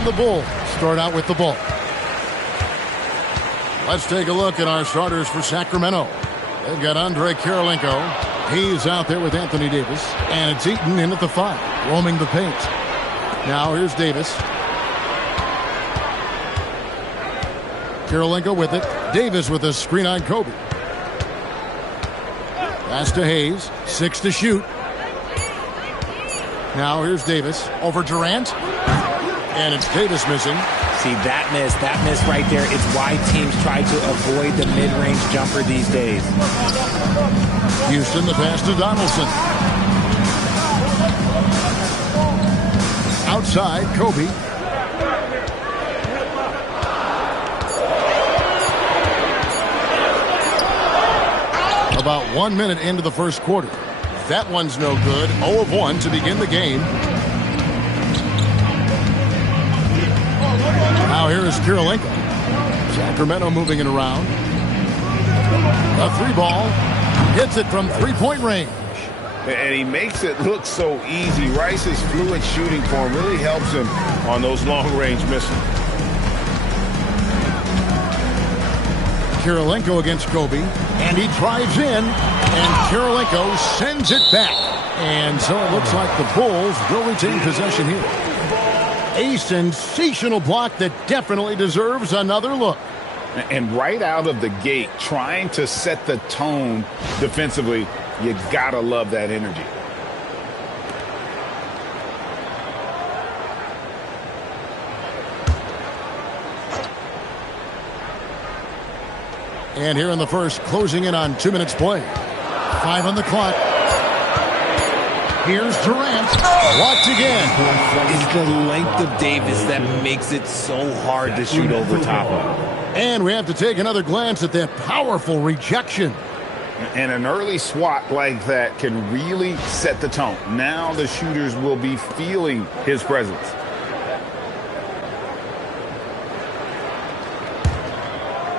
And the Bulls start out with the ball. Let's take a look at our starters for Sacramento. They've got Andrei Kirilenko. He's out there with Anthony Davis. And it's Eaton in at the 5, roaming the paint. Now here's Davis. Kirilenko with it. Davis with a screen on Kobe. Pass to Hayes. 6 to shoot. Now here's Davis over Durant. And it's Davis missing. See, that miss right there, it's why teams try to avoid the mid-range jumper these days. Houston, the pass to Donaldson. Outside, Kobe. About 1 minute into the first quarter. That one's no good. 0 of 1 to begin the game. Now here is Kirilenko. Sacramento moving it around. A 3-ball. Hits it from three-point range. And he makes it look so easy. Rice's fluid shooting form really helps him on those long-range misses. Kirilenko against Kobe. And he drives in. And Kirilenko sends it back. And so it looks like the Bulls will retain possession here. A sensational block that definitely deserves another look. And right out of the gate, trying to set the tone defensively, you gotta love that energy. And here in the first, closing in on 2 minutes play. 5 on the clock. Here's Durant. Blocked again. It's the length of Davis that makes it so hard to shoot over top of. And we have to take another glance at that powerful rejection. And an early swat like that can really set the tone. Now the shooters will be feeling his presence.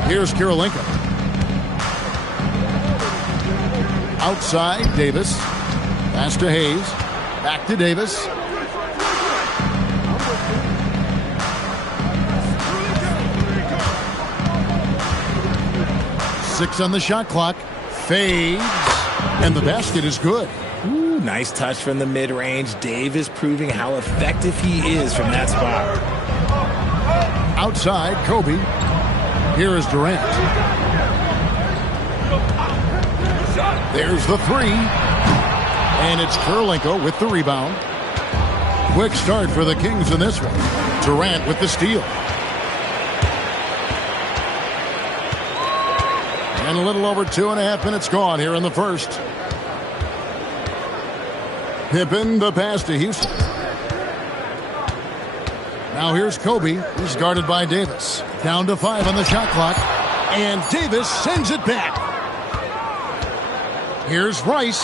Here's Kirilenko. Outside, Davis. Pass to Hayes. Back to Davis. Six on the shot clock. Fades. And the basket is good. Ooh, nice touch from the mid-range. Davis proving how effective he is from that spot. Outside, Kobe. Here is Durant. There's the 3. And it's Kirilenko with the rebound. Quick start for the Kings in this one. Durant with the steal. And a little over 2.5 minutes gone here in the first. Pippen, the pass to Houston. Now here's Kobe. He's guarded by Davis. Down to 5 on the shot clock. And Davis sends it back. Here's Rice.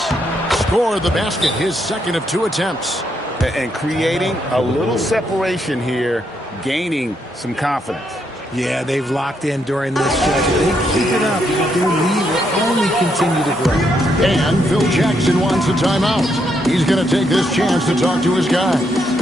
Scored the basket, his second of 2 attempts. And creating a little separation here, gaining some confidence. Yeah, they've locked in during this stretch. If they keep it up, their lead will only continue to grow. And Phil Jackson wants a timeout. He's going to take this chance to talk to his guys.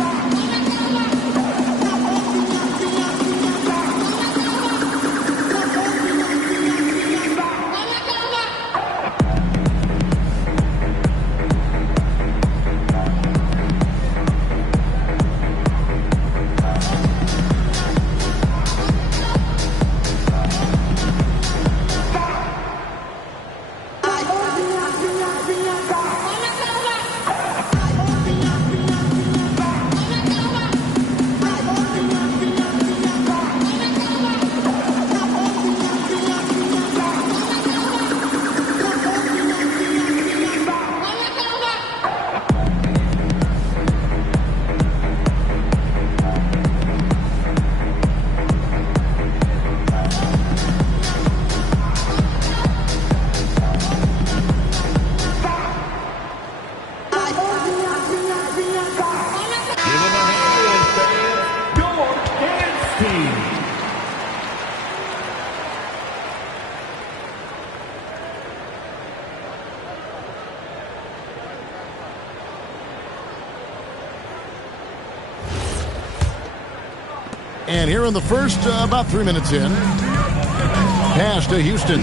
And here in the first, about 3 minutes in, pass to Houston.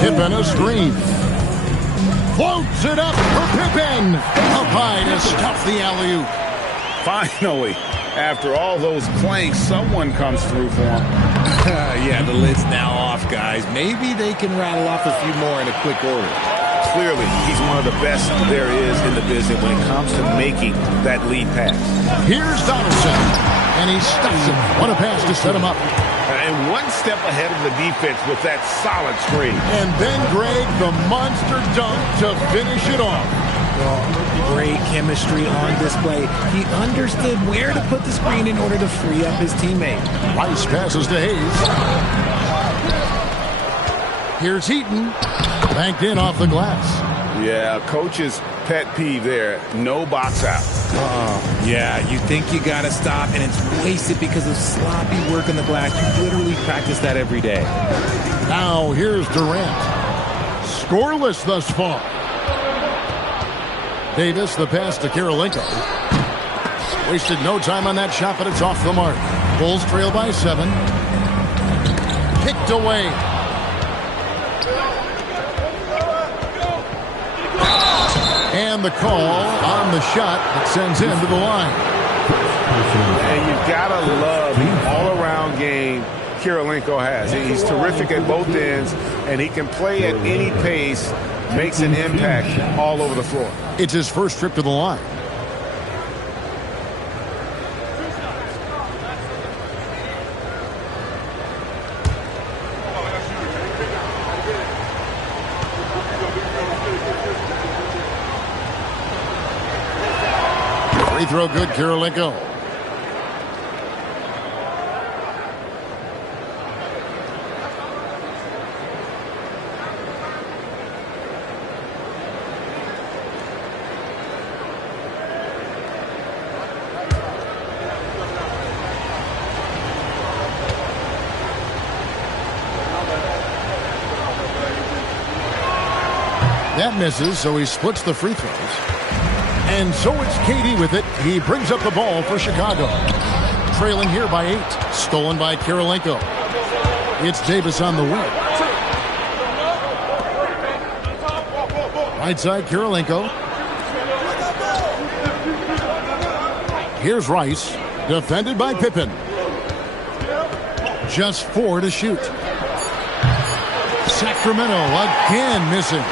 Pippen a screen. Floats it up for Pippen. Up high to stuff the alley-oop. Finally, after all those clanks, someone comes through for him. Yeah, the lid's now off, guys. Maybe they can rattle off a few more in a quick order. Clearly, he's one of the best there is in the business when it comes to making that lead pass. Here's Donaldson, and he stuffs it. What a pass to set him up. And one step ahead of the defense with that solid screen. And then Greg, the monster dunk to finish it off. Oh, great chemistry on display. He understood where to put the screen in order to free up his teammate. Rice passes to Hayes. Here's Heaton. Banked in off the glass. Yeah, coach's pet peeve there. No box out. Yeah, you think you got to stop, and it's wasted because of sloppy work on the glass. You literally practice that every day. Now here's Durant. Scoreless thus far. Davis, the pass to Kirilenko. Wasted no time on that shot, but it's off the mark. Bulls trail by 7. Kicked away. And the call on the shot that sends him to the line. And you've got to love the all-around game Kirilenko has. He's terrific at both ends, and he can play at any pace, makes an impact all over the floor. It's his first trip to the line. Free throw good, Kirilenko. That misses, so he splits the free throws. And so it's KD with it. He brings up the ball for Chicago. Trailing here by 8. Stolen by Kirilenko. It's Davis on the wing. Right side, Kirilenko. Here's Rice. Defended by Pippen. Just 4 to shoot. Sacramento again missing.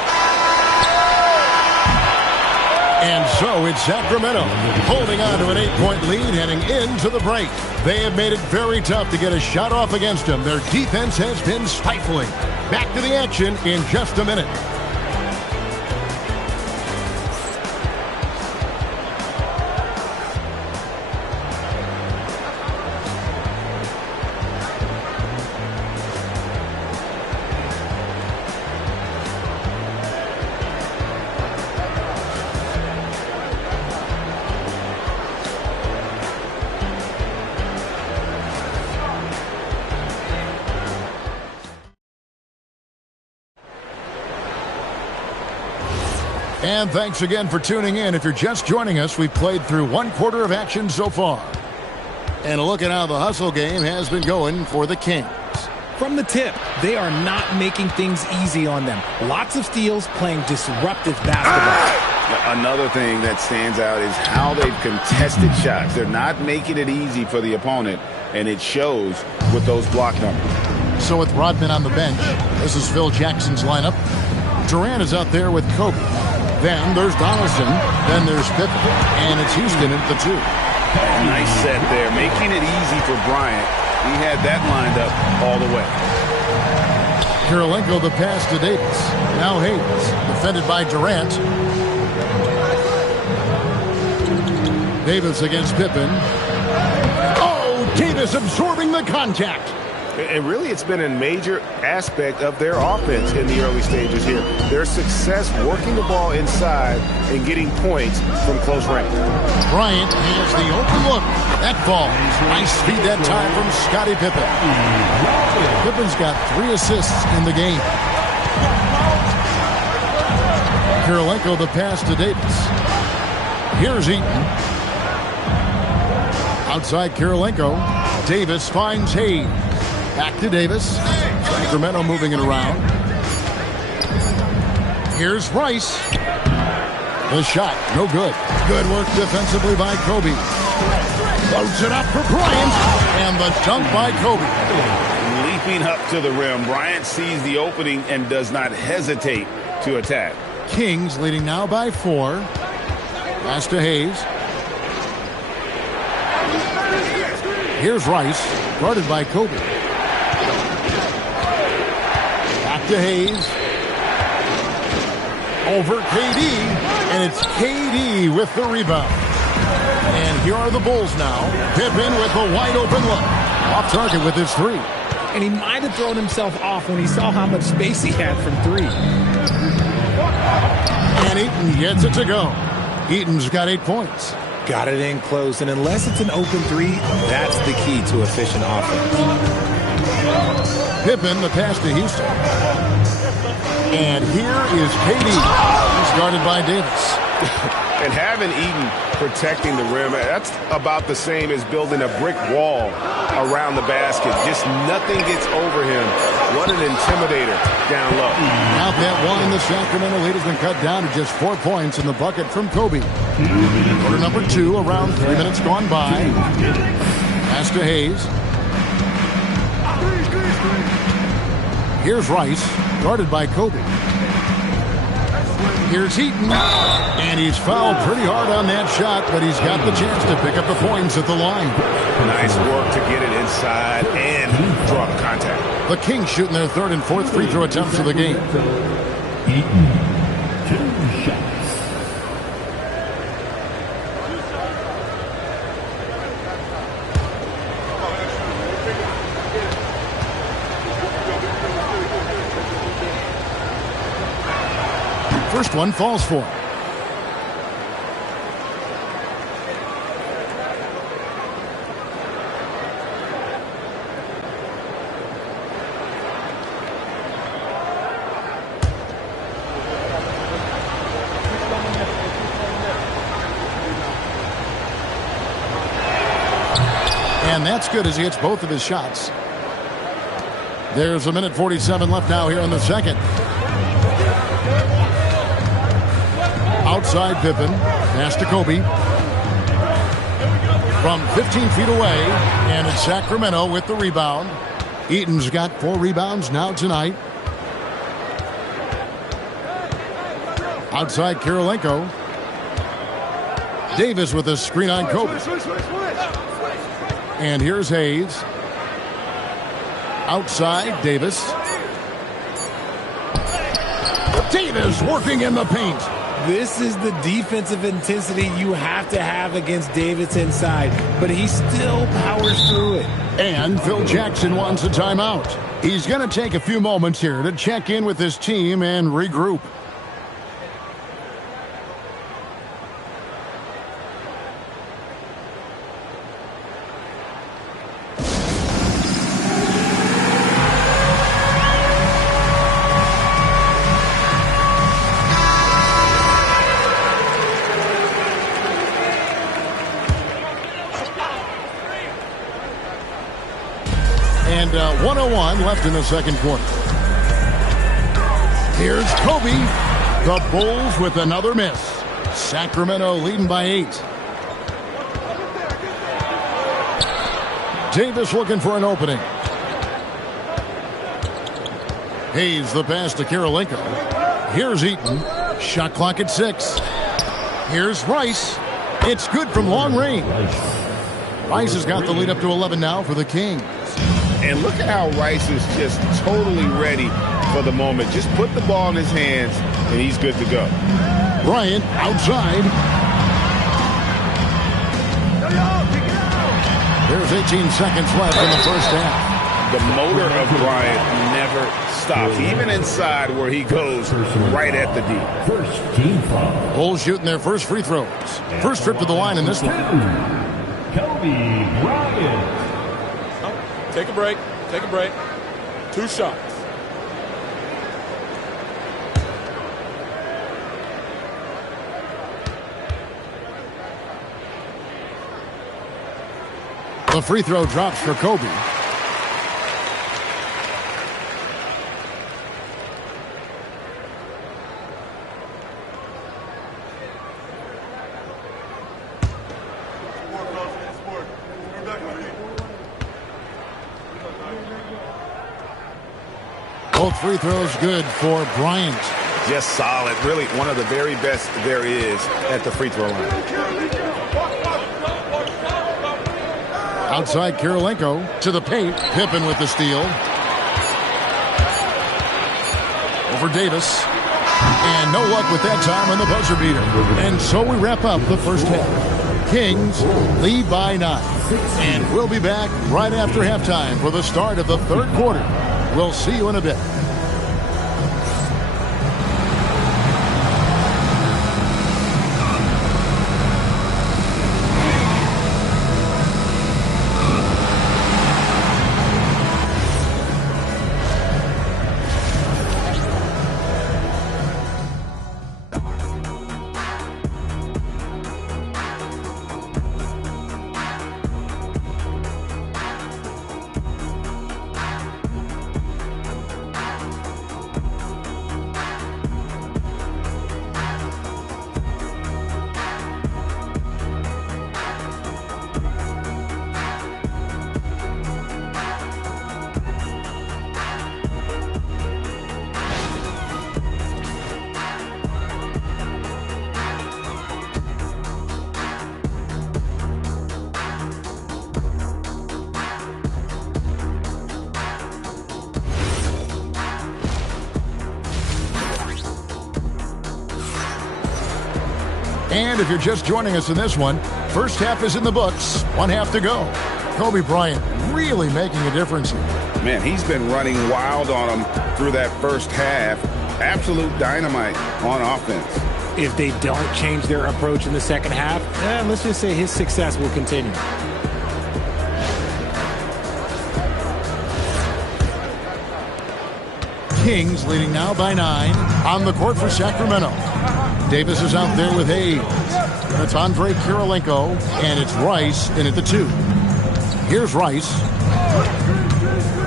And so it's Sacramento holding on to an 8-point lead heading into the break. They have made it very tough to get a shot off against them. Their defense has been stifling. Back to the action in just a minute. And thanks again for tuning in. If you're just joining us, we've played through 1/4 of action so far. And a look at how the hustle game has been going for the Kings. From the tip, they are not making things easy on them. Lots of steals, playing disruptive basketball. Another thing that stands out is how they've contested shots. They're not making it easy for the opponent, and it shows with those block numbers. So with Rodman on the bench, this is Phil Jackson's lineup. Durant is out there with Kobe. Then there's Donaldson. Then there's Pippen. And it's Houston at the 2. Nice set there, making it easy for Bryant. He had that lined up all the way. Kirilenko the pass to Davis. Now Hayes, defended by Durant. Davis against Pippen. Oh, Davis absorbing the contact. And really, it's been a major aspect of their offense in the early stages here. Their success working the ball inside and getting points from close range. Bryant has the open look. That falls. Nice speed that time from Scottie Pippen. Pippen's got 3 assists in the game. Kirilenko the pass to Davis. Here's Eaton. Outside Kirilenko. Davis finds Hayes. Back to Davis. Sacramento moving it around. Here's Rice. The shot, no good. Good work defensively by Kobe. Loads it up for Bryant. And the dunk by Kobe. Leaping up to the rim, Bryant sees the opening and does not hesitate to attack. Kings leading now by 4. Pass to Hayes. Here's Rice, guarded by Kobe. Back to Hayes. Over KD, and it's KD with the rebound. And here are the Bulls now. Pippen with a wide-open look. Off target with his 3. And he might have thrown himself off when he saw how much space he had from 3. And Eaton gets it to go. Eaton's got 8 points. Got it in close, and unless it's an open 3, that's the key to efficient offense. Pippen, the pass to Houston. And here is KD. He's guarded by Davis. And having Eaton protecting the rim, that's about the same as building a brick wall around the basket. Just nothing gets over him. What an intimidator down low. Now that one, the Sacramento lead has been cut down to just 4 points in the bucket from Kobe. Quarter number 2, around 3 minutes gone by. Pass to Hayes. Here's Rice, guarded by Kobe. Here's Eaton, and he's fouled pretty hard on that shot, but he's got the chance to pick up the points at the line. Nice work to get it inside and draw the contact. The Kings shooting their 3rd and 4th free throw attempts of the game. Eaton, 2 shots. First one falls for him. And that's good as he hits both of his shots. There's a minute 47 left now here in the second. Outside Pippen, pass to Kobe. From 15 feet away, and it's Sacramento with the rebound. Eaton's got 4 rebounds now tonight. Outside Kirilenko. Davis with a screen on Kobe. And here's Hayes. Outside Davis. Davis working in the paint. This is the defensive intensity you have to have against Davis inside, but he still powers through it. And Phil Jackson wants a timeout. He's going to take a few moments here to check in with his team and regroup. And 1:01 left in the second quarter. Here's Kobe. The Bulls with another miss. Sacramento leading by 8. Davis looking for an opening. Hayes the pass to Kirilenko. Here's Eaton. Shot clock at 6. Here's Rice. It's good from long range. Rice has got the lead up to 11 now for the Kings. And look at how Rice is just totally ready for the moment. Just put the ball in his hands, and he's good to go. Bryant outside. There's 18 seconds left in the first half. The motor of Bryant never stops, even inside where he goes right at the D. First team foul. Bulls shooting their first free throws. First trip to the line in this one. Kobe Bryant. Take a break. Take a break. 2 shots. The free throw drops for Kobe. Both free throws good for Bryant. Just solid. Really one of the very best there is at the free throw line. Outside Kirilenko to the paint. Pippen with the steal. Over Davis. And no luck with that time on the buzzer beater. And so we wrap up the first half. Kings lead by 9. And we'll be back right after halftime for the start of the third quarter. We'll see you in a bit. And if you're just joining us in this one, first half is in the books. 1 half to go. Kobe Bryant really making a difference here. Man, he's been running wild on them through that first half. Absolute dynamite on offense. If they don't change their approach in the second half, let's just say his success will continue. Kings leading now by 9 on the court for Sacramento. Davis is out there with Hayes. That's Andre Kirilenko, and it's Rice in at the 2. Here's Rice.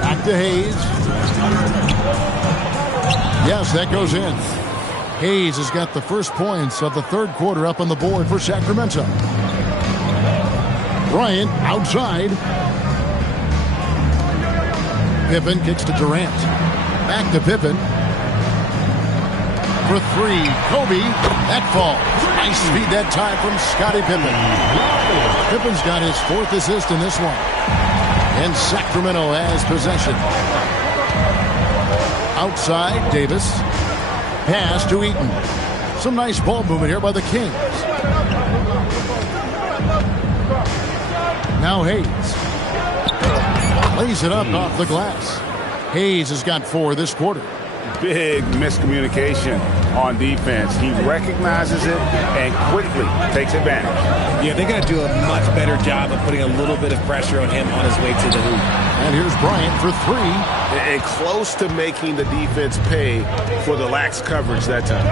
Back to Hayes. Yes, that goes in. Hayes has got the first points of the third quarter up on the board for Sacramento. Bryant outside. Pippen kicks to Durant. Back to Pippen. For 3, Kobe. That falls. Nice speed that time from Scottie Pippen. Pippen's got his 4th assist in this one. And Sacramento has possession. Outside, Davis. Pass to Eaton. Some nice ball movement here by the Kings. Now Hayes. Lays it up off the glass. Hayes has got 4 this quarter. Big miscommunication on defense. He recognizes it and quickly takes advantage. Yeah, they got to do a much better job of putting a little bit of pressure on him on his way to the hoop. And here's Bryant for 3. And close to making the defense pay for the lax coverage that time.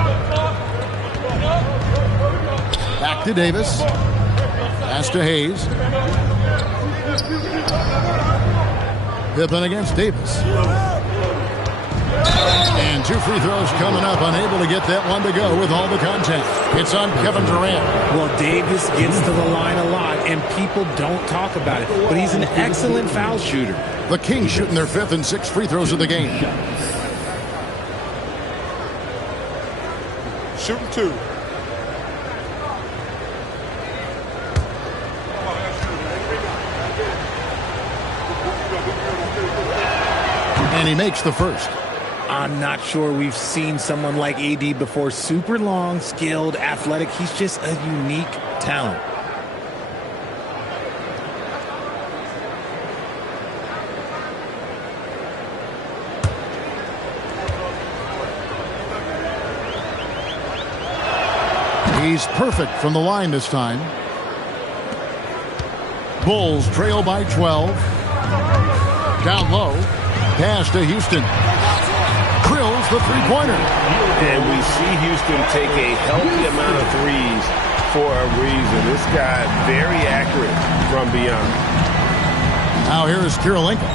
Back to Davis. Pass to Hayes. Pippen against Davis. And 2 free throws coming up. Unable to get that one to go with all the contact. It's on Kevin Durant. Well, Davis gets to the line a lot, and people don't talk about it. But he's an excellent foul shooter. The Kings shooting their 5th and 6th free throws of the game. Shooting 2. And he makes the first. I'm not sure we've seen someone like AD before. Super long, skilled, athletic. He's just a unique talent. He's perfect from the line this time. Bulls trail by 12. Down low. Pass to Houston. Drills the three-pointer. And we see Houston take a healthy amount of threes for a reason. This guy very accurate from beyond. Now here is Kirilenko.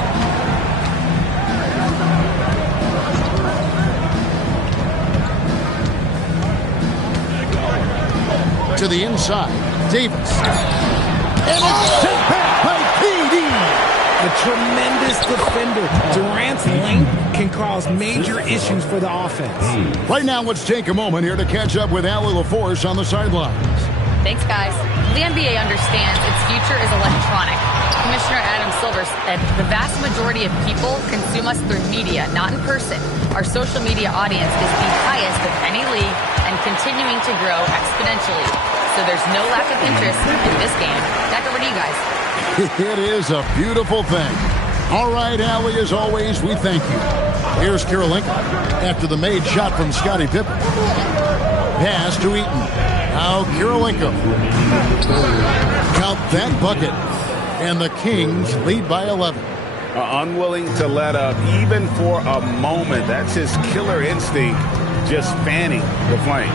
To the inside, Davis. And it's sent back by KD. A tremendous defender. Durant's length can cause major issues for the offense. Right now, let's take a moment here to catch up with Allie LaForce on the sidelines. Thanks, guys. The NBA understands its future is electronic. Commissioner Adam Silver said the vast majority of people consume us through media, not in person. Our social media audience is the highest of any league and continuing to grow exponentially. So there's no lack of interest in this game. Back over to you guys. It is a beautiful thing. All right, Allie, as always, we thank you. Here's Kirilenko after the made shot from Scottie Pippen. Pass to Eaton. Now Kirilenko. Count that bucket. And the Kings lead by 11. Unwilling to let up even for a moment. That's his killer instinct, just fanning the flame.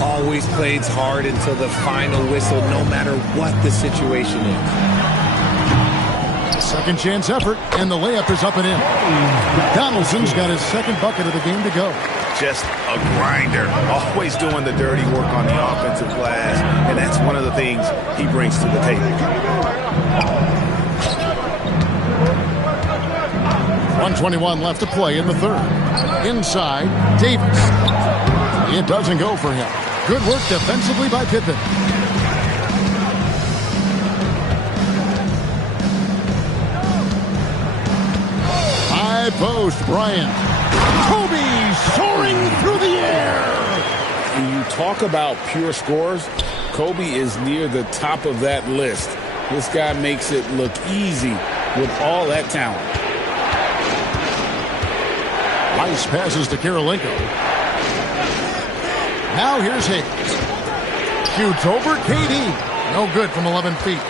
Always plays hard until the final whistle, no matter what the situation is. Second chance effort, and the layup is up and in. Donaldson's got his second bucket of the game to go. Just a grinder, always doing the dirty work on the offensive glass, and that's one of the things he brings to the table. 1:21 left to play in the third. Inside, Davis. It doesn't go for him. Good work defensively by Pippen. High post, Bryant. Kobe soaring through the air. When you talk about pure scores, Kobe is near the top of that list. This guy makes it look easy with all that talent. Rice passes to Kirilenko. Now here's Hayes. Shoots over KD. No good from 11 feet.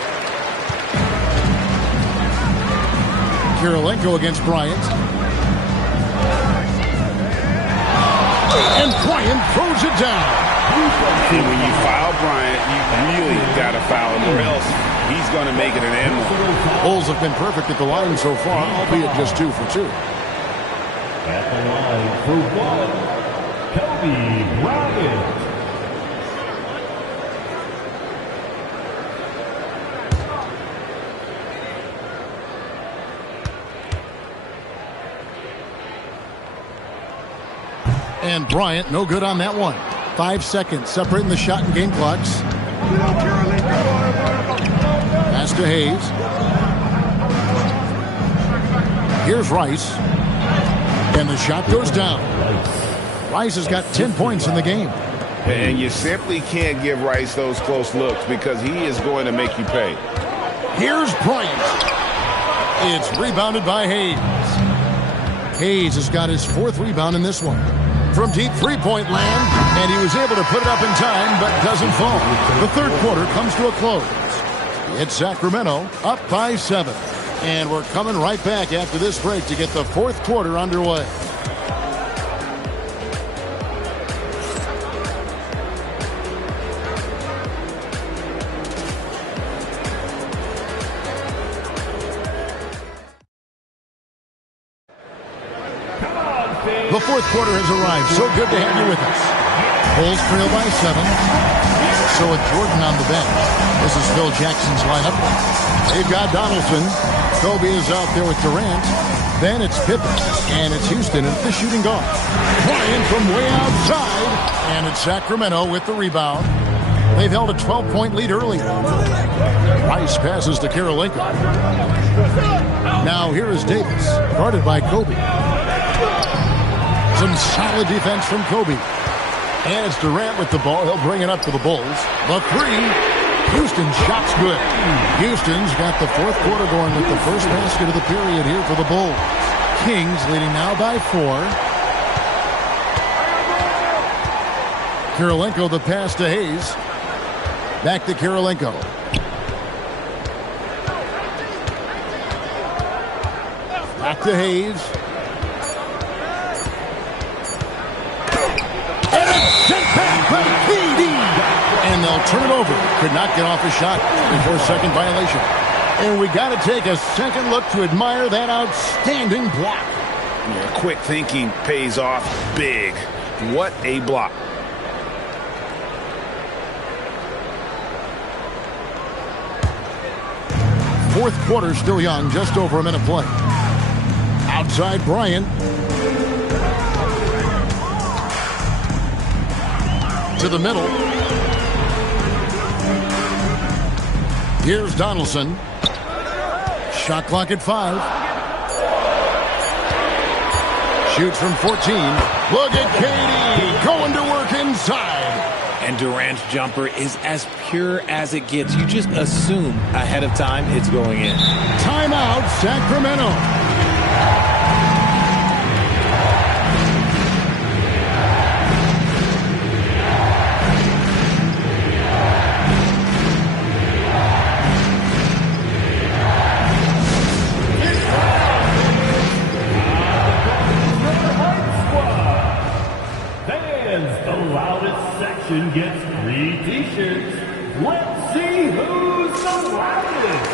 Kirilenko against Bryant. And Bryant throws it down. And when you foul Bryant, you really got to foul him, or else he's going to make it an end one. Bulls have been perfect at the line so far, albeit just 2 for 2. At the line for one, Kobe Bryant. And Bryant, no good on that one. 5 seconds separating the shot and game clocks. Pass to Hayes. Here's Rice. And the shot goes down. Rice has got 10 points in the game. And you simply can't give Rice those close looks because he is going to make you pay. Here's Bryant. It's rebounded by Hayes. Hayes has got his 4th rebound in this one. From deep three-point land, and he was able to put it up in time, but doesn't fall. The third quarter comes to a close. It's Sacramento up by 7. And we're coming right back after this break to get the 4th quarter underway. The 4th quarter has arrived. So good to have you with us. Bulls trail by 7. So with Jordan on the bench, this is Phil Jackson's lineup. They've got Donaldson. Kobe is out there with Durant. Then it's Pippen. And it's Houston at the shooting guard. Bryant from way outside. And it's Sacramento with the rebound. They've held a 12-point lead early. Rice passes to Kirilenko. Now here is Davis, guarded by Kobe. Some solid defense from Kobe. And it's Durant with the ball. He'll bring it up for the Bulls. The 3. Houston shot's good. Houston's got the 4th quarter going with the first basket of the period here for the Bulls. Kings leading now by 4. Kirilenko the pass to Hayes. Back to Kirilenko. Back to Hayes. And they'll turn it over. Could not get off a shot before second violation. And we got to take a second look to admire that outstanding block. Yeah, quick thinking pays off big. What a block. Fourth quarter still young, just over a minute play. Outside Bryant. To the middle. Here's Donaldson. Shot clock at 5. Shoots from 14. Look at KD going to work inside. And Durant's jumper is as pure as it gets. You just assume ahead of time it's going in. Timeout, Sacramento. Gets 3 t-shirts. Let's see who's the loudest.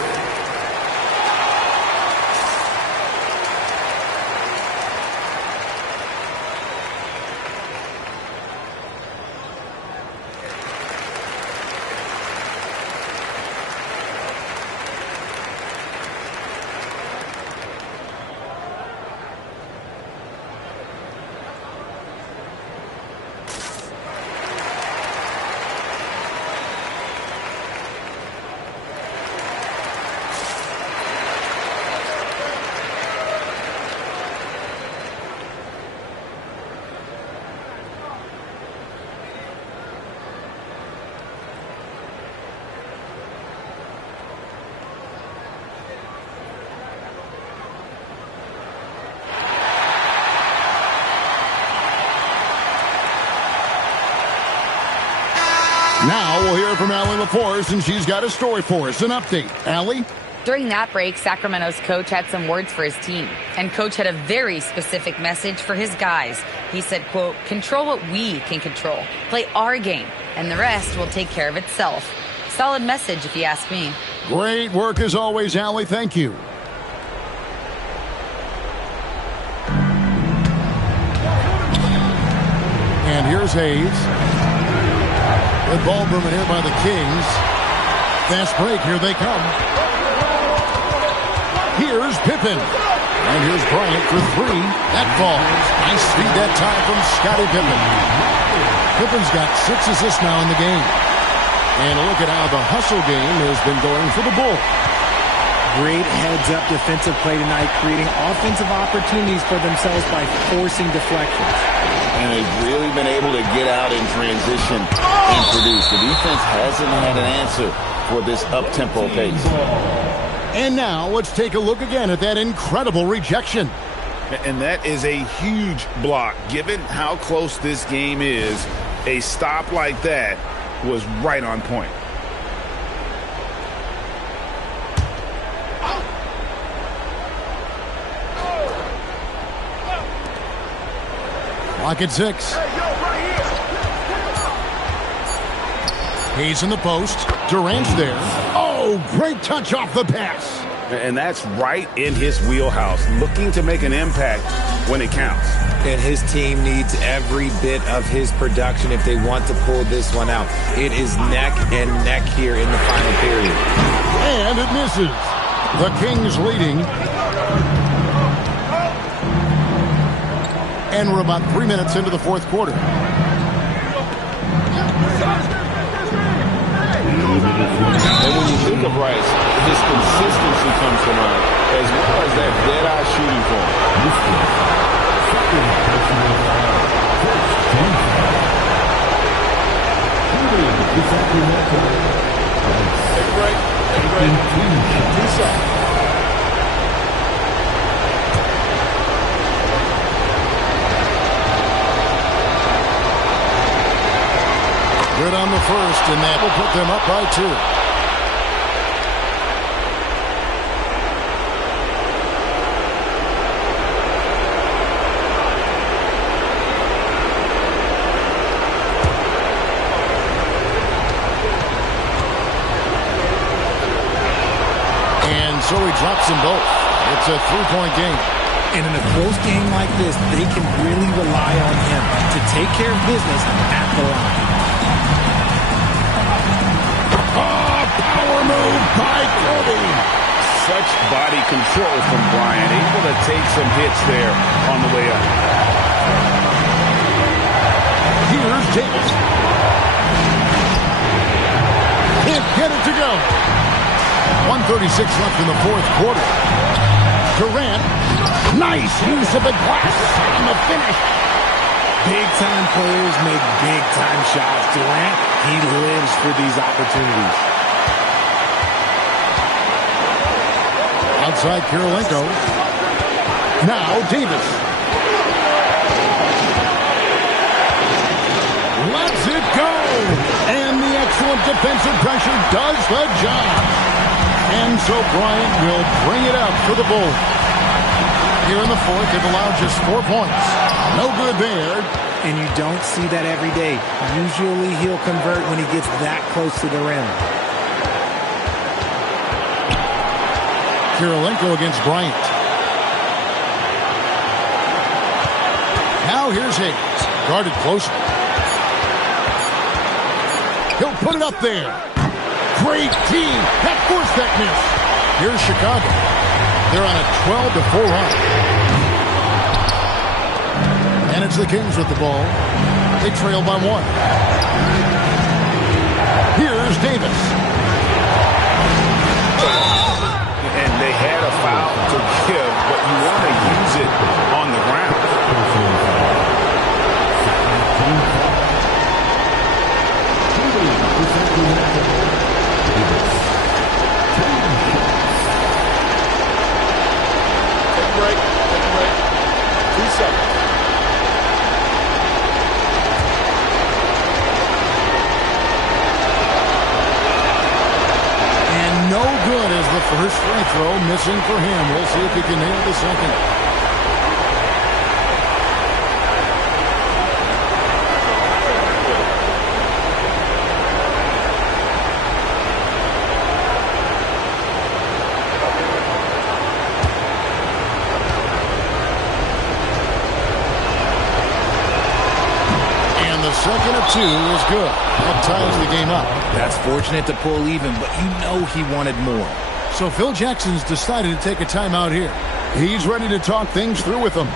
Now we'll hear from Allie LaForce, and she's got a story for us. An update. Allie? During that break, Sacramento's coach had some words for his team. And coach had a very specific message for his guys. He said, quote, control what we can control. Play our game, and the rest will take care of itself. Solid message, if you ask me. Great work as always, Allie. Thank you. And here's Hayes. Good ball movement here by the Kings. Fast break. Here they come. Here's Pippen. And here's Bryant for 3. That falls. Nice feed that time from Scottie Pippen. Pippen's got 6 assists now in the game. And look at how the hustle game has been going for the Bulls. Great heads-up defensive play tonight, creating offensive opportunities for themselves by forcing deflections. And they've really been able to get out in transition and produce. The defense hasn't had an answer for this up-tempo pace. And now let's take a look again at that incredible rejection. And that is a huge block. Given how close this game is, a stop like that was right on point. Clock at 6. He's in the post. Durant's there. Oh, great touch off the pass. And that's right in his wheelhouse, looking to make an impact when it counts. And his team needs every bit of his production if they want to pull this one out. It is neck and neck here in the final period. And it misses. The Kings leading. And we're about 3 minutes into the fourth quarter. And when you think of Rice, his consistency comes to mind, as well as that dead-eye shooting form. Take a break. Take a break. 2 seconds. Good on the first, and that will put them up by 2. drops them both. It's a 3-point game. And in a close game like this, they can really rely on him to take care of business at the line. Oh, power move by Kobe. Such body control from Bryant, able to take some hits there on the way up. Here's Davis. Can't get it to go. 1:36 left in the fourth quarter. Durant. Nice use of the glass on the finish. Big-time players make big-time shots. Durant, he lives for these opportunities. Outside Kirilenko. Now Davis. Lets it go. And the excellent defensive pressure does the job. And so Bryant will bring it up for the Bulls. Here in the fourth, they've allowed just 4 points. No good there. And you don't see that every day. Usually he'll convert when he gets that close to the rim. Kirilenko against Bryant. Now here's Hayes. Guarded closely. He'll put it up there. Great team. That forced that miss. Here's Chicago. They're on a 12-4 run. And it's the Kings with the ball. They trail by 1. Here's Davis. And they had a foul to give, but you want to use it on the ground. Take a break. 2 seconds. No good as the first free throw missing for him. We'll see if he can nail the second. And the second of 2 is good. That ties the game up. That's fortunate to pull even, but you know he wanted more. So Phil Jackson's decided to take a timeout here. He's ready to talk things through with them.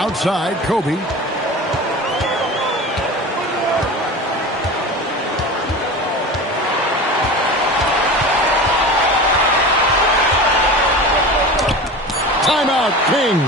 Outside, Kobe. Timeout, King.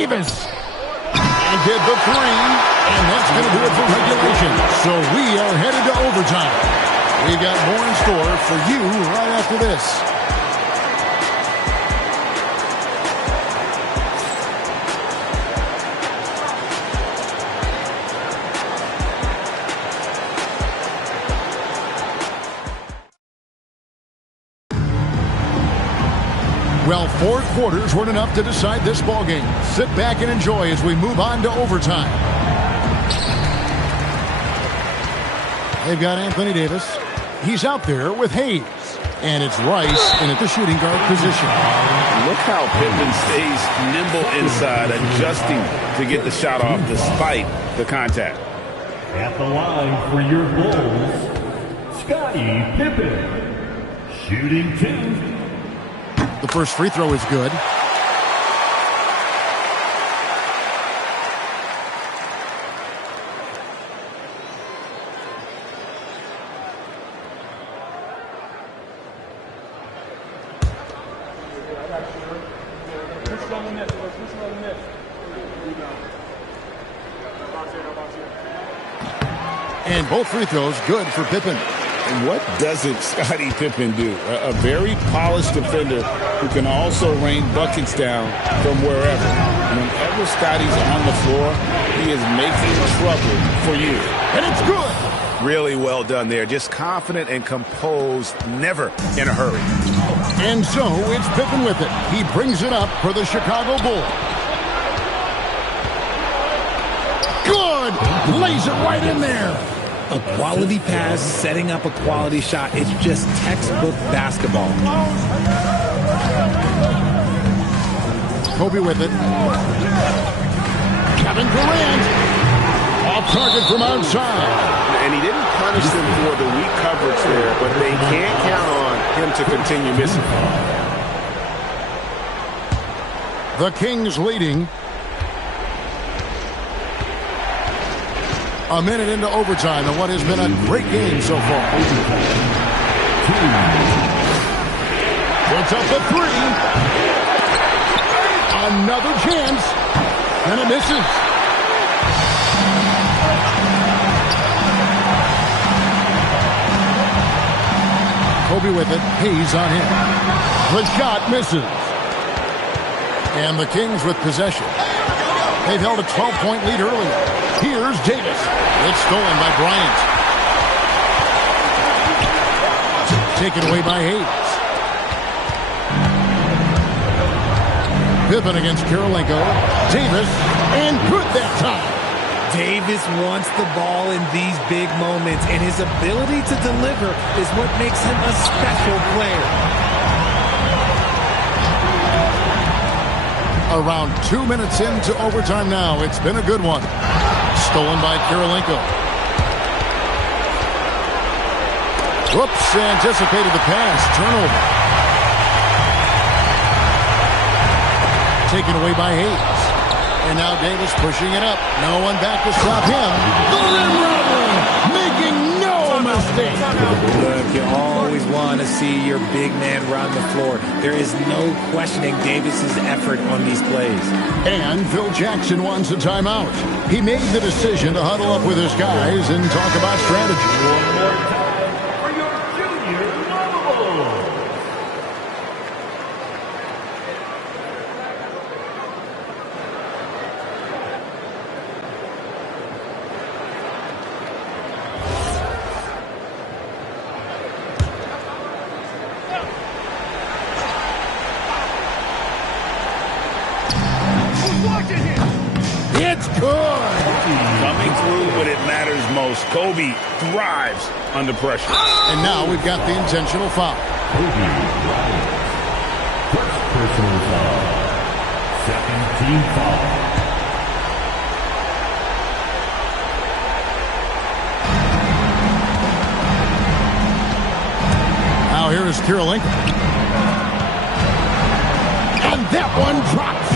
Davis. And did the three. And that's going to do it for regulation. So we are headed to overtime. We've got more in store for you right after this. Well, 4 quarters weren't enough to decide this ballgame. Sit back and enjoy as we move on to overtime. They've got Anthony Davis. He's out there with Hayes. And it's Rice in at the shooting guard position. Look how Pippen stays nimble inside, adjusting to get the shot off despite the contact. At the line for your Bulls, Scottie Pippen. Shooting 2. The first free throw is good. And both free throws good for Pippen. And what doesn't Scottie Pippen do? A very polished defender who can also rain buckets down from wherever. Whenever Scottie's on the floor, he is making trouble for you. And it's good. Really well done there. Just confident and composed, never in a hurry. And so it's Pippen with it. He brings it up for the Chicago Bulls. Good. Lays it right in there. A quality pass, setting up a quality shot. It's just textbook basketball. Kobe with it. Kevin Durant. Off target from outside. And he didn't punish them for the weak coverage there, but they can't count on him to continue missing. The Kings leading. A minute into overtime in what has been a great game so far. Puts up the three. Another chance. And it misses. Kobe with it. Hayes on him. The shot misses. And the Kings with possession. They've held a 12-point lead earlier. Here's Davis. It's stolen by Bryant. Taken away by Hayes. Pippen against Karolinko. Davis, and good that time. Davis wants the ball in these big moments, and his ability to deliver is what makes him a special player. Around 2 minutes into overtime now. It's been a good one. Stolen by Karolinko. Whoops, anticipated the pass. Turnover. Taken away by Hayes. And now Davis pushing it up. No one back to stop him. The rim robber, making no mistake. Look, you always want to see your big man run the floor. There is no questioning Davis's effort on these plays. And Phil Jackson wants a timeout. He made the decision to huddle up with his guys and talk about strategy. One more time for your junior Bulls. It's good. Coming through when it matters most. Kobe thrives under pressure. And now we've got the intentional foul. Kobe Bryant. First personal foul. Second team foul. Now here is Karolinko. And that one drops.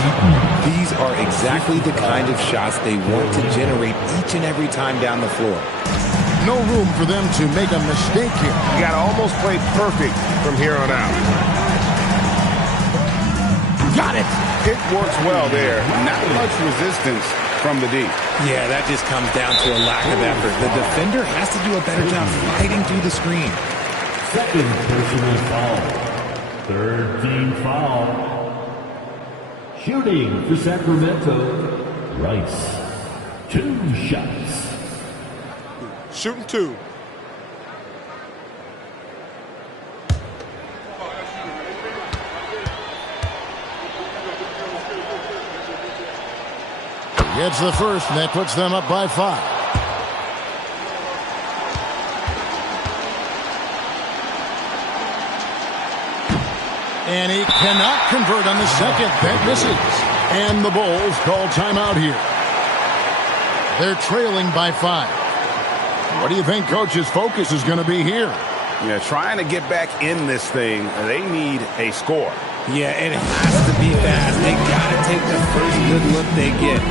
These are exactly the kind of shots they want to generate each and every time down the floor. No room for them to make a mistake here. You got to almost play perfect from here on out. Got it. It works well there. Not much resistance from the D. Yeah, that just comes down to a lack of effort. The defender has to do a better job fighting through the screen. Second personal foul. Third team foul. Shooting for Sacramento, Rice. 2 shots. Shooting 2. Gets the first, and that puts them up by 5. And he cannot convert on the second. That misses. And the Bulls call timeout here. They're trailing by 5. What do you think Coach's focus is going to be here? Yeah, trying to get back in this thing, they need a score. Yeah, it has to be fast. They got to take the first good look they get.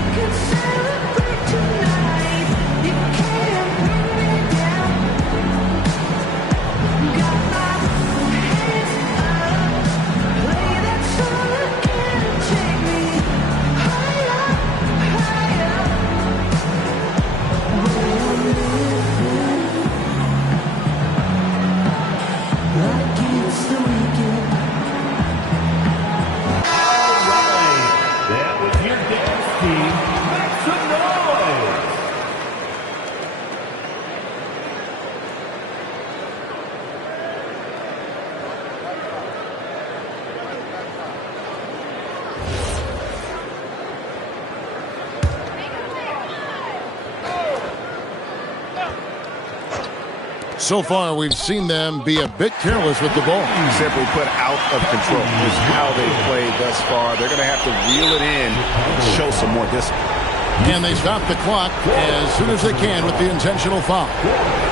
So far, we've seen them be a bit careless with the ball. Simply put out of control is how they've played thus far. They're going to have to reel it in and show some more discipline. And they stop the clock as soon as they can with the intentional foul.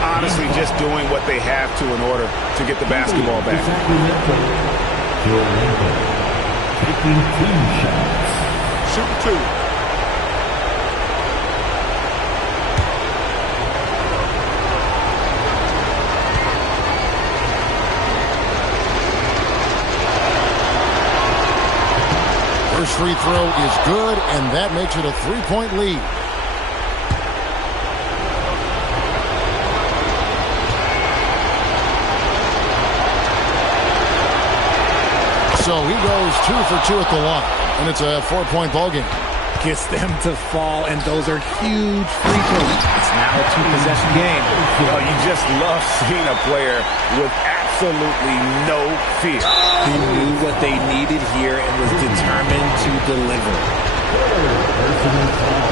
Honestly, just doing what they have to in order to get the basketball back. Taking 2 shots. Shooting 2. First free throw is good, and that makes it a 3-point lead. So he goes 2 for 2 at the line, and it's a 4-point ball game. Gets them to fall, and those are huge free throws. It's now a 2-possession game. Well, you just love seeing a player with absolutely no fear. He knew what they needed here and was determined to deliver. Personal foul.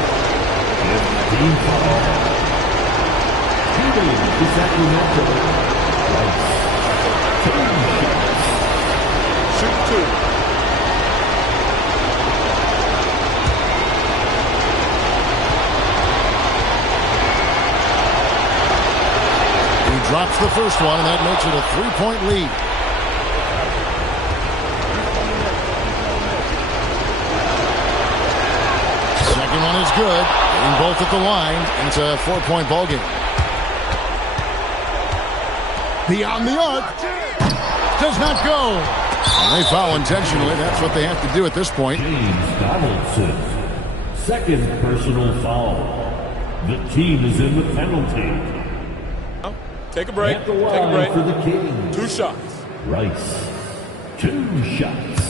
Team foul. Shooting for Sacramento, Rice. 2 shots. Shooting 2. Drops the first one, and that makes it a 3-point lead. Second one is good. Getting both at the line, and it's a 4-point ball game. Beyond the arc. Does not go. And they foul intentionally. That's what they have to do at this point. James Donaldson. Second personal foul. The team is in the penalty. Take a break. At the Take a line break. for the Kings. 2 shots. Rice. 2 shots.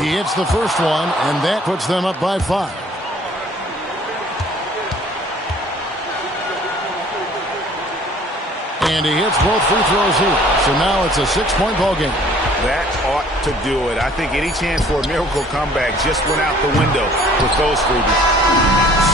He hits the first one, and that puts them up by 5. And he hits both free throws here. So now it's a 6-point ball game. That ought to do it. I think any chance for a miracle comeback just went out the window with those freebies.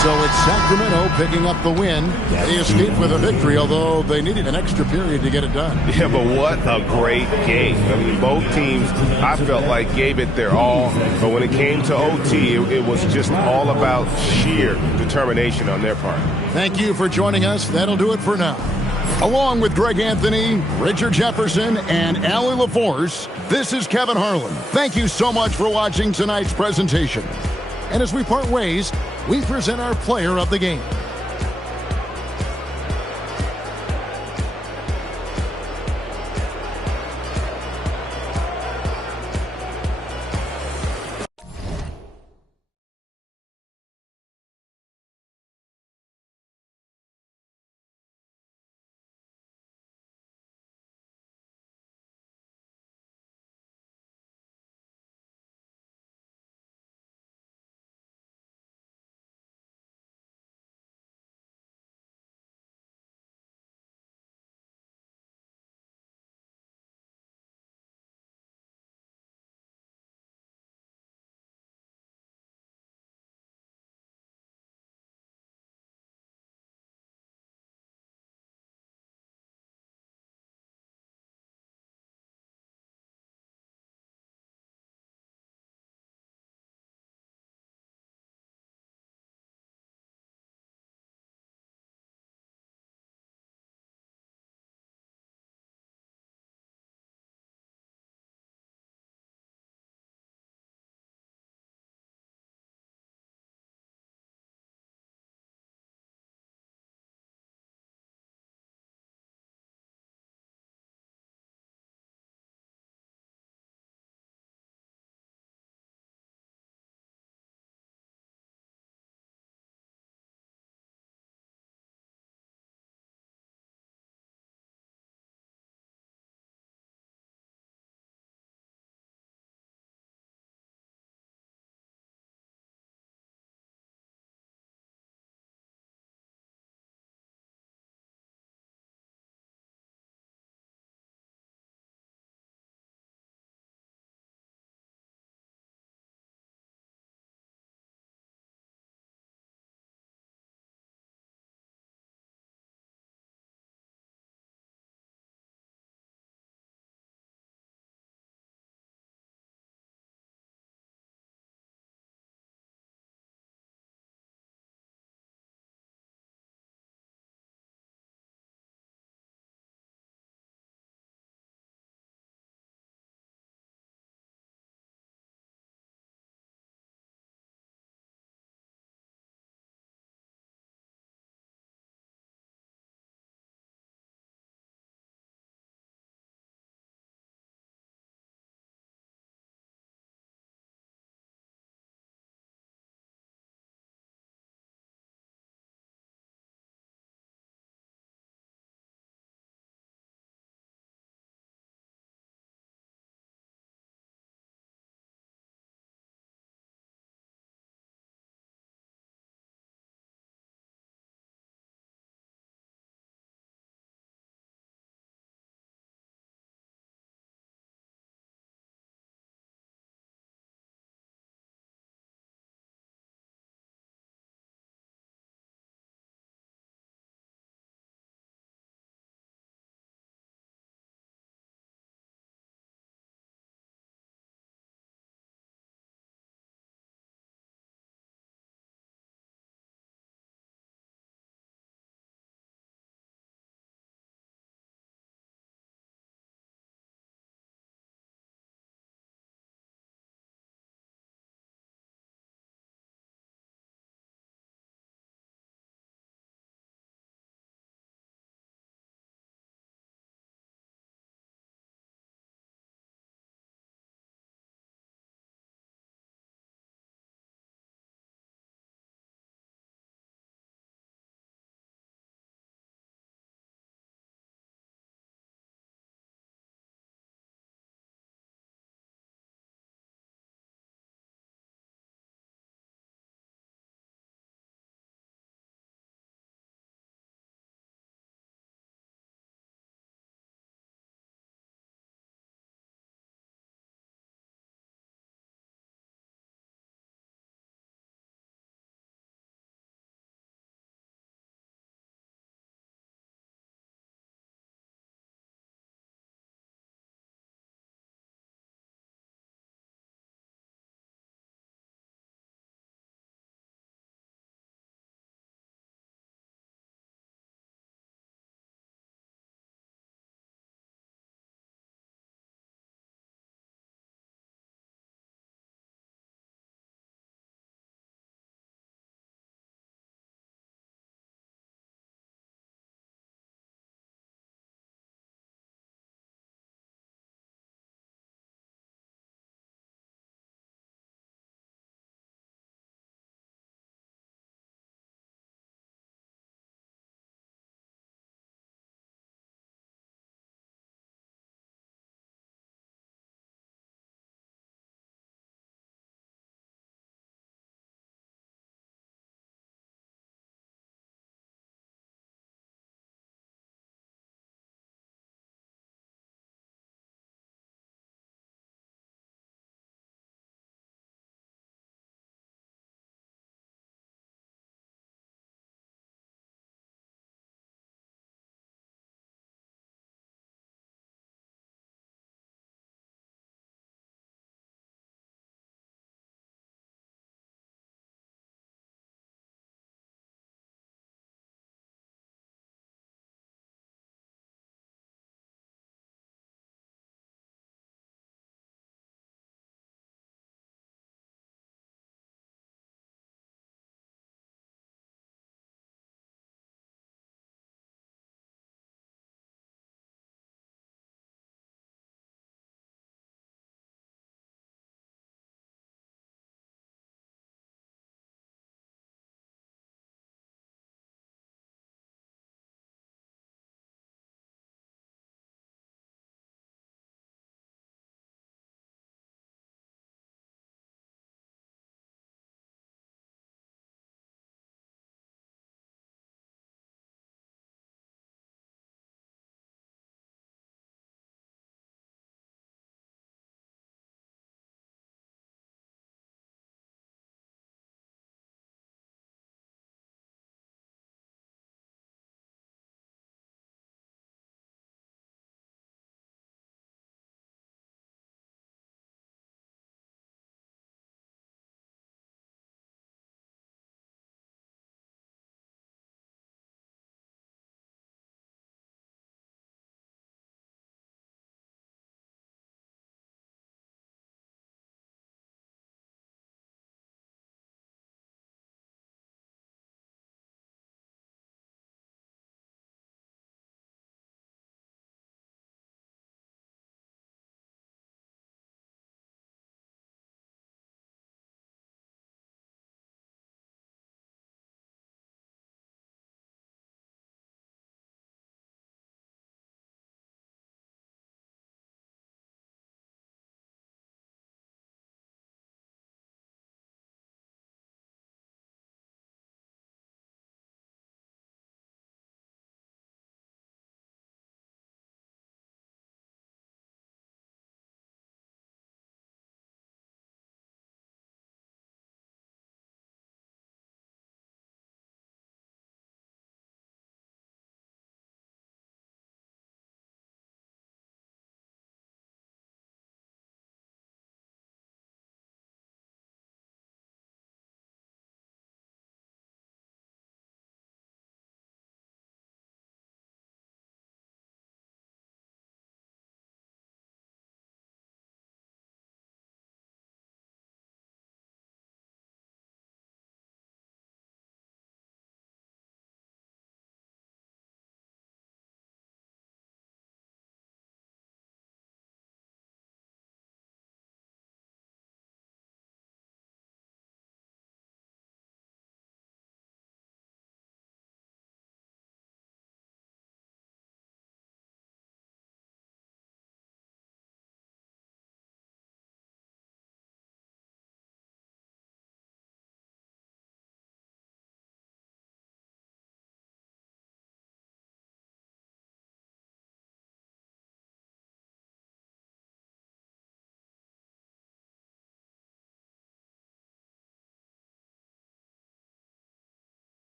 So it's Sacramento picking up the win. They escaped with a victory, although they needed an extra period to get it done. Yeah, but what a great game. I mean, both teams, I felt like, gave it their all. But when it came to OT, it was just all about sheer determination on their part. Thank you for joining us. That'll do it for now. Along with Greg Anthony, Richard Jefferson, and Allie LaForce, this is Kevin Harlan. Thank you so much for watching tonight's presentation. And as we part ways, we present our player of the game.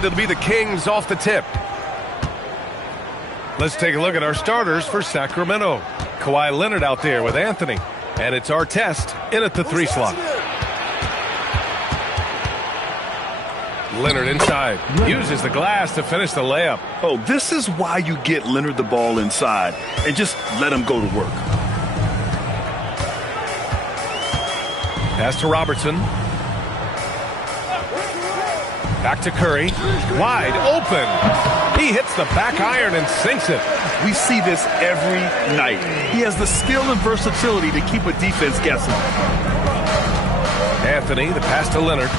And it'll be the Kings off the tip. Let's take a look at our starters for Sacramento. Kawhi Leonard out there with Anthony. And it's Artest in at the 3 slot. Leonard inside. Uses the glass to finish the layup. Oh, this is why you get Leonard the ball inside and just let him go to work. Pass to Robertson. Back to Curry. Wide open. He hits the back iron and sinks it. We see this every night. He has the skill and versatility to keep a defense guessing. Anthony, the pass to Leonard.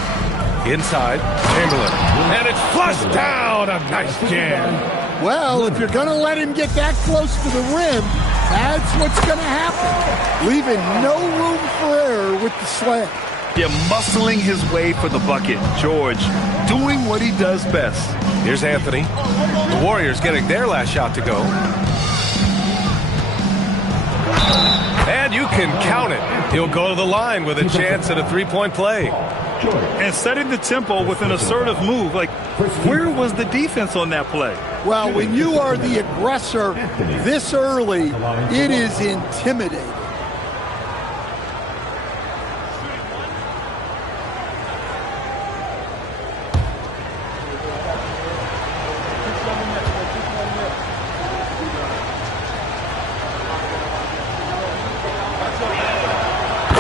Inside, Chamberlain. And it's flushed down. A nice jam. Well, if you're going to let him get that close to the rim, that's what's going to happen. Leaving no room for error with the slam. Yeah, muscling his way for the bucket. George doing what he does best. Here's Anthony. The Warriors getting their last shot to go. And you can count it. He'll go to the line with a chance at a three-point play. And setting the tempo with an assertive move. Like, where was the defense on that play? Well, when you are the aggressor this early, it is intimidating.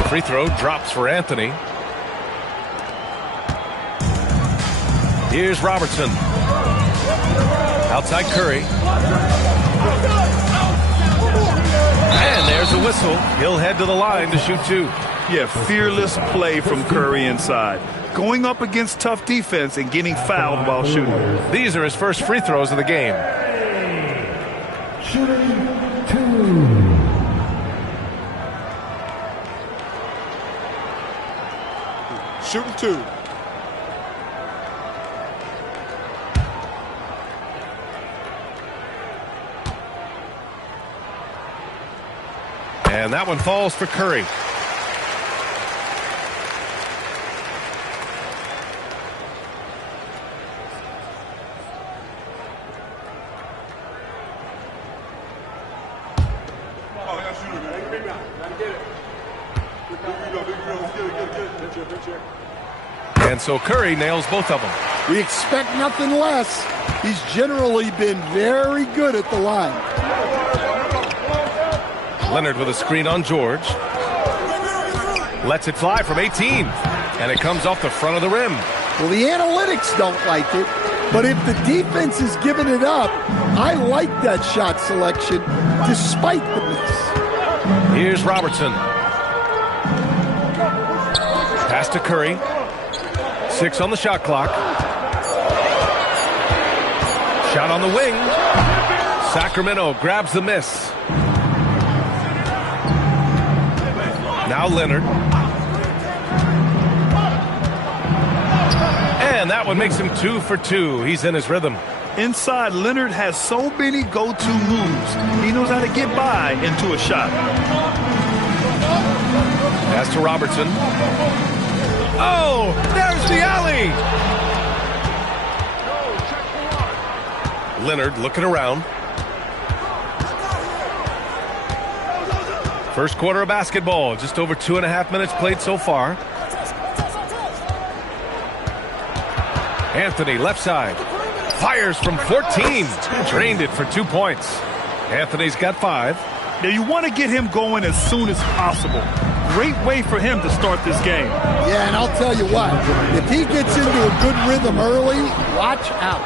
Free throw drops for Anthony. Here's Robertson. Outside Curry. And there's a whistle. He'll head to the line to shoot 2. Yeah, fearless play from Curry inside. Going up against tough defense and getting fouled while shooting. These are his first free throws of the game. Shooting 2. Shooting 2. And that one falls for Curry. And so Curry nails both of them. We expect nothing less. He's generally been very good at the line. Leonard with a screen on George. Lets it fly from 18. And it comes off the front of the rim. Well, the analytics don't like it, but if the defense is giving it up, I like that shot selection despite the miss. Here's Robertson. Pass to Curry. 6 on the shot clock. Shot on the wing. Sacramento grabs the miss. Now Leonard. And that one makes him 2 for 2. He's in his rhythm. Inside, Leonard has so many go-to moves. He knows how to get by into a shot. Pass to Robertson. Oh, there's the alley. Leonard looking around. First quarter of basketball, just over 2.5 minutes played so far. Anthony, left side. Fires from 14. Drained it for 2 points. Anthony's got 5. Now you want to get him going as soon as possible. Great way for him to start this game. Yeah, and I'll tell you what, if he gets into a good rhythm early, watch out.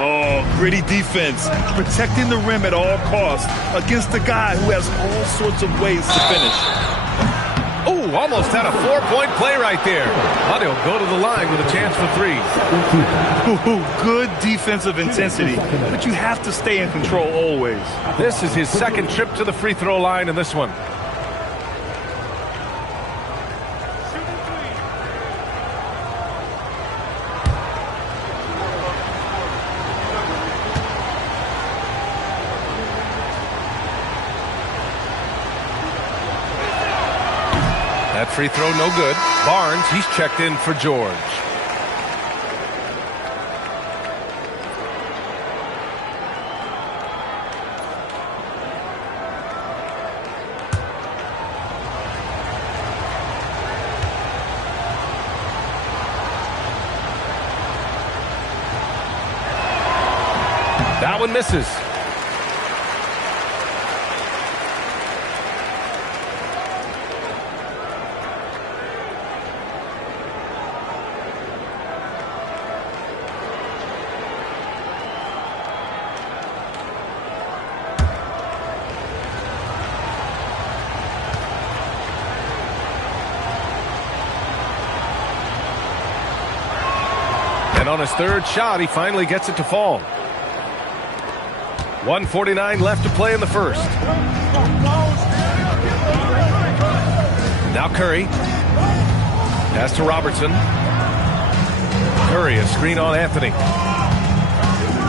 Oh, gritty defense, protecting the rim at all costs against a guy who has all sorts of ways to finish. Oh, almost had a 4-point play right there. But he'll go to the line with a chance for 3. Good defensive intensity, but you have to stay in control always. This is his second trip to the free throw line in this one. That free throw no good. Barnes, he's checked in for George. That one misses. And on his third shot, he finally gets it to fall. 1:49 left to play in the first. Now Curry. Pass to Robertson. Curry, a screen on Anthony.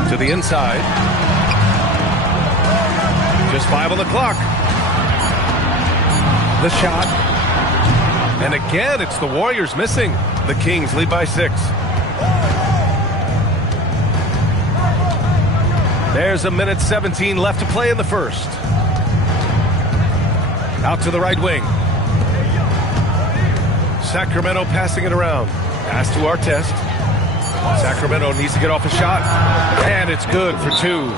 To the inside. Just 5 on the clock. The shot. And again, it's the Warriors missing. The Kings lead by 6. There's 1:17 left to play in the first. Out to the right wing. Sacramento passing it around. Pass to Artest. Sacramento needs to get off a shot. And it's good for 2.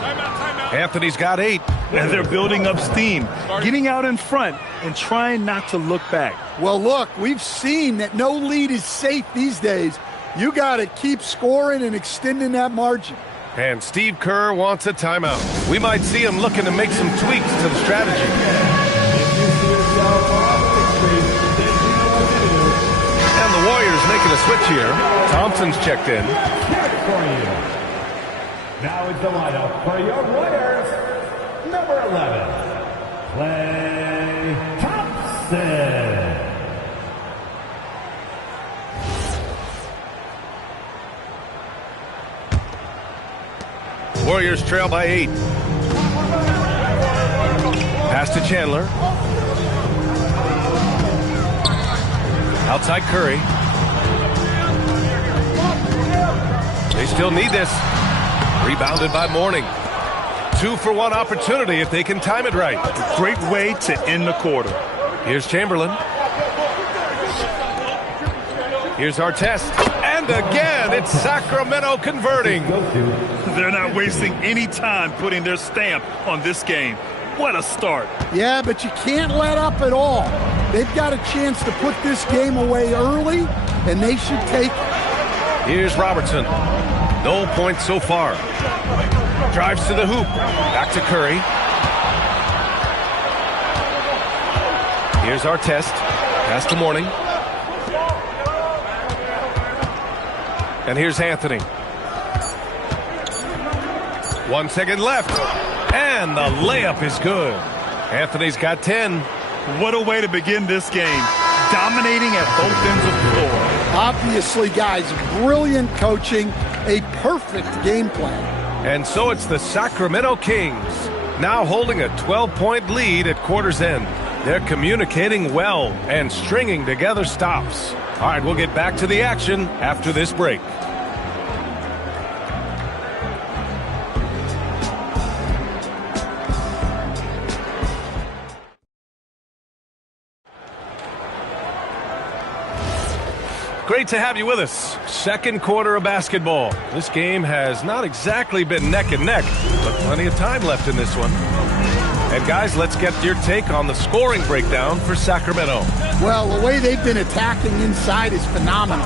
Anthony's got 8. And they're building up steam, getting out in front and trying not to look back. Well, look, we've seen that no lead is safe these days. You got to keep scoring and extending that margin. And Steve Kerr wants a timeout. We might see him looking to make some tweaks to the strategy. And the Warriors making a switch here. Thompson's checked in. Now is the lineup for your Warriors. Number 11, Klay Thompson. Warriors trail by 8. Pass to Chandler. Outside Curry. They still need this. Rebounded by Mourning. 2-for-1 opportunity if they can time it right. Great way to end the quarter. Here's Chamberlain. Here's Artest. And again, it's Sacramento converting. They're not wasting any time putting their stamp on this game. What a start. Yeah, but you can't let up at all. They've got a chance to put this game away early, and they should take it. Here's Robertson. No points so far. Drives to the hoop. Back to Curry. Here's Artest. Pass to Mourning. And here's Anthony. 1 second left. And the layup is good. Anthony's got 10. What a way to begin this game. Dominating at both ends of the floor. Obviously, guys, brilliant coaching. A perfect game plan. And so it's the Sacramento Kings, now holding a 12-point lead at quarter's end. They're communicating well and stringing together stops. All right, we'll get back to the action after this break. Great to have you with us. Second quarter of basketball. This game has not exactly been neck and neck, but plenty of time left in this one. And guys, let's get your take on the scoring breakdown for Sacramento. Well, the way they've been attacking inside is phenomenal.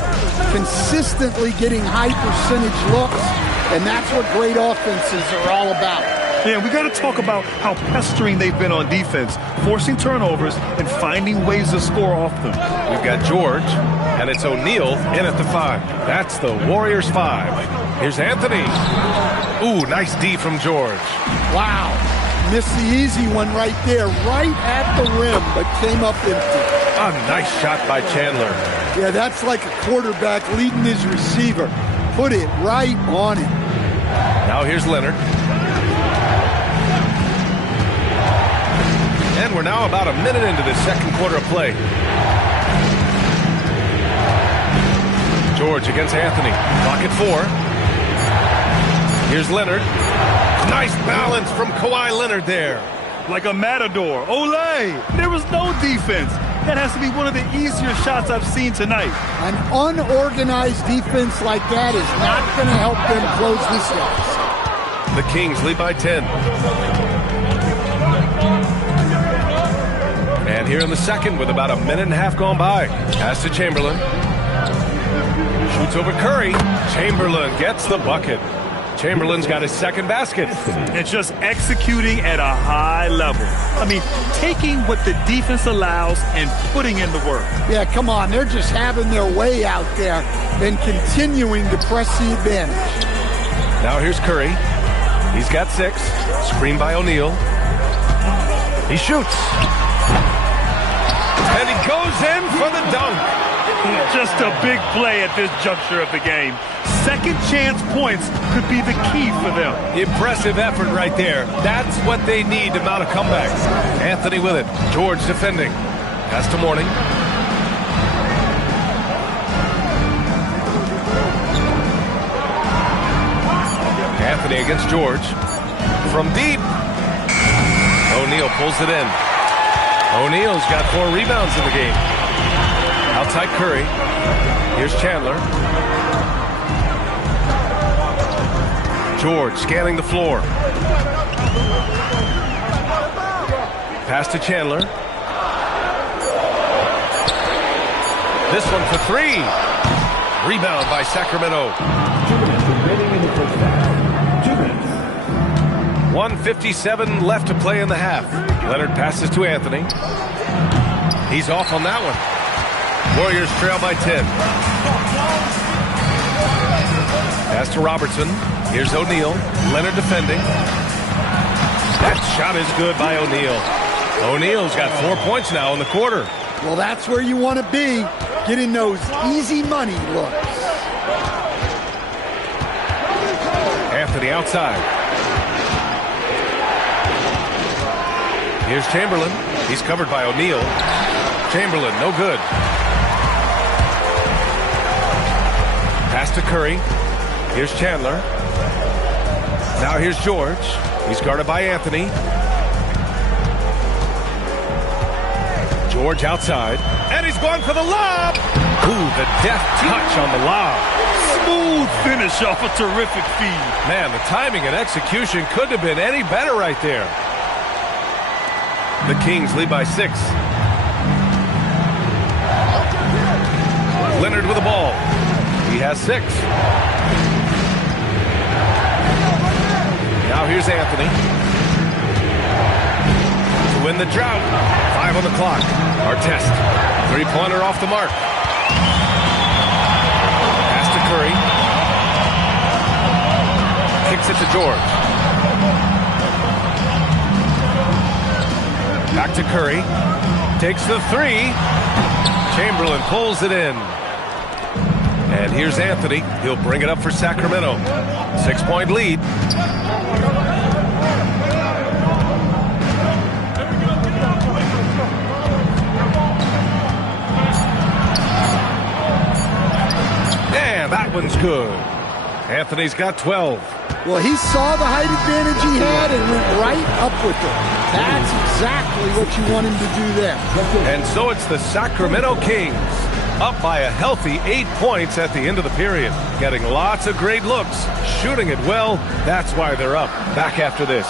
Consistently getting high percentage looks, and that's what great offenses are all about. Yeah, we got to talk about how pestering they've been on defense, forcing turnovers and finding ways to score off them. We've got George, and it's O'Neal in at the 5. That's the Warriors 5. Here's Anthony. Ooh, nice D from George. Wow. Missed the easy one right there, right at the rim, but came up empty. A nice shot by Chandler. Yeah, that's like a quarterback leading his receiver. Put it right on him. Now here's Leonard. And we're now about a minute into the second quarter of play. George against Anthony. Clock at 4. Here's Leonard. Nice balance from Kawhi Leonard there. Like a matador. Olay! There was no defense. That has to be one of the easier shots I've seen tonight. An unorganized defense like that is not going to help them close this out. The Kings lead by 10. And here in the second with about a minute and a half gone by. Pass to Chamberlain. Shoots over Curry. Chamberlain gets the bucket. Chamberlain's got his second basket. And just executing at a high level. I mean, taking what the defense allows and putting in the work. Yeah, come on. They're just having their way out there and continuing to press the advantage. Now here's Curry. He's got 6. Screen by O'Neal. He shoots. And he goes in for the dunk. Just a big play at this juncture of the game. Second chance points could be the key for them. Impressive effort right there. That's what they need to mount a comeback. Anthony with it. George defending. Pass to Mourning. Anthony against George. From deep. O'Neal pulls it in. O'Neal's got 4 rebounds in the game. Outside Curry. Here's Chandler. George scanning the floor. Pass to Chandler. This one for 3. Rebound by Sacramento. 1:57 left to play in the half. Leonard passes to Anthony. He's off on that one. Warriors trail by 10. Pass to Robertson. Here's O'Neal. Leonard defending. That shot is good by O'Neal. O'Neal's got 4 points now in the quarter. Well, that's where you want to be, getting those easy money looks. Anthony outside. Here's Chamberlain. He's covered by O'Neal. Chamberlain, no good. Pass to Curry. Here's Chandler. Now here's George. He's guarded by Anthony. George outside. And he's going for the lob. Ooh, the deft touch on the lob. Smooth finish off a terrific feed. Man, the timing and execution couldn't have been any better right there. The Kings lead by 6. Leonard with the ball. He has 6. Now here's Anthony. To win the drought. 5 on the clock. Artest. 3-pointer off the mark. Pass to Curry. Kicks it to George. Back to Curry. Takes the 3. Chamberlain pulls it in. And here's Anthony. He'll bring it up for Sacramento. 6-point lead. And that one's good. Anthony's got 12. Well, he saw the height advantage he had and went right up with it. That's exactly what you want him to do there. And so it's the Sacramento Kings up by a healthy 8 points at the end of the period. Getting lots of great looks, shooting it well. That's why they're up. Back after this.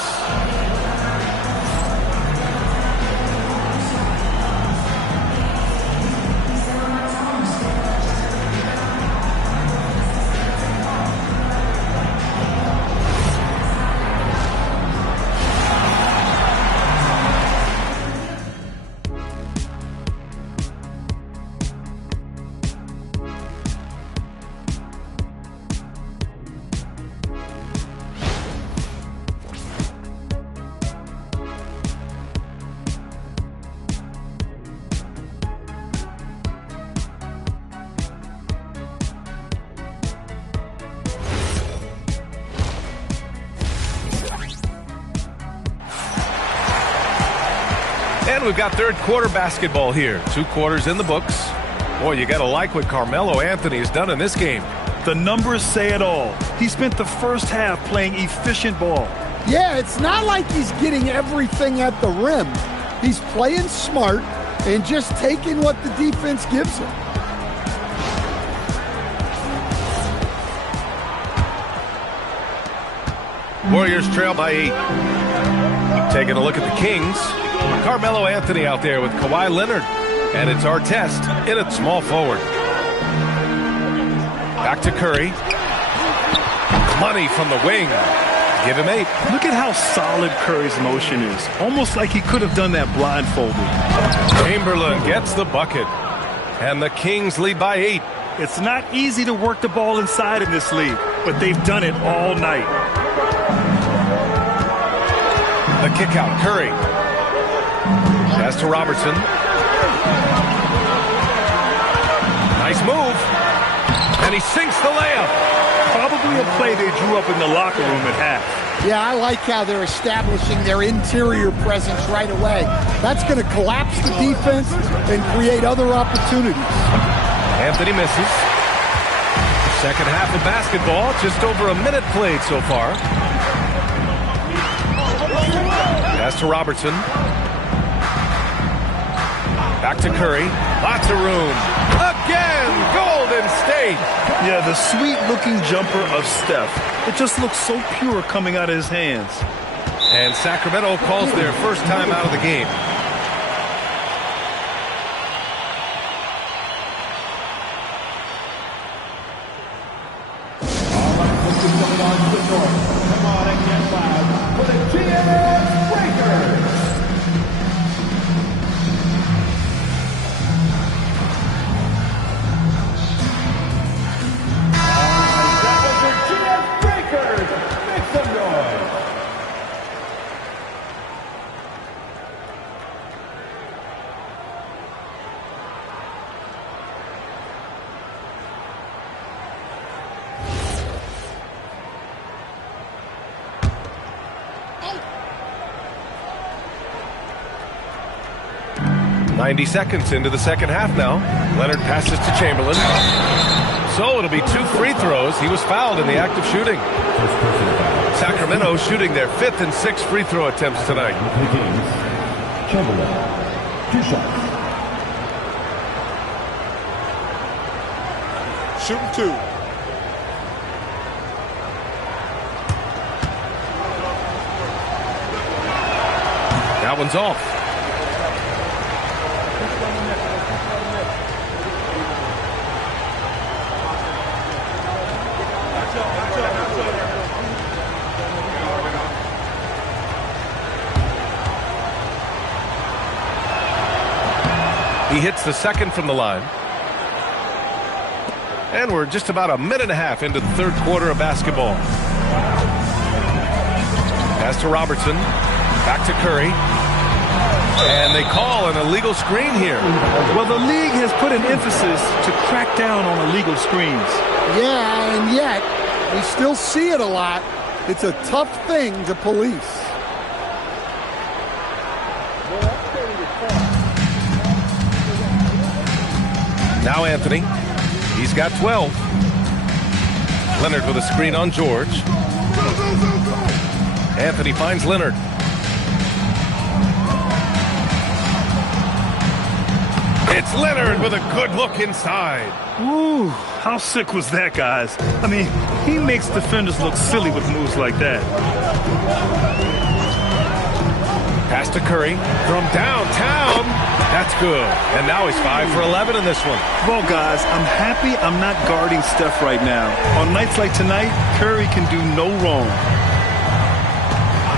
And we've got third quarter basketball here. 2 quarters in the books. Boy, you got to like what Carmelo Anthony has done in this game. The numbers say it all. He spent the first half playing efficient ball. Yeah, it's not like he's getting everything at the rim. He's playing smart and just taking what the defense gives him. Warriors trail by 8. Taking a look at the Kings. Carmelo Anthony out there with Kawhi Leonard. And it's Artest in at small forward. Back to Curry. Money from the wing. Give him 8. Look at how solid Curry's motion is. Almost like he could have done that blindfolded. Chamberlain gets the bucket. And the Kings lead by 8. It's not easy to work the ball inside in this league, but they've done it all night. The kick out. Curry. Pass to Robertson. Nice move. And he sinks the layup. Probably a play they drew up in the locker room at half. Yeah, I like how they're establishing their interior presence right away. That's going to collapse the defense and create other opportunities. Anthony misses. Second half of basketball, just over a minute played so far. Pass to Robertson. Back to Curry. Lots of room. Again, Golden State. Yeah, the sweet-looking jumper of Steph. It just looks so pure coming out of his hands. And Sacramento calls their first time out of the game. Come on and get loud for the TNS Breakers. .90 seconds into the second half now. Leonard passes to Chamberlain. So it'll be 2 free throws. He was fouled in the act of shooting. Sacramento shooting their 5th and 6th free throw attempts tonight. Chamberlain, 2 shots. Shooting 2. That one's off. He hits the second from the line. And we're just about a minute and a half into the third quarter of basketball. Pass to Robertson. Back to Curry. And they call an illegal screen here. Well, the league has put an emphasis to crack down on illegal screens. Yeah, and yet we still see it a lot. It's a tough thing to police. Now Anthony. He's got 12. Leonard with a screen on George. Anthony finds Leonard. It's Leonard with a good look inside. Ooh, how sick was that, guys? I mean, he makes defenders look silly with moves like that. Pass to Curry from downtown. That's good. And now he's 5 for 11 in this one. Well, guys, I'm happy I'm not guarding Steph right now. On nights like tonight, Curry can do no wrong.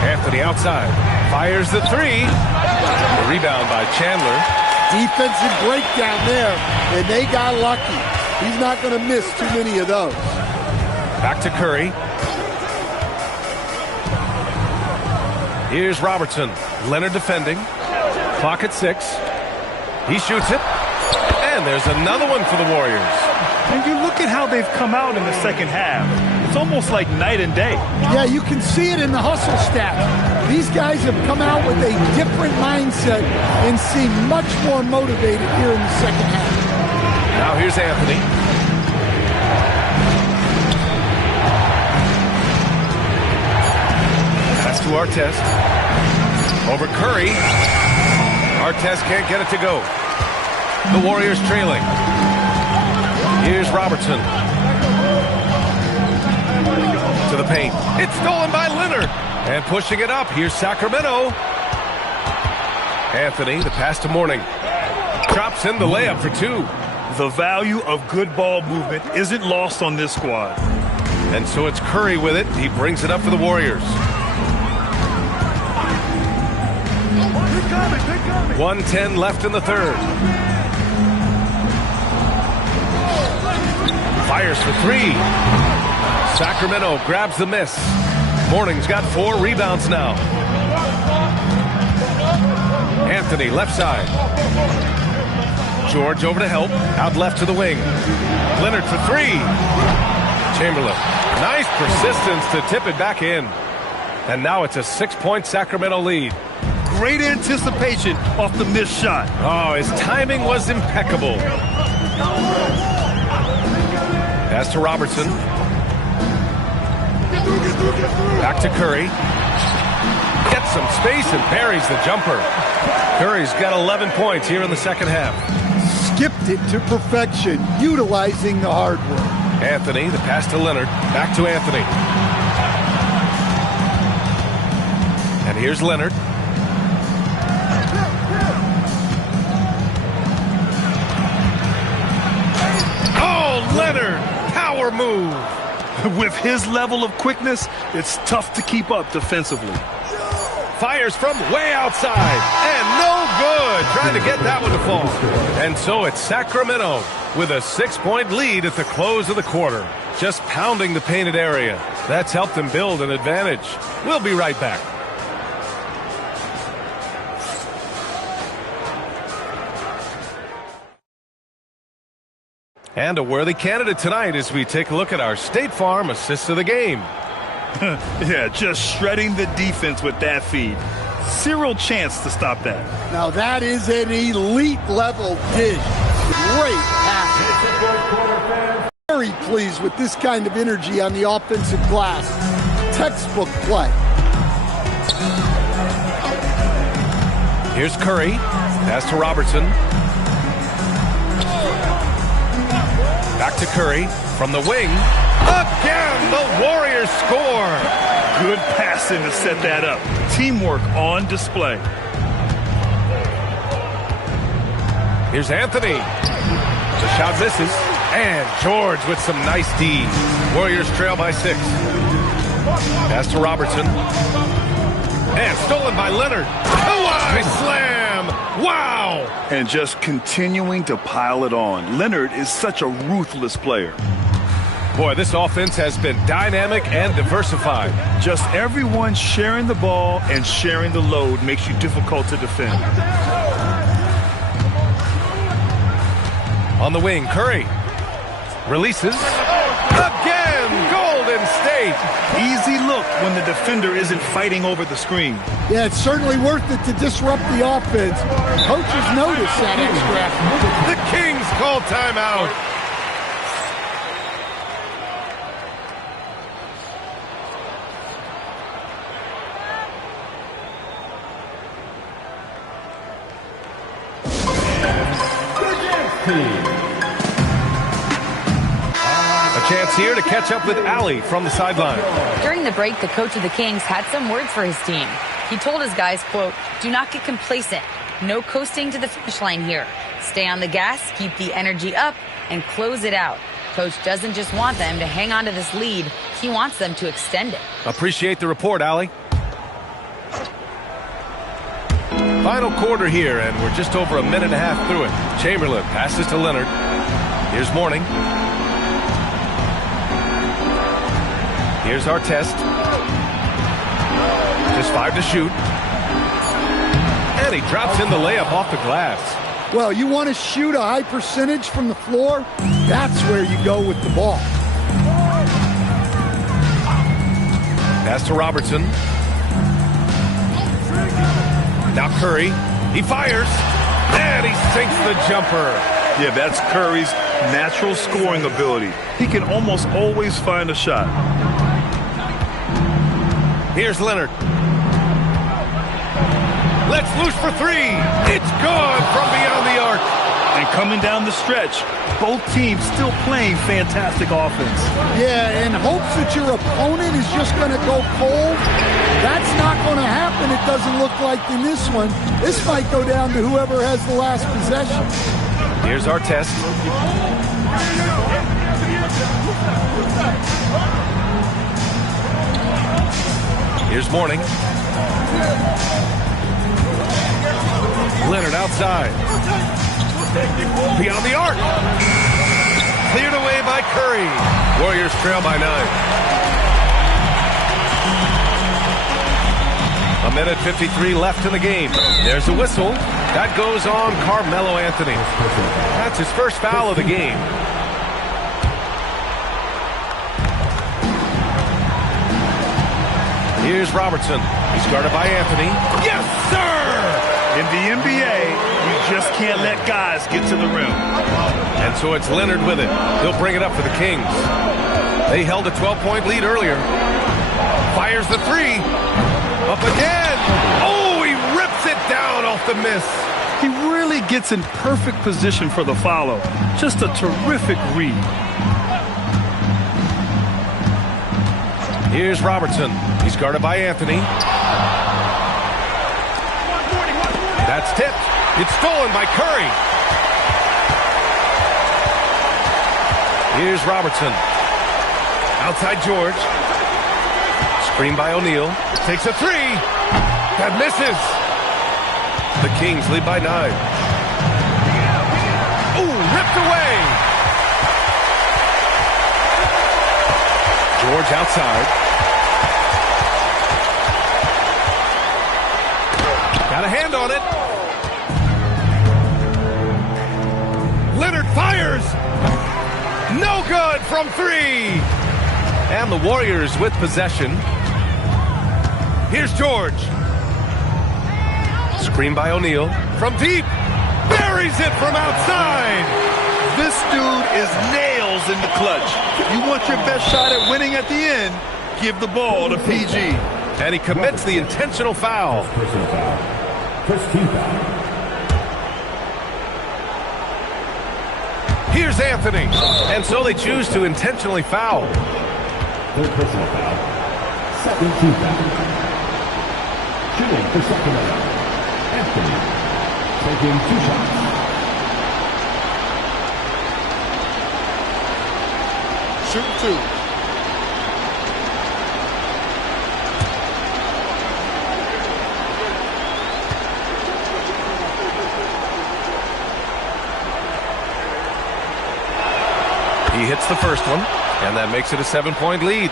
Anthony outside. Fires the 3. The rebound by Chandler. Defensive breakdown there, and they got lucky. He's not going to miss too many of those. Back to Curry. Here's Robertson. Leonard defending. Clock at 6. He shoots it. And there's another one for the Warriors. And you look at how they've come out in the second half. It's almost like night and day. Yeah, you can see it in the hustle stats. These guys have come out with a different mindset and seem much more motivated here in the second half. Now here's Anthony. Pass to Artest. Over Curry. Artest can't get it to go. The Warriors trailing. Here's Robertson. To the paint. It's stolen by Leonard. And pushing it up, here's Sacramento. Anthony, the pass to Mourning. Drops in the layup for two. The value of good ball movement isn't lost on this squad. And so it's Curry with it. He brings it up for the Warriors. 1:10 left in the third. Fires for three. Sacramento grabs the miss. Mourning's got 4 rebounds now. Anthony, left side. George over to help. Out left to the wing. Leonard for three. Chamberlain. Nice persistence to tip it back in. And now it's a 6-point Sacramento lead. Great anticipation off the missed shot. Oh, his timing was impeccable. Pass to Robertson. Back to Curry. Gets some space and buries the jumper. Curry's got 11 points here in the second half. Skipped it to perfection, utilizing the hard work. Anthony, the pass to Leonard. Back to Anthony. And here's Leonard. Oh, Leonard! Power move! With his level of quickness, it's tough to keep up defensively. Fires from way outside, and no good. Trying to get that one to fall. And so it's Sacramento with a 6-point lead at the close of the quarter. Just pounding the painted area. That's helped them build an advantage. We'll be right back. And a worthy candidate tonight as we take a look at our State Farm assist of the game. Yeah, just shredding the defense with that feed. Zero chance to stop that. Now that is an elite level dish. Great pass. Very pleased with this kind of energy on the offensive glass. Textbook play. Here's Curry. Pass to Robertson. Back to Curry from the wing. Again, the Warriors score. Good passing to set that up. Teamwork on display. Here's Anthony. The shot misses. And George with some nice D. Warriors trail by 6. Pass to Robertson. And stolen by Leonard. Kawhi slam. Wow. And just continuing to pile it on. Leonard is such a ruthless player. Boy, this offense has been dynamic and diversified. Just everyone sharing the ball and sharing the load makes you difficult to defend. On the wing, Curry. Releases. Again, Golden State. Easy look when the defender isn't fighting over the screen. Yeah, it's certainly worth it to disrupt the offense. Coaches notice that extra. The Kings call timeout. A chance here to catch up with Allie from the sideline. During the break, the coach of the Kings had some words for his team. He told his guys, quote, "Do not get complacent. No coasting to the finish line here. Stay on the gas, keep the energy up, and close it out." Coach doesn't just want them to hang on to this lead. He wants them to extend it. Appreciate the report, Allie. Final quarter here, and we're just over a minute and a half through it. Chamberlain passes to Leonard. Here's Mourning. Here's Artest. Just 5 to shoot. And he drops in the layup off the glass. Well, you want to shoot a high percentage from the floor? That's where you go with the ball. Pass to Robertson. Now Curry. He fires. And he sinks the jumper. Yeah, that's Curry's natural scoring ability. He can almost always find a shot. Here's Leonard. Let's loose for 3. It's gone from beyond the arc. And coming down the stretch, both teams still playing fantastic offense. Yeah, and hopes that your opponent is just going to go cold. That's not going to happen, it doesn't look like in this one. This might go down to whoever has the last possession. Here's our test. Here's Mourning. Leonard outside. Beyond the arc. Cleared away by Curry. Warriors trail by 9. A minute 53 left in the game. There's a whistle. That goes on Carmelo Anthony. That's his first foul of the game. Here's Robertson. He's guarded by Anthony. Yes, sir! In the NBA, you just can't let guys get to the rim. And so it's Leonard with it. He'll bring it up for the Kings. They held a 12-point lead earlier. Fires the three. Up again. Oh, he rips it down off the miss. He really gets in perfect position for the follow. Just a terrific read. Here's Robertson. He's guarded by Anthony. That's tipped. It's stolen by Curry. Here's Robertson. Outside George. Screen by O'Neal. Takes a three. That misses. The Kings lead by 9. Ooh, ripped away. George outside. Got a hand on it. Leonard fires. No good from 3. And the Warriors with possession. Here's George. Screen by O'Neal. From deep. Buries it from outside. This dude is nails in the clutch. You want your best shot at winning at the end, give the ball to PG. And he commits the intentional foul. Personal foul. First team foul. Here's Anthony. And so they choose to intentionally foul. Third personal foul. Second team foul. Shooting for Sacramento. Anthony taking 2 shots. Shoot 2. He hits the first one, and that makes it a 7-point lead.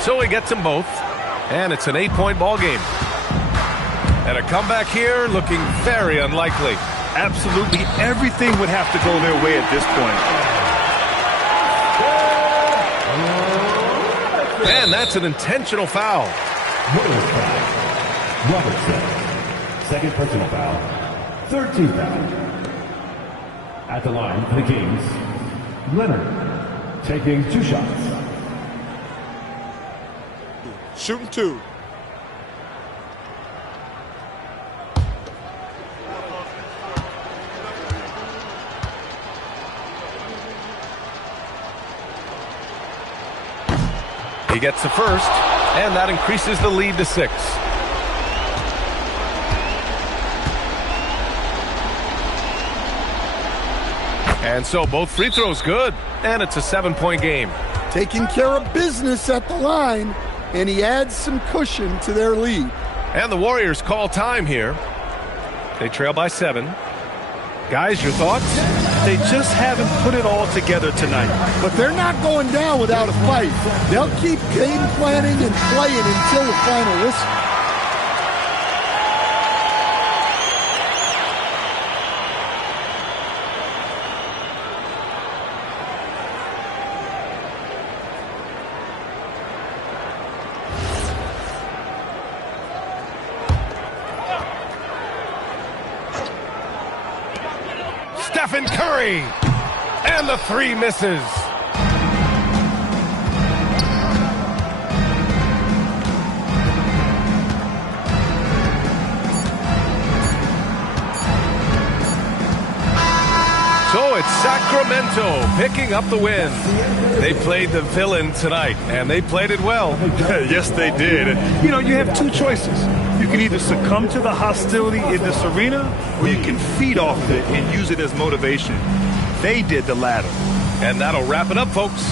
So he gets them both, and it's an 8-point ball game. And a comeback here looking very unlikely. Absolutely everything would have to go their way at this point. And that's an intentional foul. Robertson. Second personal foul. Third team foul. At the line for the Kings, Leonard taking 2 shots. Shooting 2. He gets the first, and that increases the lead to 6. And so both free throws good, and it's a 7-point game. Taking care of business at the line, and he adds some cushion to their lead. And the Warriors call time here. They trail by 7. Guys, your thoughts? They just haven't put it all together tonight. But they're not going down without a fight. They'll keep game planning and playing until the final whistle. Stephen Curry, and the 3 misses. Sacramento picking up the win. They played the villain tonight, and they played it well. Yes, they did. You know, you have two choices. You can either succumb to the hostility in this arena, or you can feed off of it and use it as motivation. They did the latter. And that'll wrap it up, folks.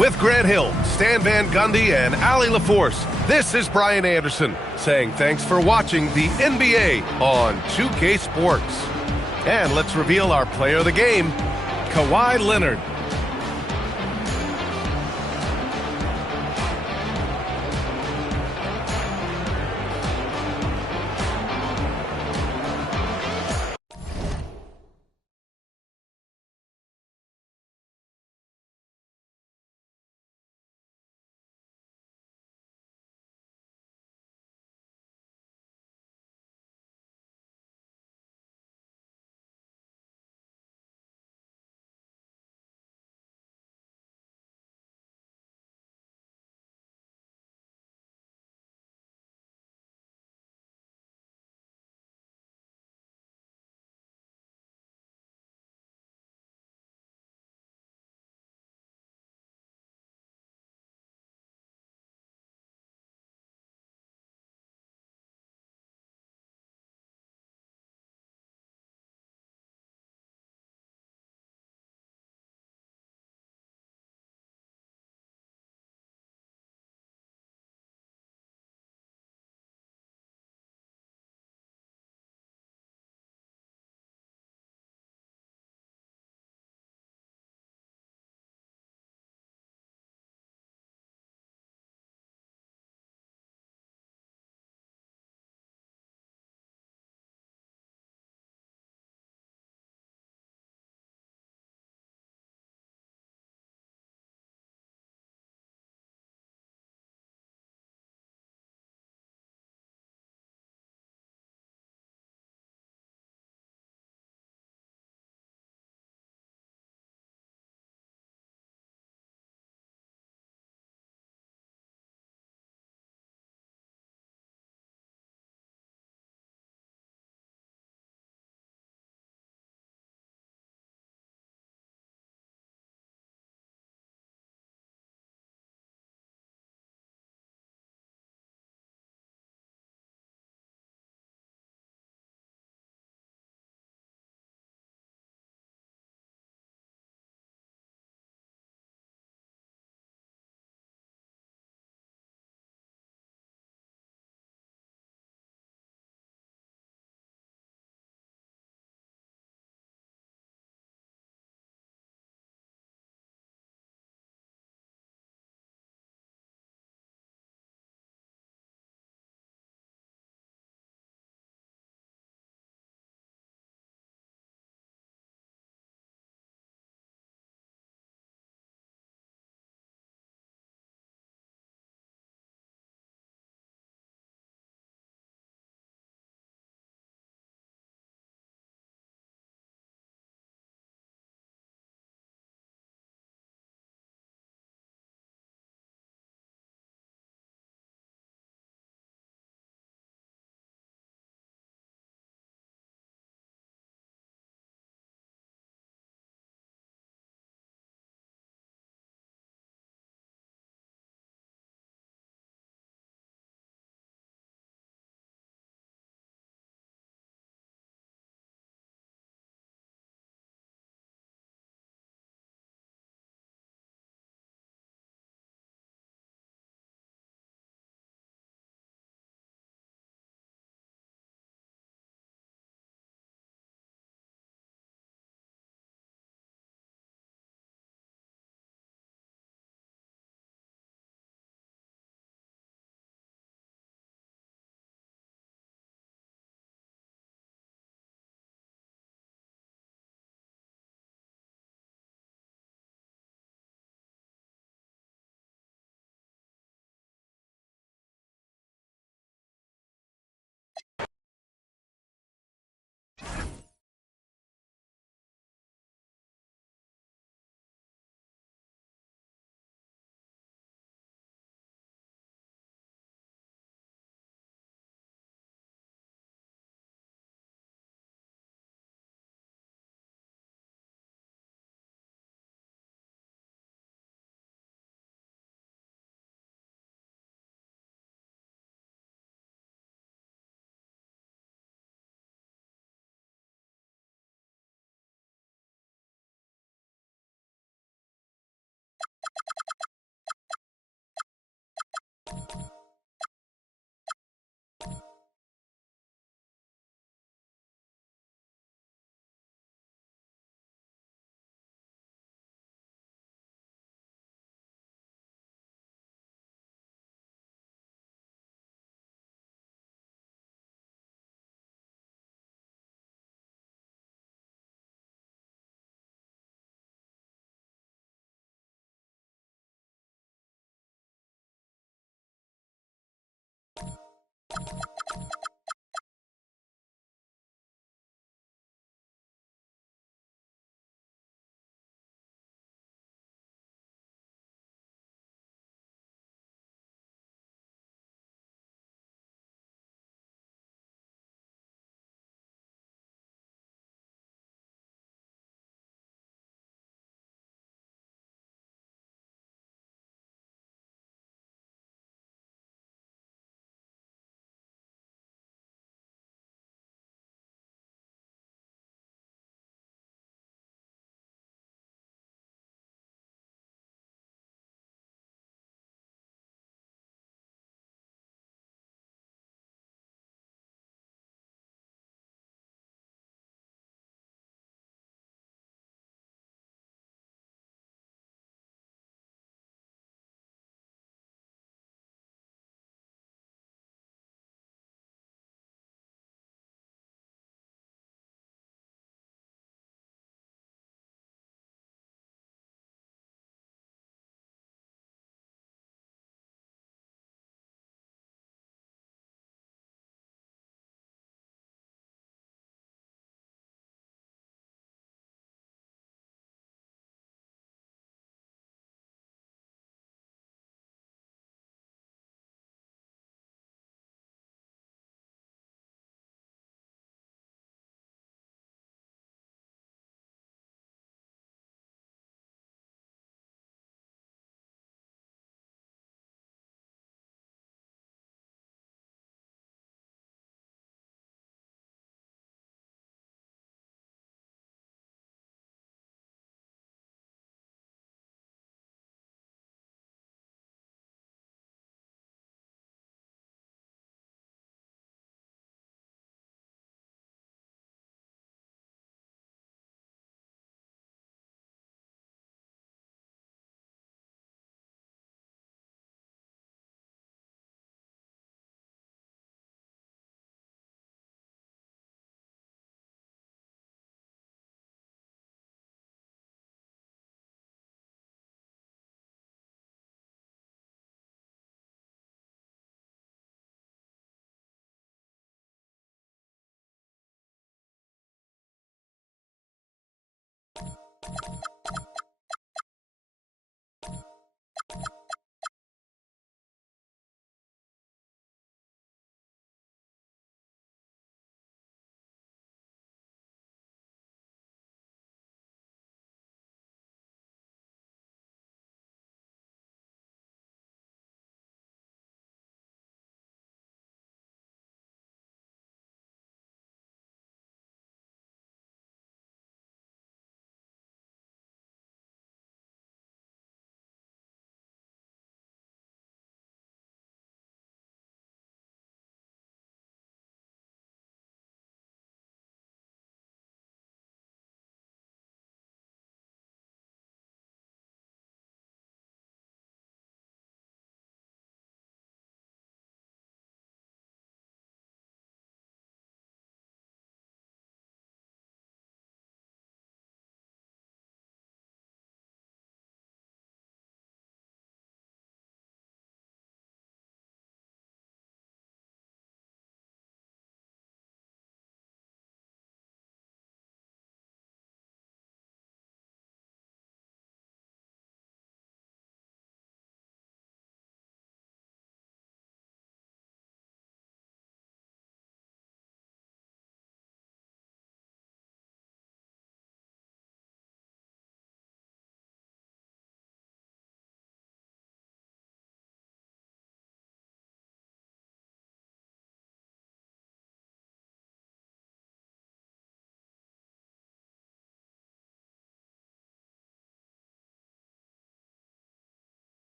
With Grant Hill, Stan Van Gundy, and Allie LaForce, this is Brian Anderson saying thanks for watching the NBA on 2K Sports. And let's reveal our player of the game, Kawhi Leonard.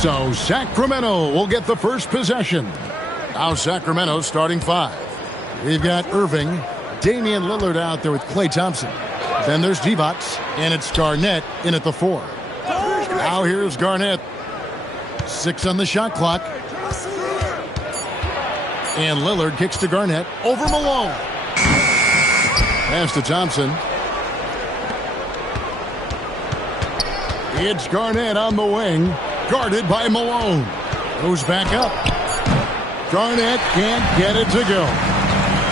So Sacramento will get the first possession. Now Sacramento starting 5. We've got Irving, Damian Lillard out there with Klay Thompson. Then there's Divac, and it's Garnett in at the 4. Now here's Garnett. 6 on the shot clock. And Lillard kicks to Garnett over Malone. Pass to Thompson. It's Garnett on the wing, guarded by Malone. Goes back up. Garnett can't get it to go.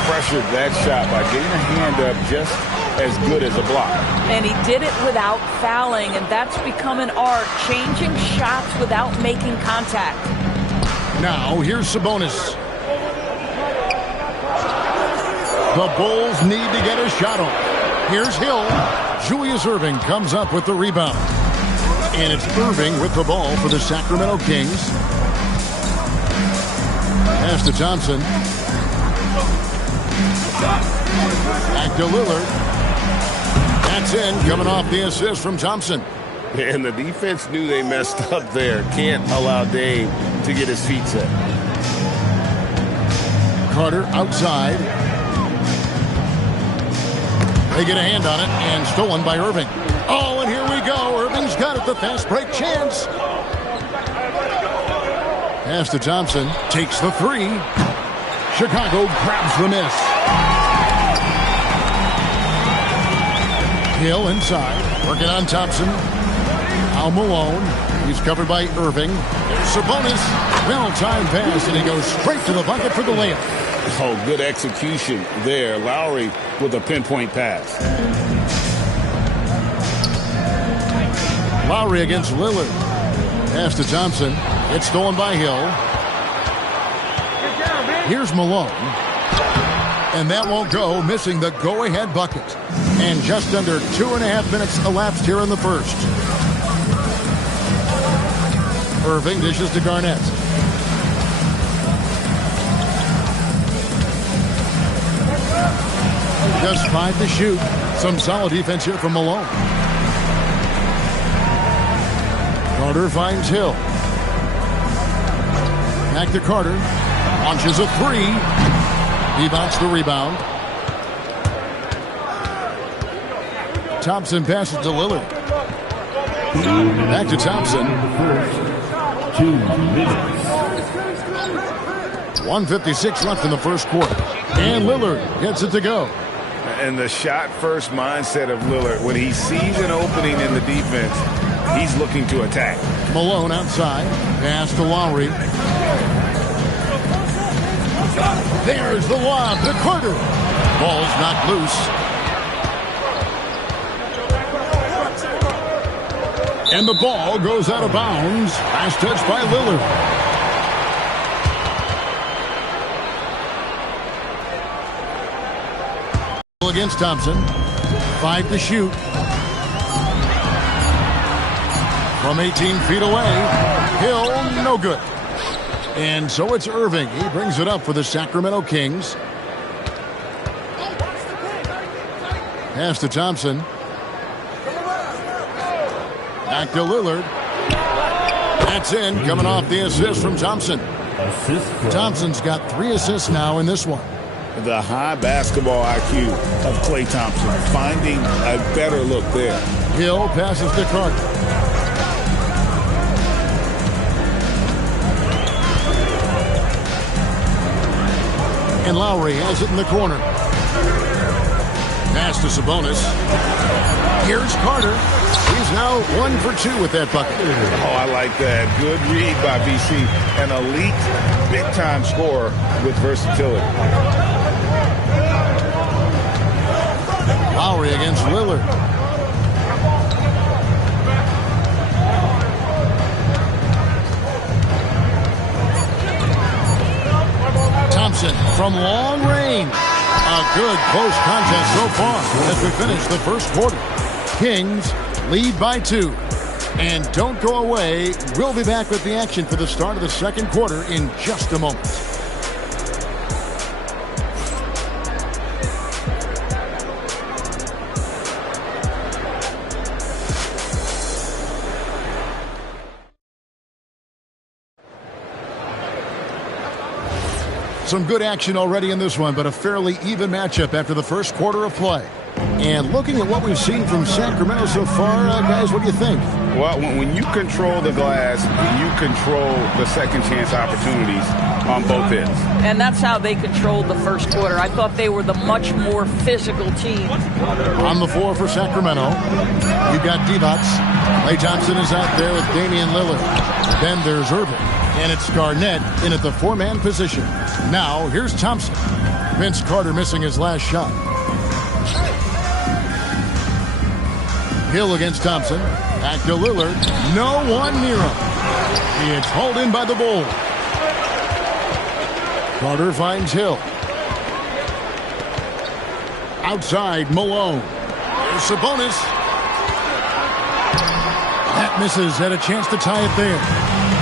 Pressured that shot by getting a hand up just as good as a block. And he did it without fouling, and that's become an art, changing shots without making contact. Now, here's Sabonis. The Bulls need to get a shot off. Here's Hill. Julius Irving comes up with the rebound. And it's Irving with the ball for the Sacramento Kings. Pass to Thompson. Back to Lillard. That's in, coming off the assist from Thompson. And the defense knew they messed up there. Can't allow Dame to get his feet set. Carter outside. They get a hand on it, and stolen by Irving. Oh, and here we go. Irving's got it, the fast break chance. Pass to Thompson. Takes the 3. Chicago grabs the miss. Hill inside. Working on Thompson. Now Malone. He's covered by Irving. There's Sabonis. Well-timed pass, and he goes straight to the bucket for the layup. Oh, good execution there. Lowry with a pinpoint pass. Lowry against Lillard. Pass to Thompson. It's stolen by Hill. Here's Malone. And that won't go, missing the go-ahead bucket. And just under 2.5 minutes elapsed here in the first. Irving dishes to Garnett. Just 5 to shoot. Some solid defense here from Malone. Carter finds Hill. Back to Carter. Launches a 3. He bounces the rebound. Thompson passes to Lillard. Back to Thompson. 2 minutes. 1:56 left in the first quarter. And Lillard gets it to go. And the shot-first mindset of Lillard, when he sees an opening in the defense, he's looking to attack. Malone outside. Pass to Lowry. There's the lob to Carter. Ball's knocked loose. And the ball goes out of bounds. Last touch by Lillard. Against Thompson. 5 to shoot. From 18 feet away. Hill, no good. And so it's Irving. He brings it up for the Sacramento Kings. Pass to Thompson. Back to Lillard. That's in, coming off the assist from Thompson. Thompson's got 3 assists now in this one. The high basketball IQ of Klay Thompson, finding a better look there. Hill passes to Carter. And Lowry has it in the corner. Pass to Sabonis. Here's Carter. He's now 1 for 2 with that bucket. Oh, I like that. Good read by BC. An elite, big-time scorer with versatility. Lowry against Lillard. Thompson from long range. A good close contest so far as we finish the first quarter. Kings lead by 2. And don't go away. We'll be back with the action for the start of the second quarter in just a moment. Some good action already in this one, but a fairly even matchup after the first quarter of play. And looking at what we've seen from Sacramento so far, guys, what do you think? Well, when you control the glass, you control the second chance opportunities on both ends. And that's how they controlled the first quarter. I thought they were the much more physical team. On the floor for Sacramento, you've got Divac. Klay Thompson is out there with Damian Lillard. Then there's Irving. And it's Garnett in at the four-man position. Now, here's Thompson. Vince Carter missing his last shot. Hill against Thompson. Back to Lillard. No one near him. It's hauled in by the Bulls. Carter finds Hill. Outside, Malone. There's Sabonis. That misses. Had a chance to tie it there.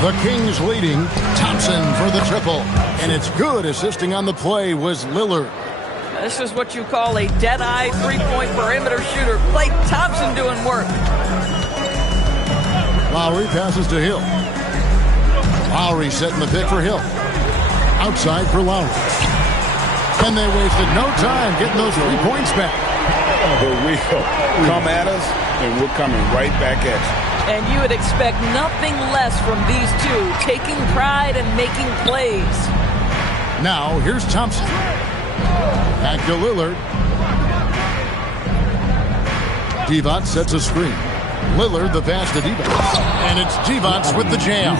The Kings leading. Thompson for the triple. And it's good. Assisting on the play was Lillard. This is what you call a dead-eye three-point perimeter shooter. Klay Thompson doing work. Lowry passes to Hill. Lowry setting the pick for Hill. Outside for Lowry. And they wasted no time getting those 3 points back. For real. Come at us, and we're coming right back at you. And you would expect nothing less from these two, taking pride and making plays. Now, here's Thompson. Back to Lillard. Divac sets a screen. Lillard the pass to Divac. And it's Divac with the jam.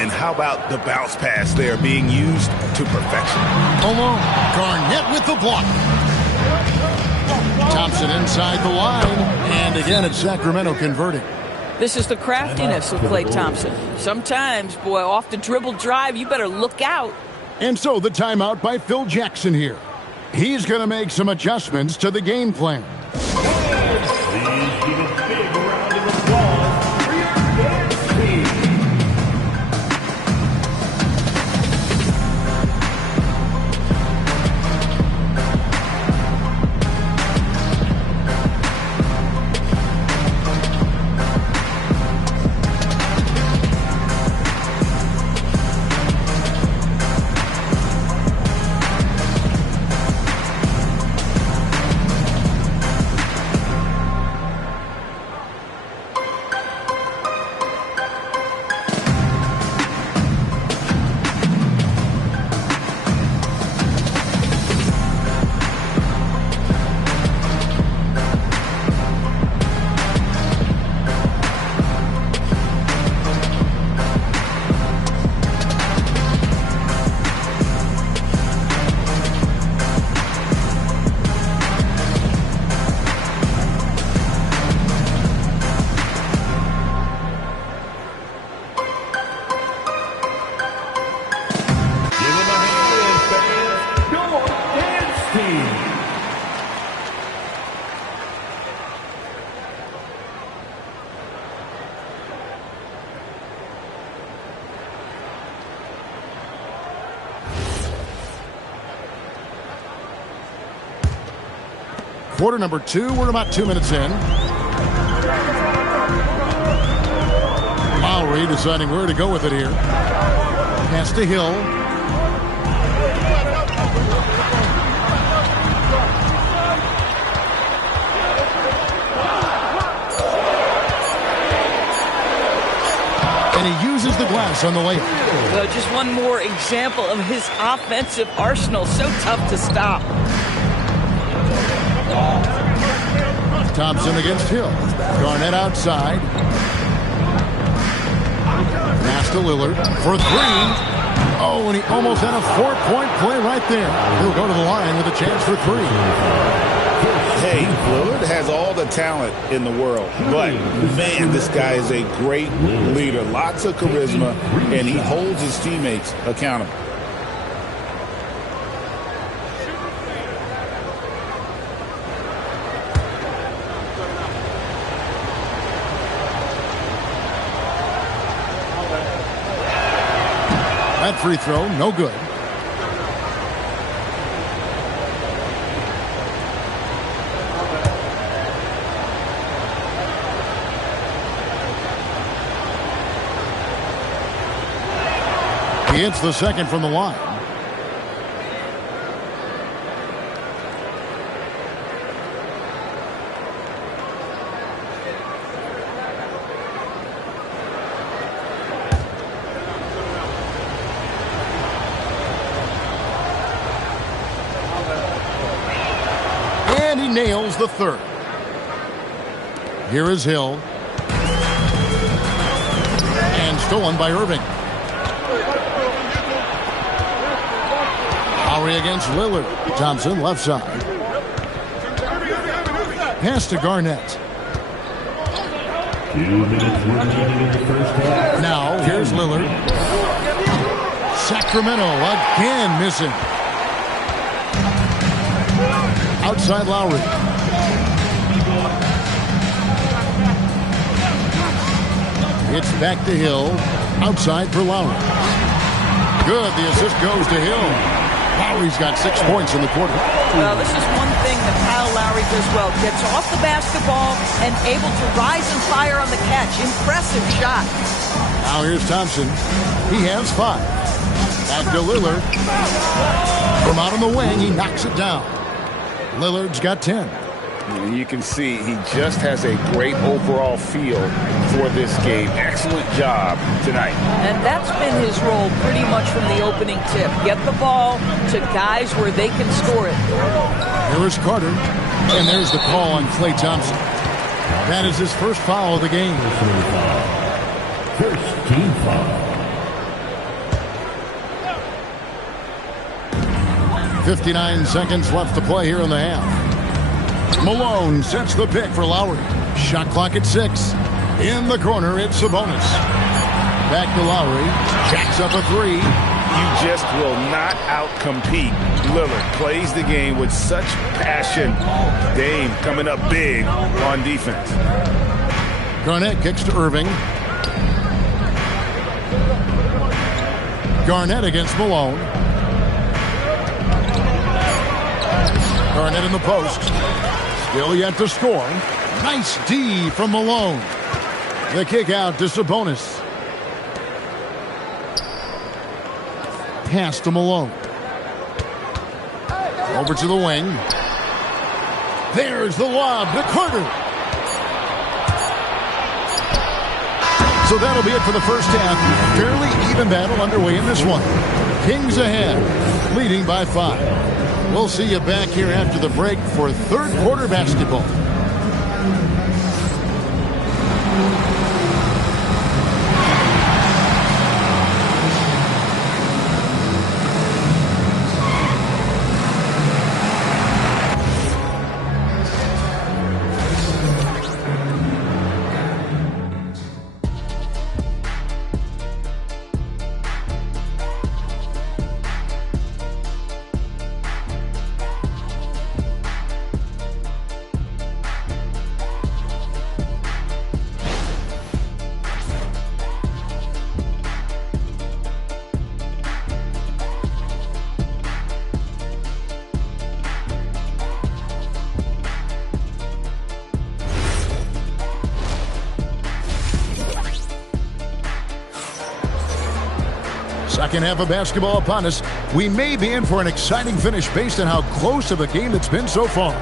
And how about the bounce pass there being used to perfection? Malone. Garnett with the block. Thompson inside the line. And again, it's Sacramento converting. This is the craftiness of Klay Thompson. Sometimes, boy, off the dribble drive, you better look out. And so the timeout by Phil Jackson here. He's going to make some adjustments to the game plan. Please give a big round of applause for your dance team. Quarter number 2, we're about 2 minutes in. Lowry deciding where to go with it here. Pass to Hill. And he uses the glass on the layup. Just one more example of his offensive arsenal. So tough to stop. Thompson against Hill. Garnett outside. Pass to Lillard for 3. Oh, and he almost had a 4-point play right there. He'll go to the line with a chance for 3. Hey, Lillard has all the talent in the world, but man, this guy is a great leader. Lots of charisma, and he holds his teammates accountable. That free throw, no good. He hits the second from the line. nails the third. Here is Hill. And stolen by Irving. Lowry against Lillard. Thompson left side. Pass to Garnett. 2 minutes remaining in the first half. Now, here's Lillard. Sacramento again missing. Outside Lowry. It's back to Hill. Outside for Lowry. Good. The assist goes to Hill. Lowry's got 6 points in the quarter. Well, this is one thing that Kyle Lowry does well. Gets off the basketball and able to rise and fire on the catch. Impressive shot. Now here's Thompson. He has 5. Back to Lillard. From out on the wing, he knocks it down. Lillard's got 10. You can see he just has a great overall feel for this game. Excellent job tonight. And that's been his role pretty much from the opening tip. Get the ball to guys where they can score it. Here is Carter. And there's the call on Klay Thompson. That is his first foul of the game. First team foul. 59 seconds left to play here in the half. Malone sets the pick for Lowry. Shot clock at 6. In the corner, it's Sabonis. Back to Lowry. Jacks up a 3. You just will not outcompete Lillard. Plays the game with such passion. Dame coming up big on defense. Garnett kicks to Irving. Garnett against Malone. Garnett in the post. Still yet to score. Nice D from Malone. The kick out to Sabonis. Pass to Malone. Over to the wing. There's the lob to Carter. So that'll be it for the first half. Fairly even battle underway in this one. Kings ahead, leading by 5. We'll see you back here after the break for third quarter basketball. Second half of basketball upon us. We may be in for an exciting finish based on how close of a game it's been so far.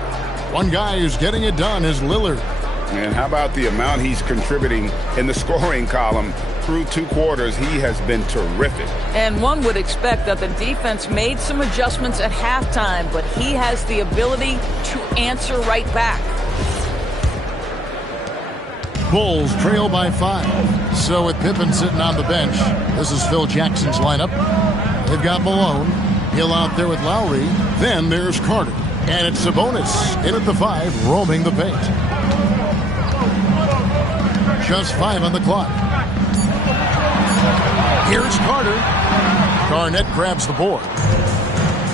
One guy who's getting it done is Lillard. And how about the amount he's contributing in the scoring column? Through 2 quarters, he has been terrific. And one would expect that the defense made some adjustments at halftime, but he has the ability to answer right back. Bulls trail by 5. So with Pippen sitting on the bench, this is Phil Jackson's lineup. They've got Malone. Hill out there with Lowry. Then there's Carter. And it's Sabonis in at the 5, roaming the paint. Just 5 on the clock. Here's Carter. Garnett grabs the board.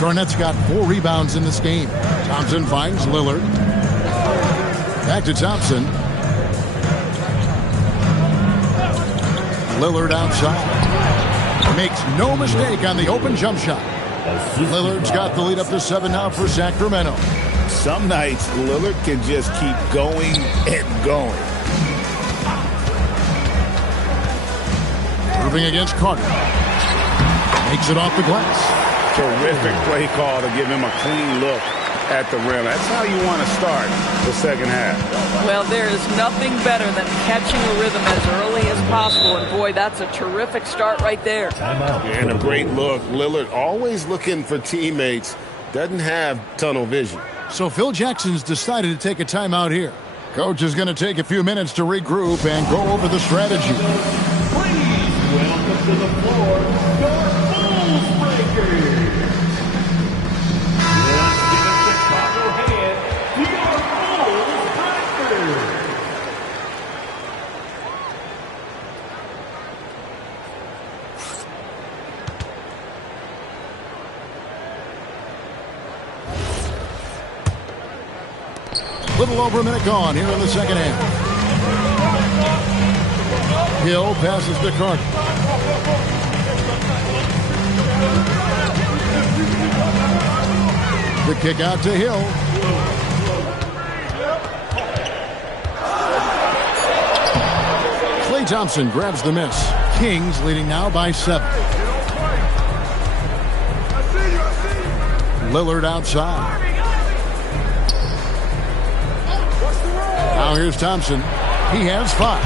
Garnett's got 4 rebounds in this game. Thompson finds Lillard. Back to Thompson. Lillard outside. Makes no mistake on the open jump shot. Lillard's got the lead up to 7 now for Sacramento. Some nights, Lillard can just keep going and going. Moving against Carter. Makes it off the glass. Terrific play call to give him a clean look at the rim. That's how you want to start the second half. Well, there is nothing better than catching a rhythm as early as possible. And boy, that's a terrific start right there. And a great look. Lillard always looking for teammates. Doesn't have tunnel vision. So Phil Jackson's decided to take a timeout here. Coach is going to take a few minutes to regroup and go over the strategy. Please welcome to the floor, your Bulls Breakers. Let's give a Chicago hand to your Bulls Breakers. Little over a minute gone here in the second half. Hill passes to Carter. The kick out to Hill. Klay Thompson grabs the miss. Kings leading now by 7. Lillard outside. Now here's Thompson. He has 5.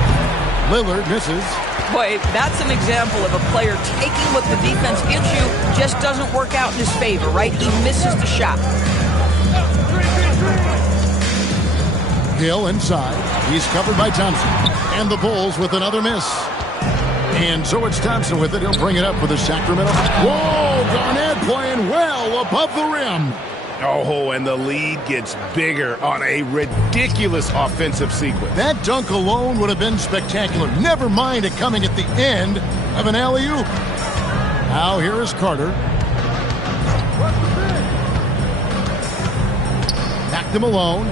Lillard misses. Boy, that's an example of a player taking what the defense gives you, just doesn't work out in his favor, right? He misses the shot. Hill inside. He's covered by Thompson. And the Bulls with another miss. And so it's Thompson with it. He'll bring it up for the Sacramento. Whoa, Garnett playing well above the rim. Oh, and the lead gets bigger on a ridiculous offensive sequence. That dunk alone would have been spectacular. Never mind it coming at the end of an alley-oop. Now here is Carter. Back to Malone.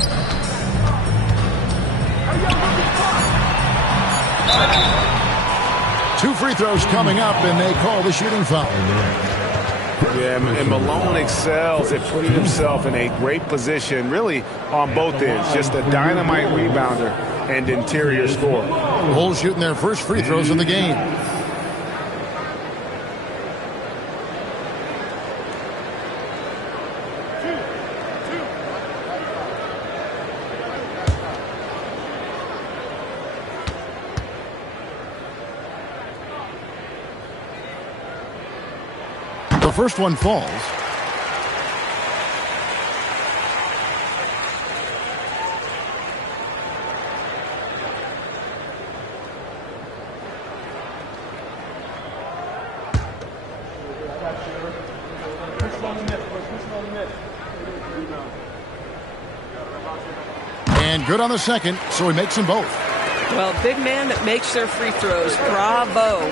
Two free throws coming up, and they call the shooting foul. Yeah, and Malone excels at putting himself in a great position, really, on both ends. Just a dynamite rebounder and interior scorer. Bulls shooting their first free throws of the game. The first one falls. And good on the second, so he makes them both. Well, big man that makes their free throws. Bravo.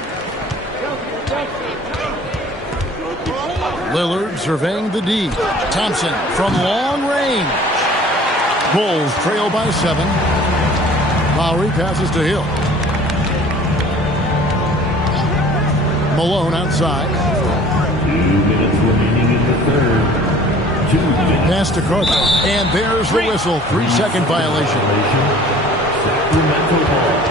Lillard surveying the D. Thompson from long range. Bulls trail by 7. Lowry passes to Hill. Malone outside. 2 minutes remaining in the third. 2 minutes. Pass to Carter. And there's the whistle. 3-second violation. Sacramento ball.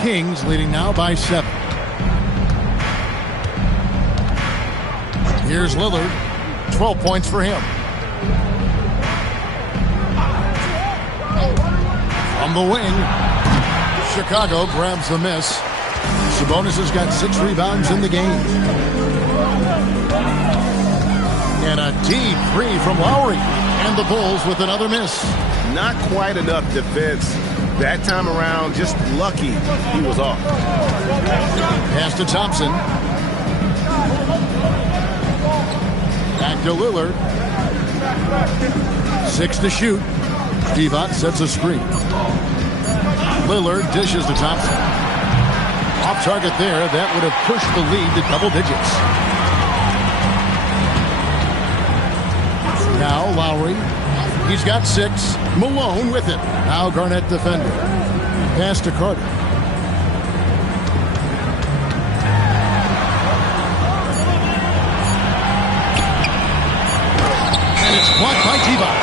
Kings leading now by 7. Here's Lillard. 12 points for him. From the wing, Chicago grabs the miss. Sabonis has got 6 rebounds in the game. And a deep 3 from Lowry. And the Bulls with another miss. Not quite enough defense. That time around, just lucky he was off. Pass to Thompson. Back to Lillard. 6 to shoot. Divac sets a screen. Lillard dishes to Thompson. Off target there. That would have pushed the lead to double digits. Now Lowry. He's got 6. Malone with it. Now Garnett defending. Pass to Carter. And it's blocked by Divac.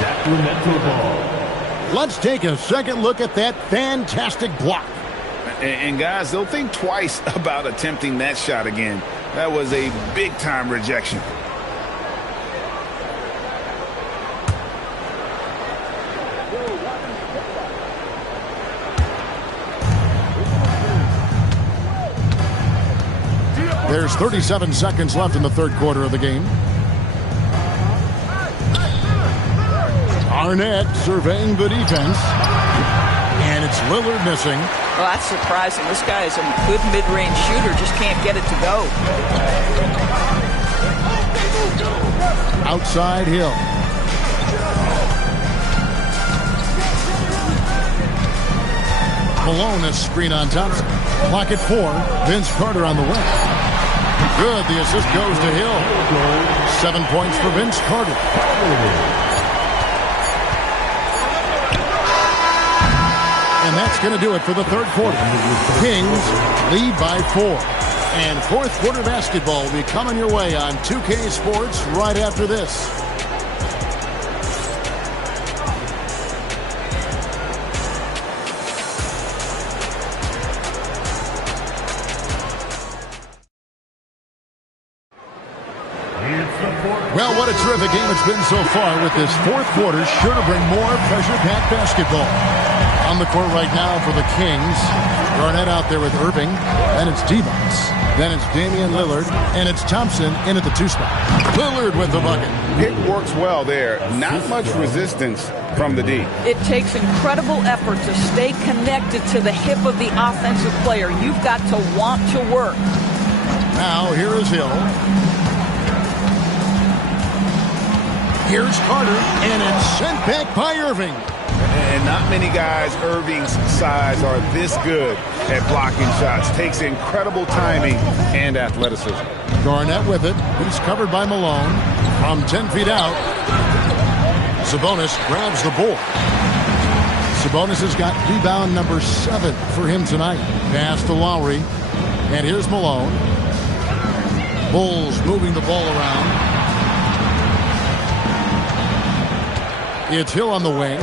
Sacramento ball. Let's take a second look at that fantastic block. And guys, they'll think twice about attempting that shot again. That was a big-time rejection. There's 37 seconds left in the third quarter of the game. Arnett surveying the defense. And it's Lillard missing. Well, that's surprising. This guy is a good mid-range shooter, just can't get it to go. Outside Hill. Malone has screen on Thompson. Clock at 4. Vince Carter on the wing. Good. The assist goes to Hill. 7 points for Vince Carter. And that's going to do it for the third quarter. Kings lead by 4. And fourth quarter basketball will be coming your way on 2K Sports right after this. Well, what a terrific game it's been so far, with this fourth quarter sure to bring more pressure-packed basketball. On the court right now for the Kings, Garnett out there with Irving, then it's Divac, then it's Damian Lillard, and it's Thompson in at the 2 spot. Lillard with the bucket. It works well there. Not much resistance from the D. It takes incredible effort to stay connected to the hip of the offensive player. You've got to want to work. Now, here is Hill. Here's Carter, and it's sent back by Irving. And not many guys Irving's size are this good at blocking shots. Takes incredible timing and athleticism. Garnett with it. He's covered by Malone. From 10 feet out, Sabonis grabs the ball. Sabonis has got rebound number 7 for him tonight. Pass to Lowry. And here's Malone. Bulls moving the ball around. It's Hill on the wing. And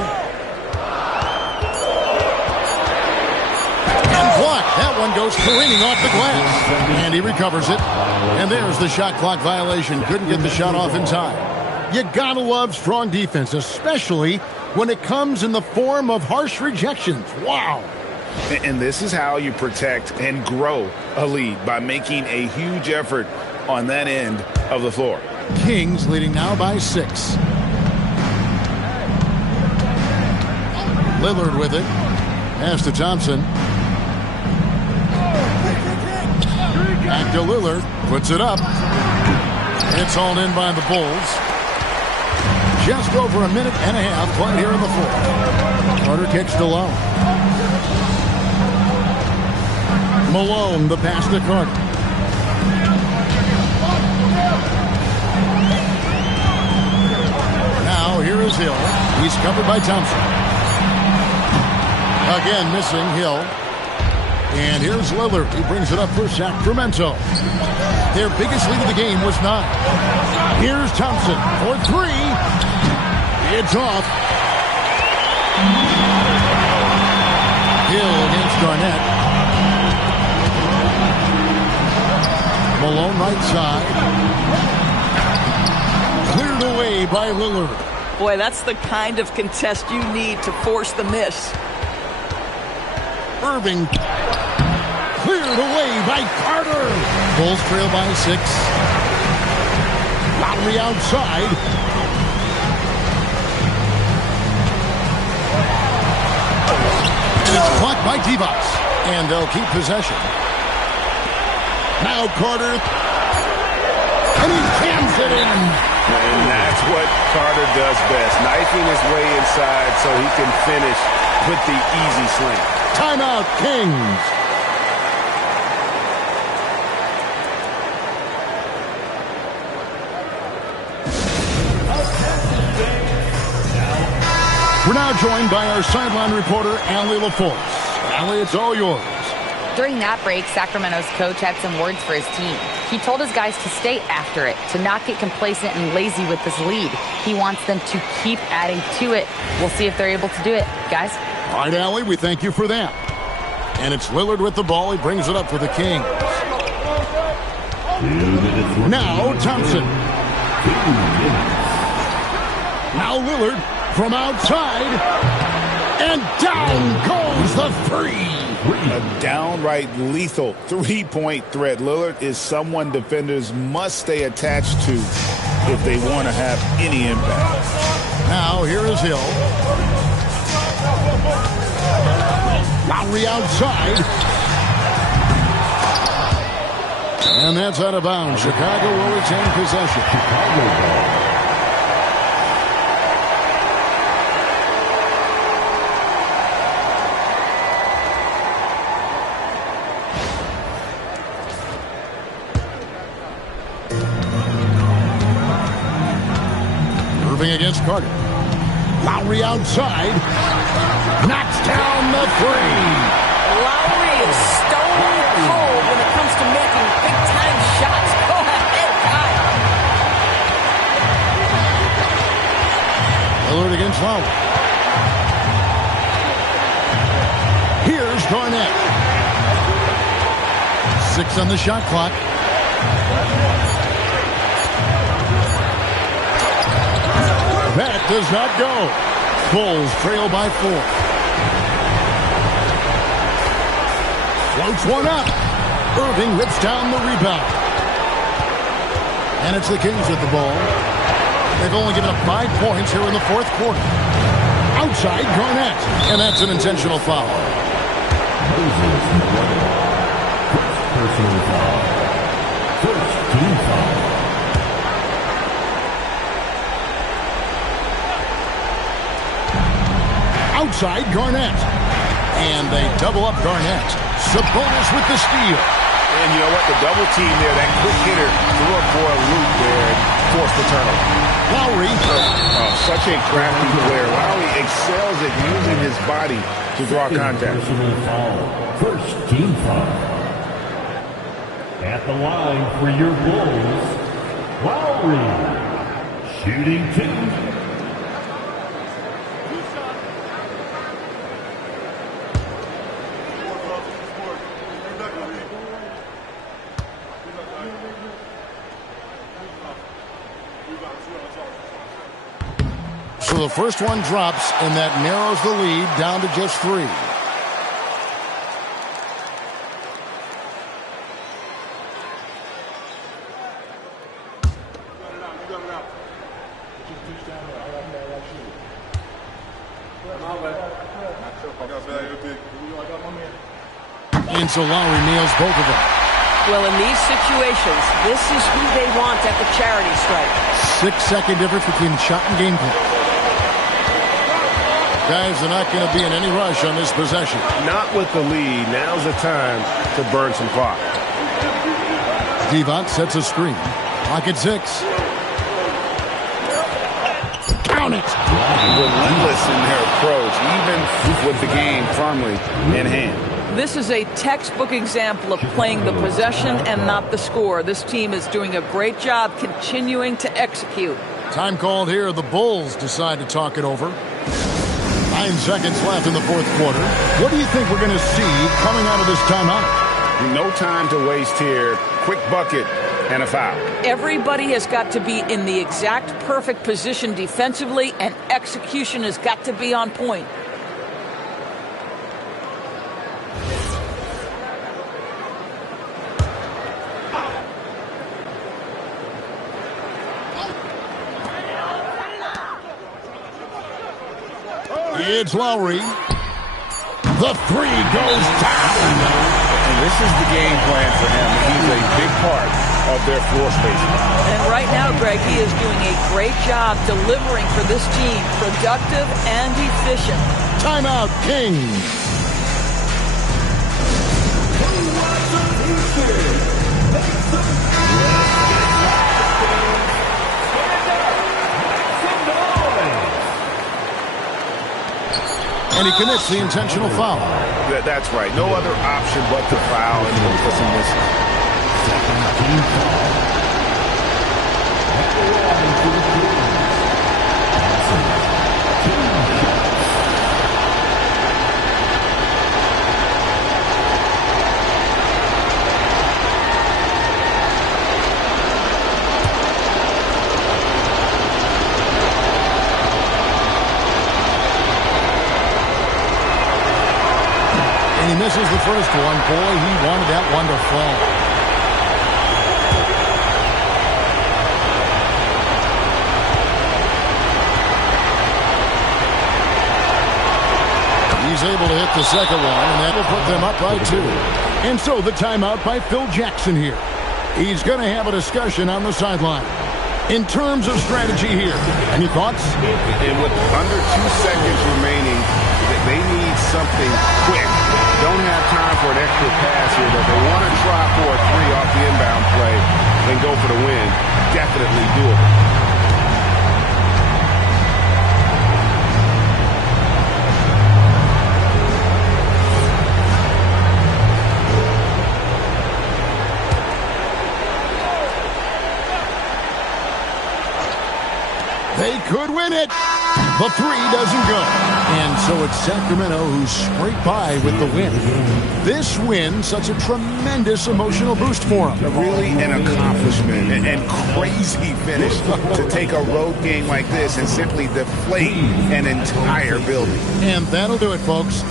blocked. That one goes careening off the glass. And he recovers it. And there's the shot clock violation. Couldn't get the shot off in time. You gotta love strong defense, especially when it comes in the form of harsh rejections. Wow. And this is how you protect and grow a lead, by making a huge effort on that end of the floor. Kings leading now by 6. Lillard with it. Pass to Thompson. Back to Lillard. Puts it up. It's hauled in by the Bulls. Just over a minute and a half played here in the fourth. Carter kicks to low. Malone, the pass to Carter. Now here is Hill. He's covered by Thompson. Again, missing Hill. And here's Lillard. He brings it up for Sacramento. Their biggest lead of the game was 9. Here's Thompson for 3. It's off. Hill against Garnett. Malone right side. Cleared away by Lillard. Boy, that's the kind of contest you need to force the miss. Irving cleared away by Carter. Bulls trail by 6. Lowry outside. It's blocked by Divac. And they'll keep possession. Now Carter. And he jams it in. And that's what Carter does best. Knifing his way inside so he can finish with the easy slam. Timeout, Kings. We're now joined by our sideline reporter, Allie LaForce. Allie, it's all yours. During that break, Sacramento's coach had some words for his team. He told his guys to stay after it, to not get complacent and lazy with this lead. He wants them to keep adding to it. We'll see if they're able to do it. Guys? All right, Allie, we thank you for that. And it's Lillard with the ball. He brings it up for the Kings. Now Thompson. Now Lillard from outside. And down goes the three. A downright lethal three-point threat. Lillard is someone defenders must stay attached to if they want to have any impact. Now here is Hill. Lowry outside. And that's out of bounds. Chicago will retain possession. Irving against Carter. Lowry outside. Knocks down the three. Lowry is stone cold when it comes to making big-time shots. Go ahead, Kyle. Lillard against Lowry. Here's Garnett. 6 on the shot clock. That does not go. Bulls trail by 4. Floats one up. Irving whips down the rebound. And it's the Kings with the ball. They've only given up 5 points here in the fourth quarter. Outside, Garnett. And that's an intentional foul. Personal foul. First team foul. Outside, Garnett. And they double up Garnett. Sabonis with the steal. And you know what? The double team there, that quick hitter threw up for a loop there and forced the turnover. Lowry. Such a crafty player. Lowry excels at using his body to draw contact. Personal foul. First team foul. At the line for your Bulls, Lowry. Shooting 2. So the first one drops, and that narrows the lead down to just 3. And so Lowry nails both of them. Well, in these situations, this is who they want at the charity stripe. 6-second difference between shot and game clock. Guys are not going to be in any rush on this possession. Not with the lead. Now's the time to burn some clock. Divac sets a screen. Clock at 6. Count it. Relentless in their approach, even with the game firmly in hand. This is a textbook example of playing the possession and not the score. This team is doing a great job continuing to execute. Time called here. The Bulls decide to talk it over. 9 seconds left in the fourth quarter. What do you think we're going to see coming out of this timeout? No time to waste here. Quick bucket and a foul. Everybody has got to be in the exact perfect position defensively, and execution has got to be on point. It's Lowry. The 3 goes down. And this is the game plan for him. He's a big part of their floor spacing. And right now, Greg, he is doing a great job delivering for this team. Productive and efficient. Timeout, Kings. And he commits the intentional foul. That's right. No other option but to foul, and he puts him missing. And he misses the first one. Boy, he wanted that one to fall. He's able to hit the second one, and that will put them up by 2. And so the timeout by Phil Jackson here. He's going to have a discussion on the sideline. In terms of strategy here, any thoughts? And with under 2 seconds remaining, they need something quick. Don't have time for an extra pass here, but they want to try for a 3 off the inbound play and go for the win. Definitely doable. They could win it. The 3 doesn't go. And so it's Sacramento who's scraped by with the win. This win, such a tremendous emotional boost for them. Really an accomplishment and crazy finish to take a road game like this and simply deflate an entire building. And that'll do it, folks.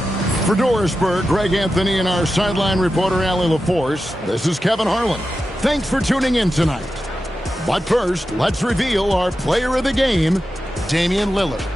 For Dorisburg, Greg Anthony and our sideline reporter, Allie LaForce, this is Kevin Harlan. Thanks for tuning in tonight. But first, let's reveal our player of the game, Damian Lillard.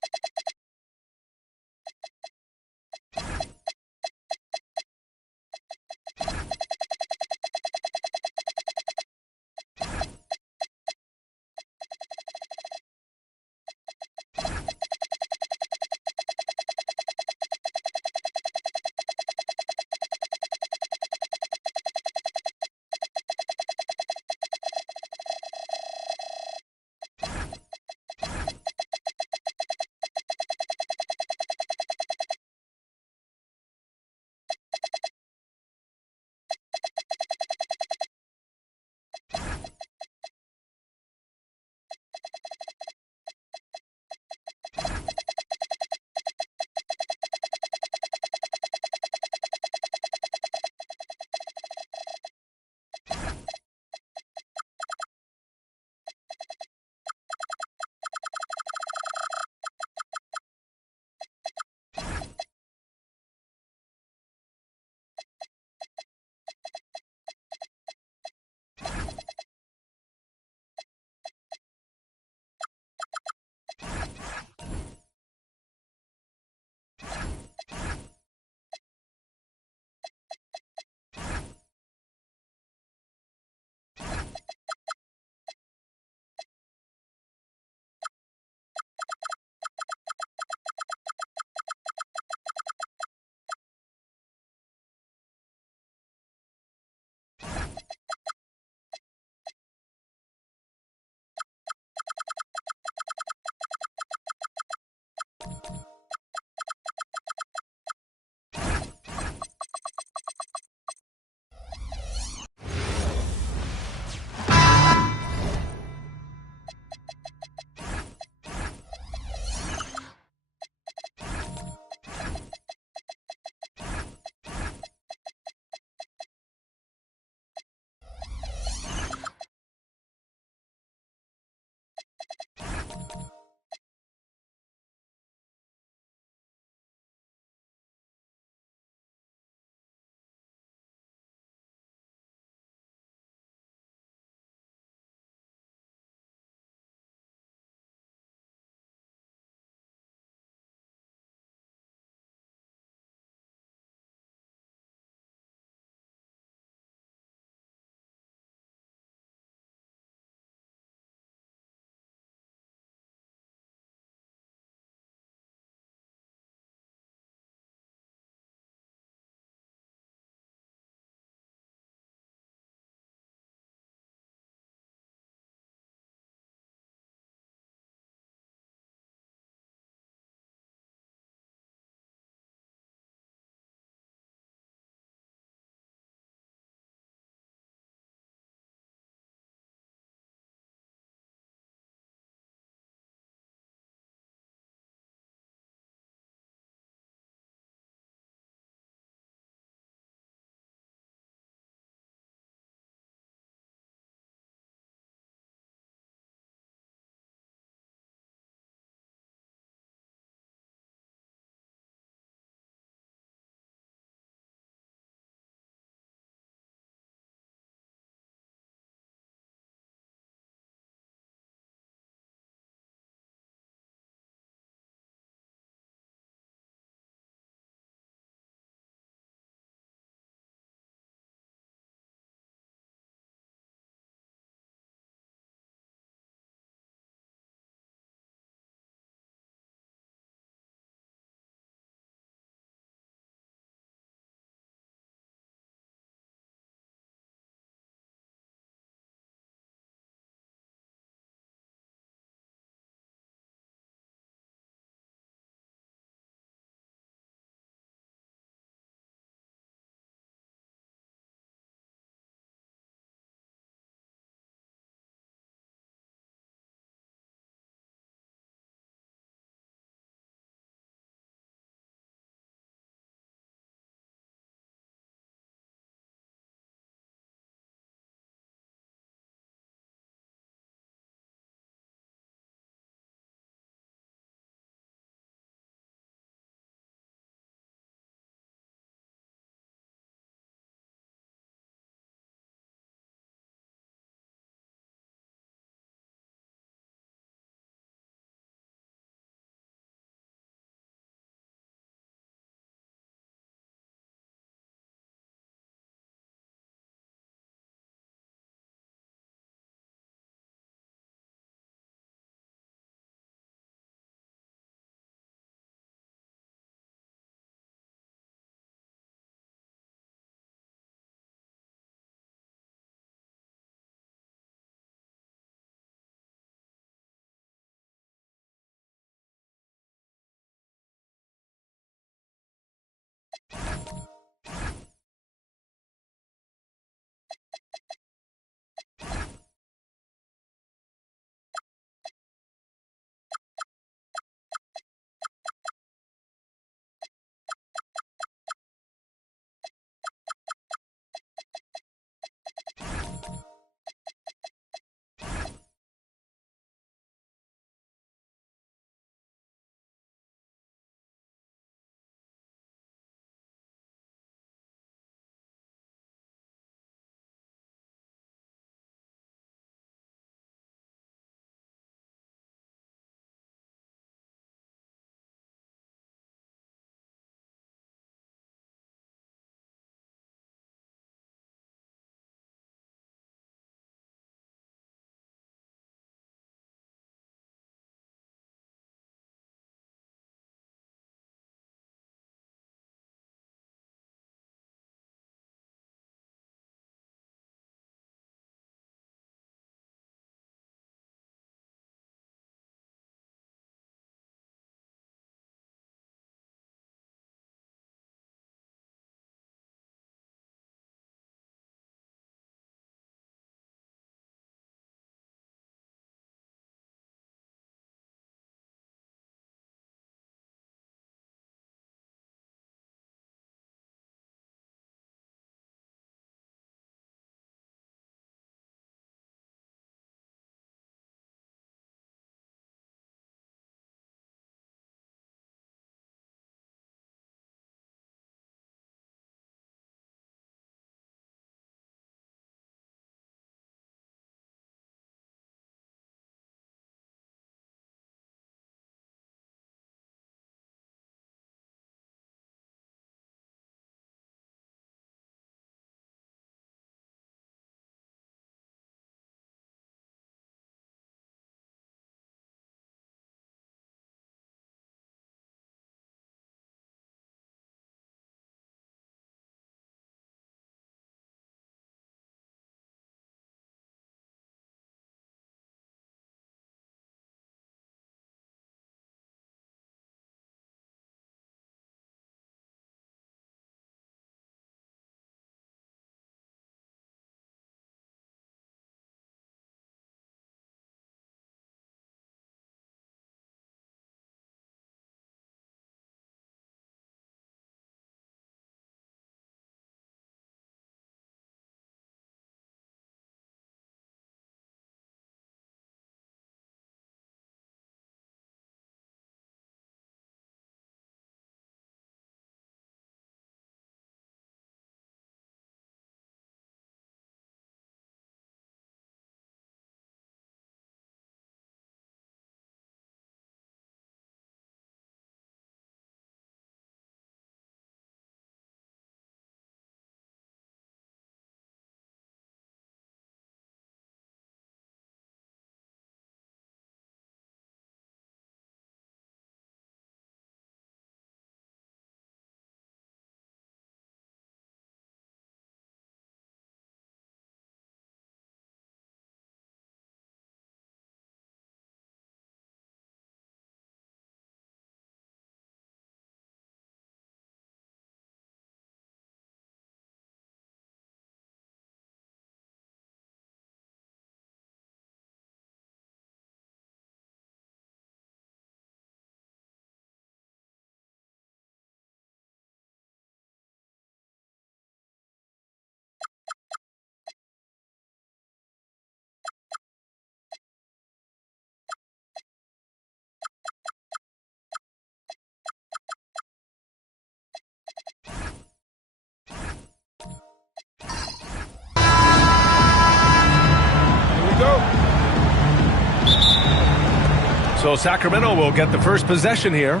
So Sacramento will get the first possession here.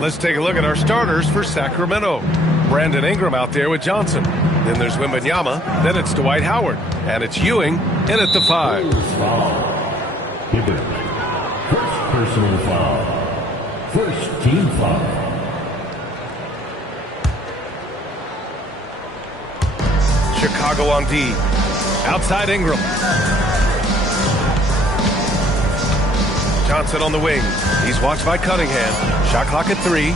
Let's take a look at our starters for Sacramento. Brandon Ingram out there with Johnson. Then there's Wembanyama. Then it's Dwight Howard. And it's Ewing in at the 5. Hibbert. First personal foul. First team foul. Chicago on D. Outside Ingram. Johnson on the wing. He's watched by Cunningham. Shot clock at 3.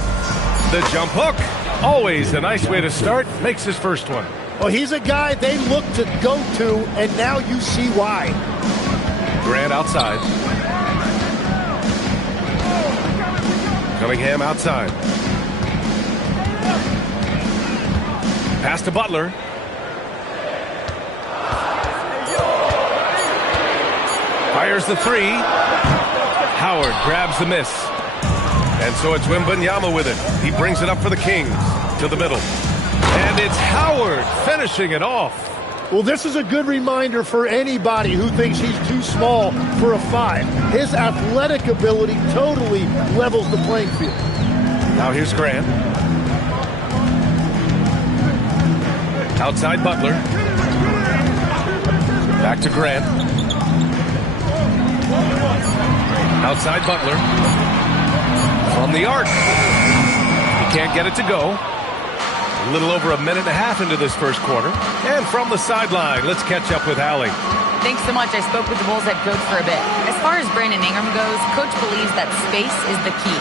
The jump hook. Always a nice way to start. Makes his first one. Well, he's a guy they look to go to, and now you see why. Grant outside. Cunningham outside. Pass to Butler. Fires the three. Howard grabs the miss. And so it's Wembanyama with it. He brings it up for the Kings to the middle. And it's Howard finishing it off. Well, this is a good reminder for anybody who thinks he's too small for a 5. His athletic ability totally levels the playing field. Now here's Grant. Outside Butler. Back to Grant. Outside Butler. From the arc. He can't get it to go. A little over a minute and a half into this first quarter. And from the sideline, let's catch up with Allie. Thanks so much. I spoke with the Bulls head coach for a bit. As far as Brandon Ingram goes, coach believes that space is the key.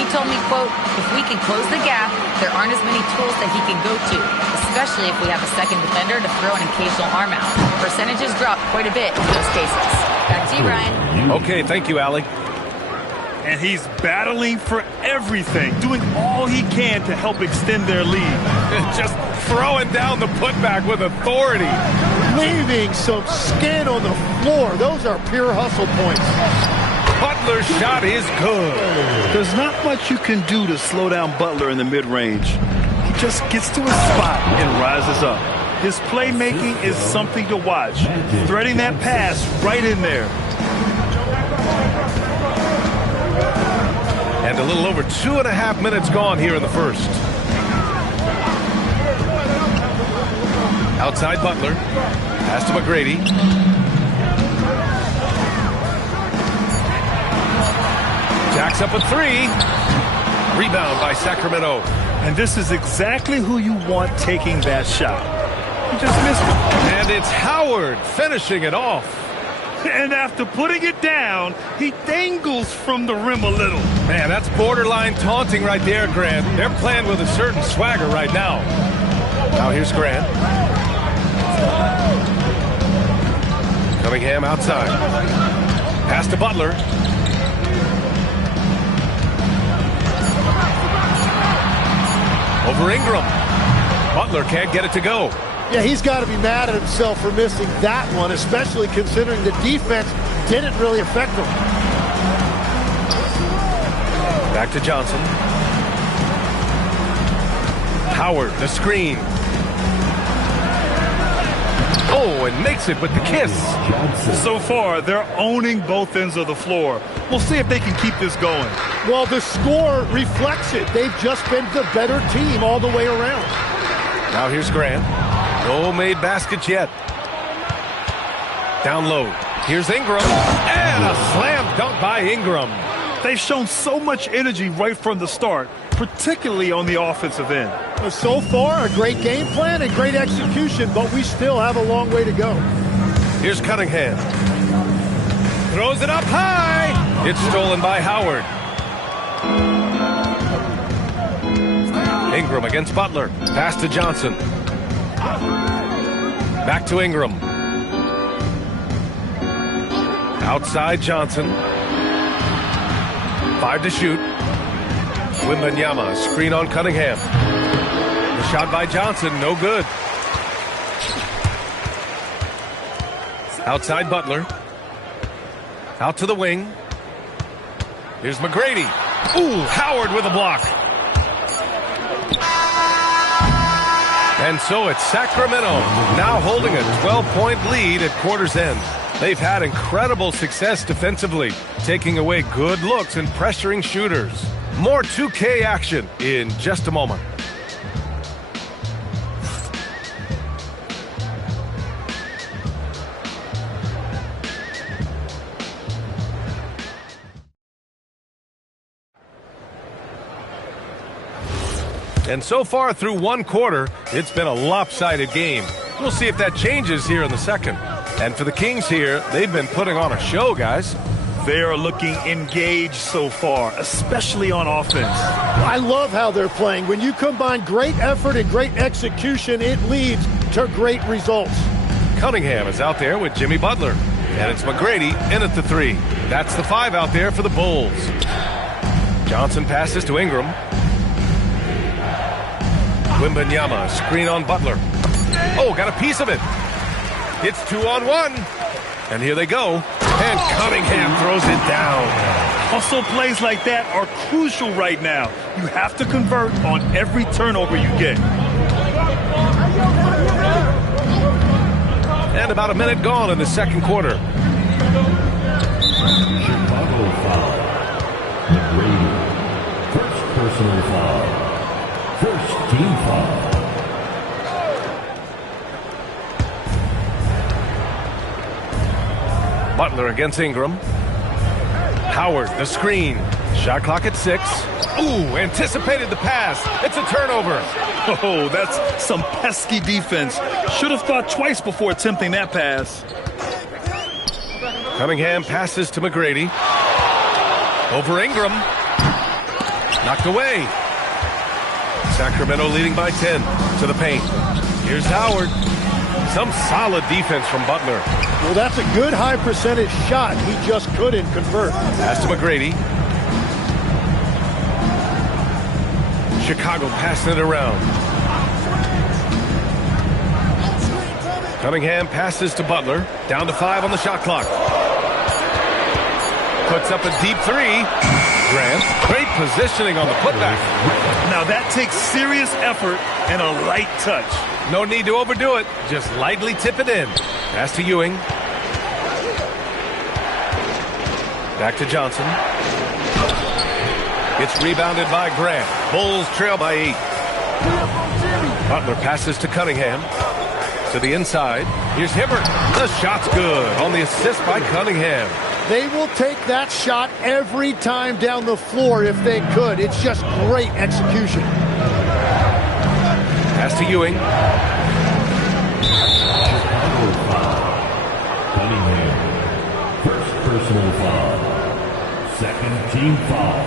He told me, quote, if we can close the gap, there aren't as many tools that he can go to, especially if we have a second defender to throw an occasional arm out. Percentages drop quite a bit in those cases. Back to you, Brian. Okay, thank you, Allie. And he's battling for everything, doing all he can to help extend their lead. Just throwing down the putback with authority. Leaving some skin on the floor. Those are pure hustle points. Butler's shot is good. There's not much you can do to slow down Butler in the mid-range. He just gets to his spot and rises up. His playmaking is something to watch. Threading that pass right in there. And a little over 2.5 minutes gone here in the first. Outside Butler. Pass to McGrady. Jacks up a three. Rebound by Sacramento. And this is exactly who you want taking that shot. He just missed it. And it's Howard finishing it off. And after putting it down, he dangles from the rim a little. Man, that's borderline taunting right there, Grant. They're playing with a certain swagger right now. Now here's Grant. Cunningham outside. Pass to Butler. Over Ingram. Butler can't get it to go. Yeah, he's got to be mad at himself for missing that one, especially considering the defense didn't really affect him. Back to Johnson. Howard, the screen. Oh, and makes it with the kiss. So far, they're owning both ends of the floor. We'll see if they can keep this going. Well, the score reflects it. They've just been the better team all the way around. Now here's Grant. No made baskets yet. Down low. Here's Ingram. And a slam dunk by Ingram. They've shown so much energy right from the start, particularly on the offensive end. So far, a great game plan and great execution, but we still have a long way to go. Here's Cunningham. Throws it up high. It's stolen by Howard. Ingram against Butler. Pass to Johnson. Back to Ingram. Outside Johnson. 5 to shoot. Wembanyama, screen on Cunningham. The shot by Johnson, no good. Outside Butler. Out to the wing. Here's McGrady. Ooh, Howard with a block. And so it's Sacramento now holding a 12-point lead at quarter's end. They've had incredible success defensively, taking away good looks and pressuring shooters. More 2K action in just a moment. And so far through one quarter, it's been a lopsided game. We'll see if that changes here in the second. And for the Kings here, they've been putting on a show, guys. They are looking engaged so far, especially on offense. I love how they're playing. When you combine great effort and great execution, it leads to great results. Cunningham is out there with Jimmy Butler. And it's McGrady in at the 3. That's the 5 out there for the Bulls. Johnson passes to Ingram. Wembanyama, screen on Butler. Oh, got a piece of it. It's 2-on-1. And here they go. And Cunningham throws it down. Hustle plays like that are crucial right now. You have to convert on every turnover you get. And about a minute gone in the second quarter. Chicago foul. McGrady. First personal foul. First team foul. Butler against Ingram. Howard, the screen. Shot clock at 6. Ooh, anticipated the pass. It's a turnover. Oh, that's some pesky defense. Should have thought twice before attempting that pass. Cunningham passes to McGrady. Over Ingram. Knocked away. Sacramento leading by 10 to the paint. Here's Howard. Some solid defense from Butler. Well, that's a good high percentage shot. He just couldn't convert. Pass to McGrady. Chicago passing it around. Cunningham passes to Butler. Down to 5 on the shot clock. Puts up a deep 3. Grant, great positioning on the putback. Now that takes serious effort and a light touch. No need to overdo it. Just lightly tip it in. Pass to Ewing. Back to Johnson. It's rebounded by Grant. Bulls trail by 8. Butler passes to Cunningham. To the inside. Here's Hibbert. The shot's good on the assist by Cunningham. They will take that shot every time down the floor if they could. It's just great execution. Pass to Ewing. Cunningham. First personal foul. Second team foul.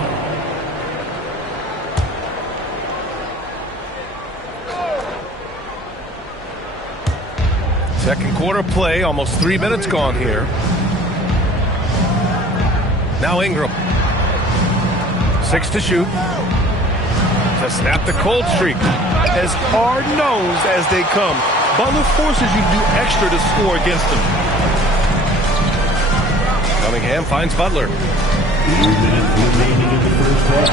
Second quarter play, almost 3 minutes gone here. Now Ingram. 6 to shoot. To snap the cold streak. As hard-nosed as they come, Butler forces you to do extra to score against them. Cunningham finds Butler. 2 minutes remaining in the first half.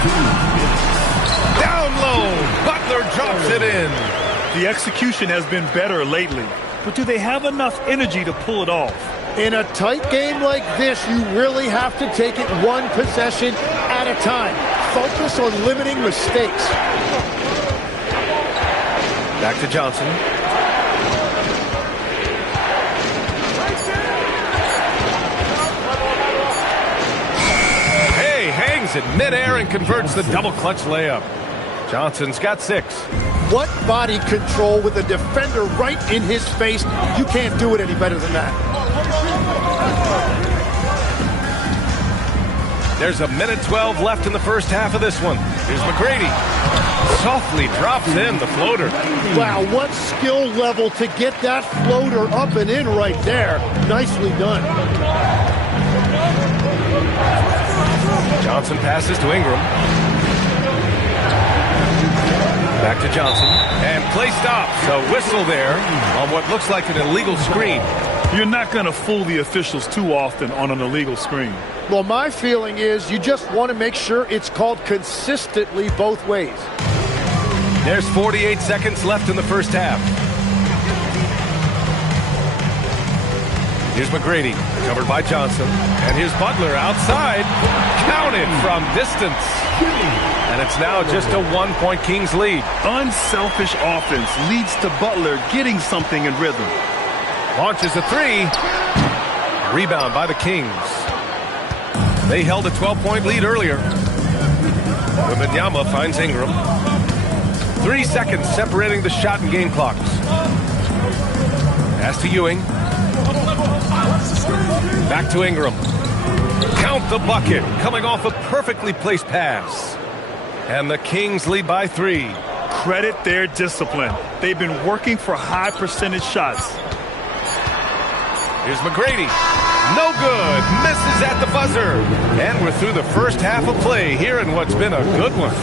2 minutes. Down low. Butler drops it in. The execution has been better lately, but do they have enough energy to pull it off? In a tight game like this, you really have to take it one possession at a time. Focus on limiting mistakes. Back to Johnson. Hey, hangs it midair and converts the double clutch layup. Johnson's got 6. What body control with a defender right in his face. You can't do it any better than that. There's a minute 12 left in the first half of this one. Here's McGrady. Softly drops in the floater. Wow, what skill level to get that floater up and in right there. Nicely done. Johnson passes to Ingram. Back to Johnson. And play stops. A whistle there on what looks like an illegal screen. You're not going to fool the officials too often on an illegal screen. Well, my feeling is you just want to make sure it's called consistently both ways. There's 48 seconds left in the first half. Here's McGrady, covered by Johnson. And here's Butler outside. Counted from distance. And it's now just a 1-point Kings lead. Unselfish offense leads to Butler getting something in rhythm. Launches a 3. Rebound by the Kings. They held a 12-point lead earlier. Wembanyama finds Ingram. 3 seconds separating the shot and game clocks. Pass to Ewing. Back to Ingram. Count the bucket, coming off a perfectly placed pass. And the Kings lead by 3. Credit their discipline. They've been working for high percentage shots. Here's McGrady. No good. Misses at the buzzer. And we're through the first half of play here in what's been a good one.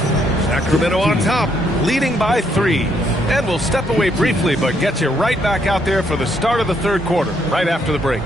Sacramento on top, leading by 3. And we'll step away briefly, but get you right back out there for the start of the third quarter, right after the break.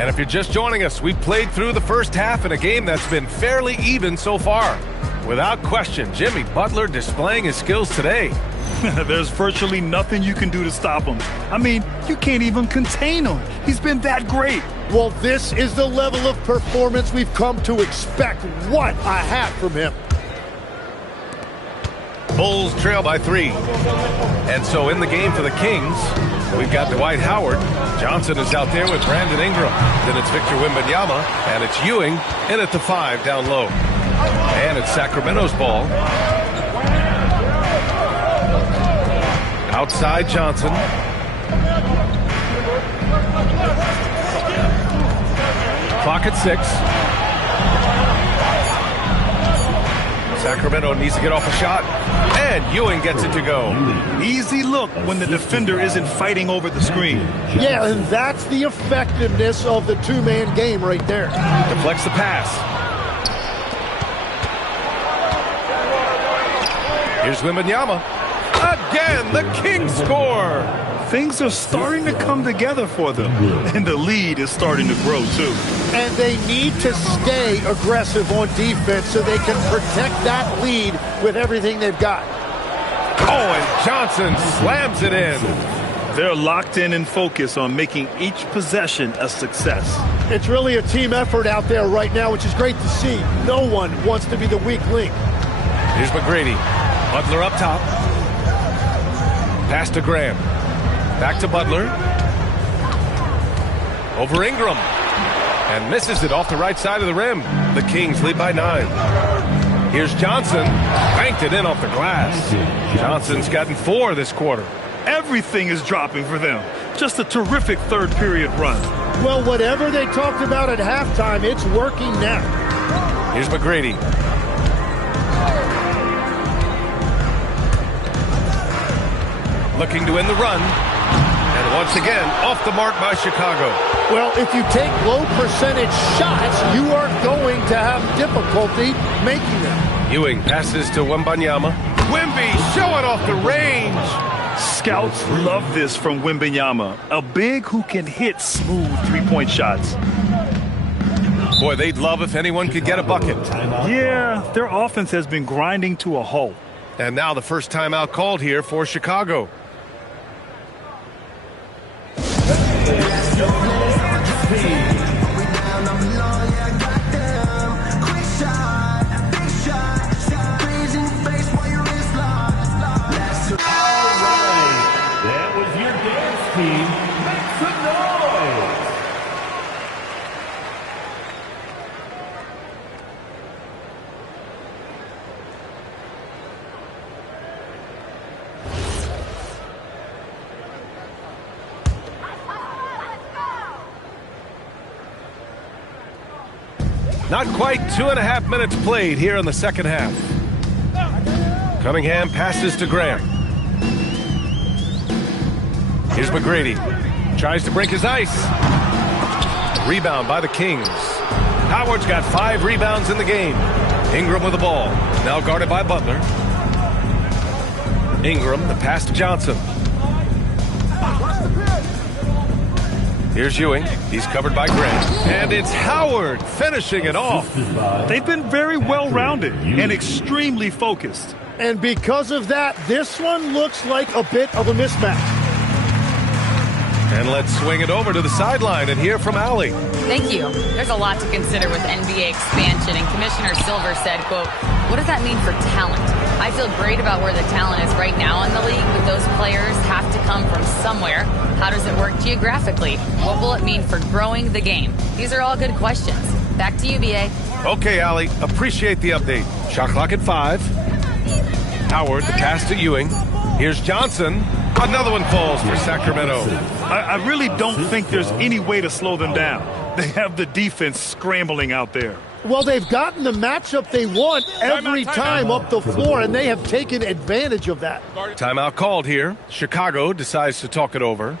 And if you're just joining us, we've played through the first half in a game that's been fairly even so far. Without question, Jimmy Butler displaying his skills today. There's virtually nothing you can do to stop him. I mean, you can't even contain him. He's been that great. Well, this is the level of performance we've come to expect. What a hat from him. Bulls trail by 3. And so in the game for the Kings, we've got Dwight Howard. Johnson is out there with Brandon Ingram. Then it's Victor Wembanyama, and it's Ewing in at the 5 down low. And it's Sacramento's ball. Outside Johnson. Clock at 6. Sacramento needs to get off a shot, and Ewing gets it to go. Easy look when the defender isn't fighting over the screen. Yeah, and that's the effectiveness of the two-man game right there. Deflects the pass. Here's Wembanyama. Again, the Kings score. Things are starting to come together for them, and the lead is starting to grow, too. And they need to stay aggressive on defense so they can protect that lead with everything they've got. Oh, and Johnson slams it in. They're locked in and focused on making each possession a success. It's really a team effort out there right now, which is great to see. No one wants to be the weak link. Here's McGrady. Butler up top. Pass to Graham. Back to Butler. Over Ingram. And misses it off the right side of the rim. The Kings lead by 9. Here's Johnson. Banked it in off the glass. Johnson's gotten 4 this quarter. Everything is dropping for them. Just a terrific third period run. Well, whatever they talked about at halftime, it's working now. Here's McGrady. Looking to win the run. And once again, off the mark by Chicago. Well, if you take low percentage shots, you are going to have difficulty making them. Ewing passes to Wembanyama. Wemby showing off the range. Scouts love this from Wembanyama, a big who can hit smooth three-point shots. Boy, they'd love if anyone could get a bucket. Yeah, their offense has been grinding to a halt. And now the first timeout called here for Chicago. That was your dance team. Make some noise. Not quite 2.5 minutes played here in the second half. Cunningham passes to Grant. Here's McGrady. Tries to break his ice. Rebound by the Kings. Howard's got 5 rebounds in the game. Ingram with the ball. Now guarded by Butler. Ingram, the pass to Johnson. Here's Ewing. He's covered by Grant. And it's Howard finishing it off. They've been very well-rounded and extremely focused. And because of that, this one looks like a bit of a mismatch. And let's swing it over to the sideline and hear from Allie. Thank you. There's a lot to consider with NBA expansion, and Commissioner Silver said, quote, what does that mean for talent? I feel great about where the talent is right now in the league, but those players have to come from somewhere. How does it work geographically? What will it mean for growing the game? These are all good questions. Back to you, B.A. Okay, Allie. Appreciate the update. Shot clock at 5. Howard, the pass to Ewing. Here's Johnson. Another one falls for Sacramento. I really don't think there's any way to slow them down. They have the defense scrambling out there. Well, they've gotten the matchup they want every time up the floor, and they have taken advantage of that. Timeout called here. Chicago decides to talk it over.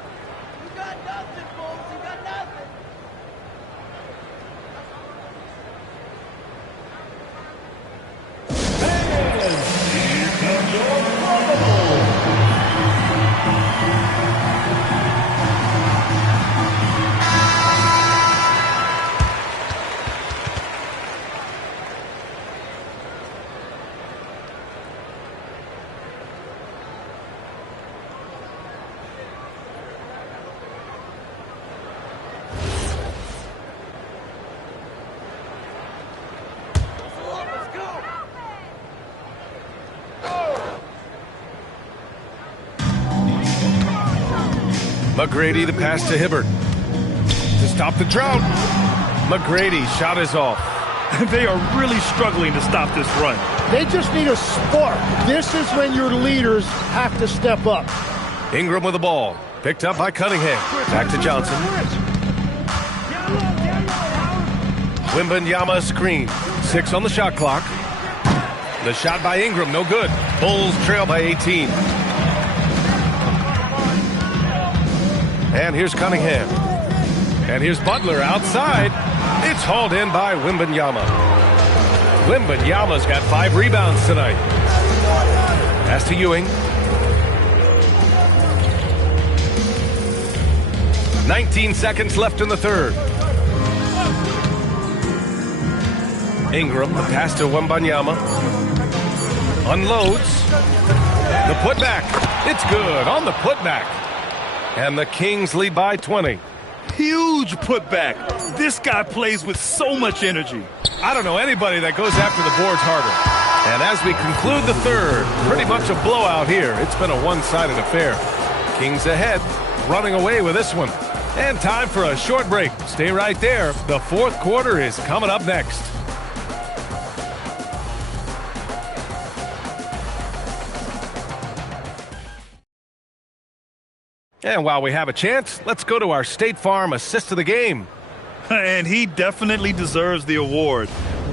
McGrady, the pass to Hibbert. To stop the drought. McGrady, shot is off. They are really struggling to stop this run. They just need a spark. This is when your leaders have to step up. Ingram with the ball. Picked up by Cunningham. Back to Johnson. Wembanyama screen. 6 on the shot clock. The shot by Ingram, no good. Bulls trail by 18. And here's Cunningham. And here's Butler outside. It's hauled in by Wembanyama. Wembanyama's got 5 rebounds tonight. Pass to Ewing. 19 seconds left in the third. Ingram, the pass to Wembanyama. Unloads. The putback. It's good on the putback. And the Kings lead by 20. Huge putback. This guy plays with so much energy. I don't know anybody that goes after the boards harder. And as we conclude the third, pretty much a blowout here. It's been a one-sided affair. Kings ahead, running away with this one. And time for a short break. Stay right there. The fourth quarter is coming up next. And while we have a chance, let's go to our State Farm assist of the game. And he definitely deserves the award.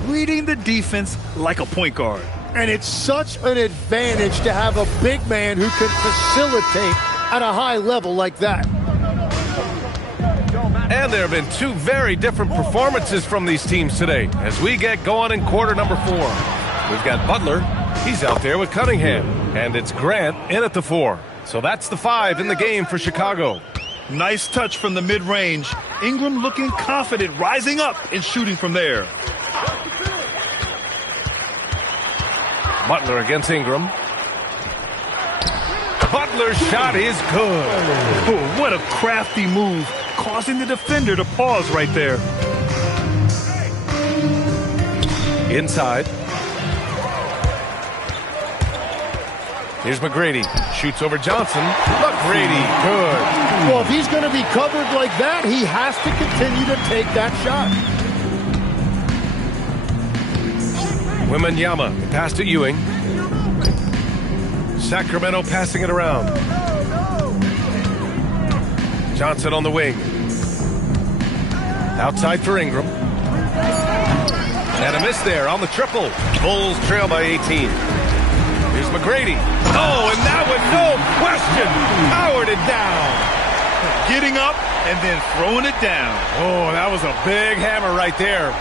Reading the defense like a point guard. And it's such an advantage to have a big man who can facilitate at a high level like that. And there have been 2 very different performances from these teams today as we get going in quarter number 4. We've got Butler. He's out there with Cunningham. And it's Grant in at the 4. So that's the 5 in the game for Chicago. Nice touch from the mid-range. Ingram looking confident, rising up and shooting from there. Butler against Ingram. Butler's shot is good. Oh, what a crafty move, causing the defender to pause right there. Inside. Here's McGrady. Shoots over Johnson. McGrady, good. Well, if he's going to be covered like that, he has to continue to take that shot. Wembanyama, pass to Ewing. Sacramento passing it around. Johnson on the wing. Outside for Ingram. And a miss there on the triple. Bulls trail by 18. Here's McGrady. Oh, and that one, no question, powered it down. Getting up and then throwing it down. Oh, that was a big hammer right there.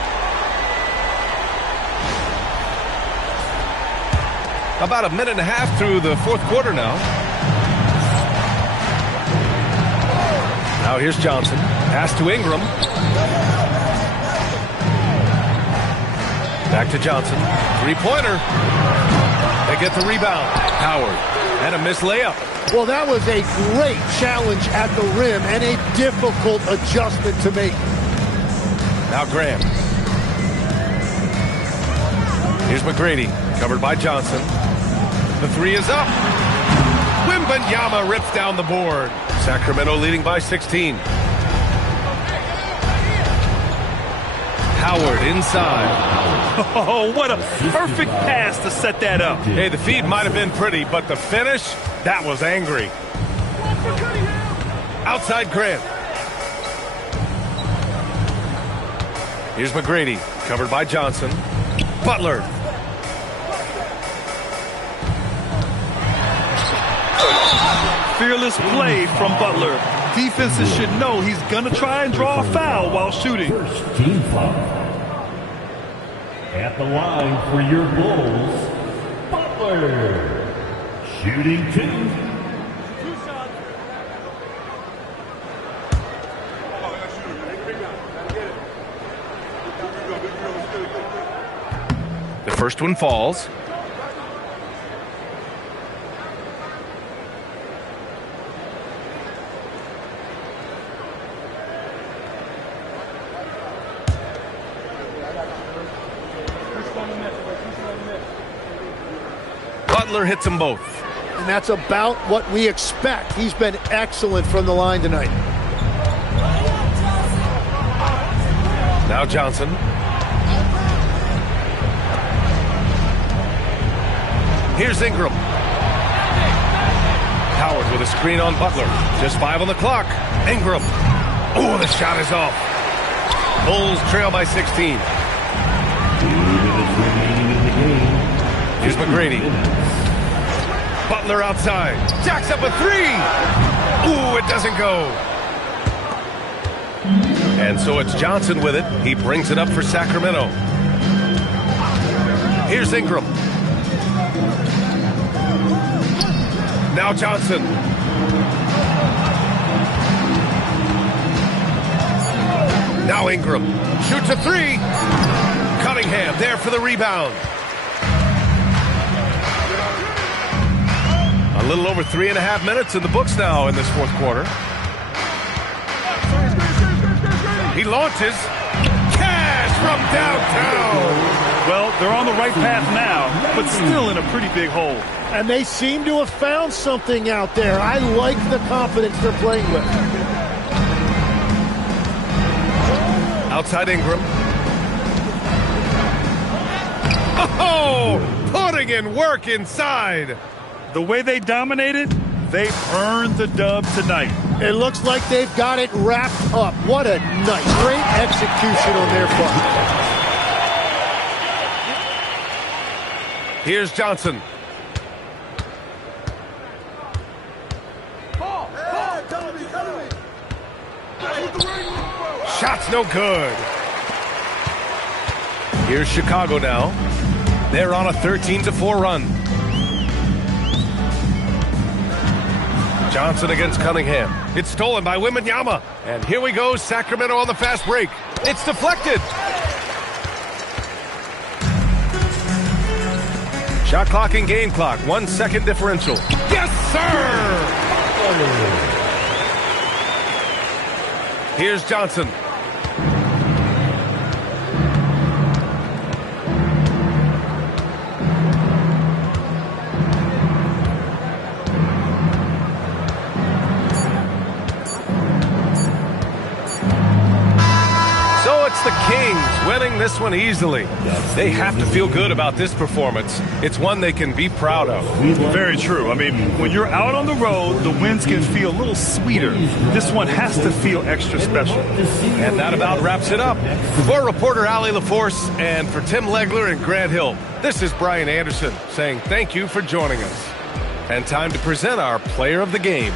About a minute and a half through the fourth quarter now. Now here's Johnson. Pass to Ingram. Back to Johnson. Three-pointer. They get the rebound. Howard. And a missed layup. Well, that was a great challenge at the rim and a difficult adjustment to make. Now Graham. Here's McGrady. Covered by Johnson. The three is up. Wembanyama rips down the board. Sacramento leading by 16. Howard inside. Oh, what a perfect pass to set that up. Hey, the feed might have been pretty, but the finish, that was angry. Outside Grant. Here's McGrady, covered by Johnson. Butler. Fearless play from Butler. Defenses should know he's going to try and draw a foul while shooting. First team foul. At the line for your Bulls, Butler. Shooting 2. The first one falls. Butler hits them both. And that's about what we expect. He's been excellent from the line tonight. Now Johnson. Here's Ingram. Howard with a screen on Butler. Just 5 on the clock. Ingram. Oh, the shot is off. Bulls trail by 16. 2 minutes remaining in the game. Here's McGrady. Butler outside. Jacks up a three. Ooh, it doesn't go. And so it's Johnson with it. He brings it up for Sacramento. Here's Ingram. Now Johnson. Now Ingram. Shoots a three. Cunningham there for the rebound. A little over 3.5 minutes in the books now in this fourth quarter. He launches. Cash from downtown. Well, they're on the right path now, but still in a pretty big hole. And they seem to have found something out there. I like the confidence they're playing with. Outside Ingram. Oh, putting in work inside. The way they dominated, they earned the dub tonight. It looks like they've got it wrapped up. What a night. Great execution on their part. Here's Johnson. Shot's no good. Here's Chicago now. They're on a 13-4 run. Johnson against Cunningham. It's stolen by Wembanyama. And here we go, Sacramento on the fast break. It's deflected. Shot clock and game clock. 1 second differential. Yes, sir! Here's Johnson. So it's the Kings winning this this one easily. They have to feel good about this performance. It's one they can be proud of. Very true. I mean, when you're out on the road, the wins can feel a little sweeter. This one has to feel extra special. And that about wraps it up. For reporter Allie LaForce and for Tim Legler and Grant Hill, this is Brian Anderson saying thank you for joining us. And time to present our player of the game.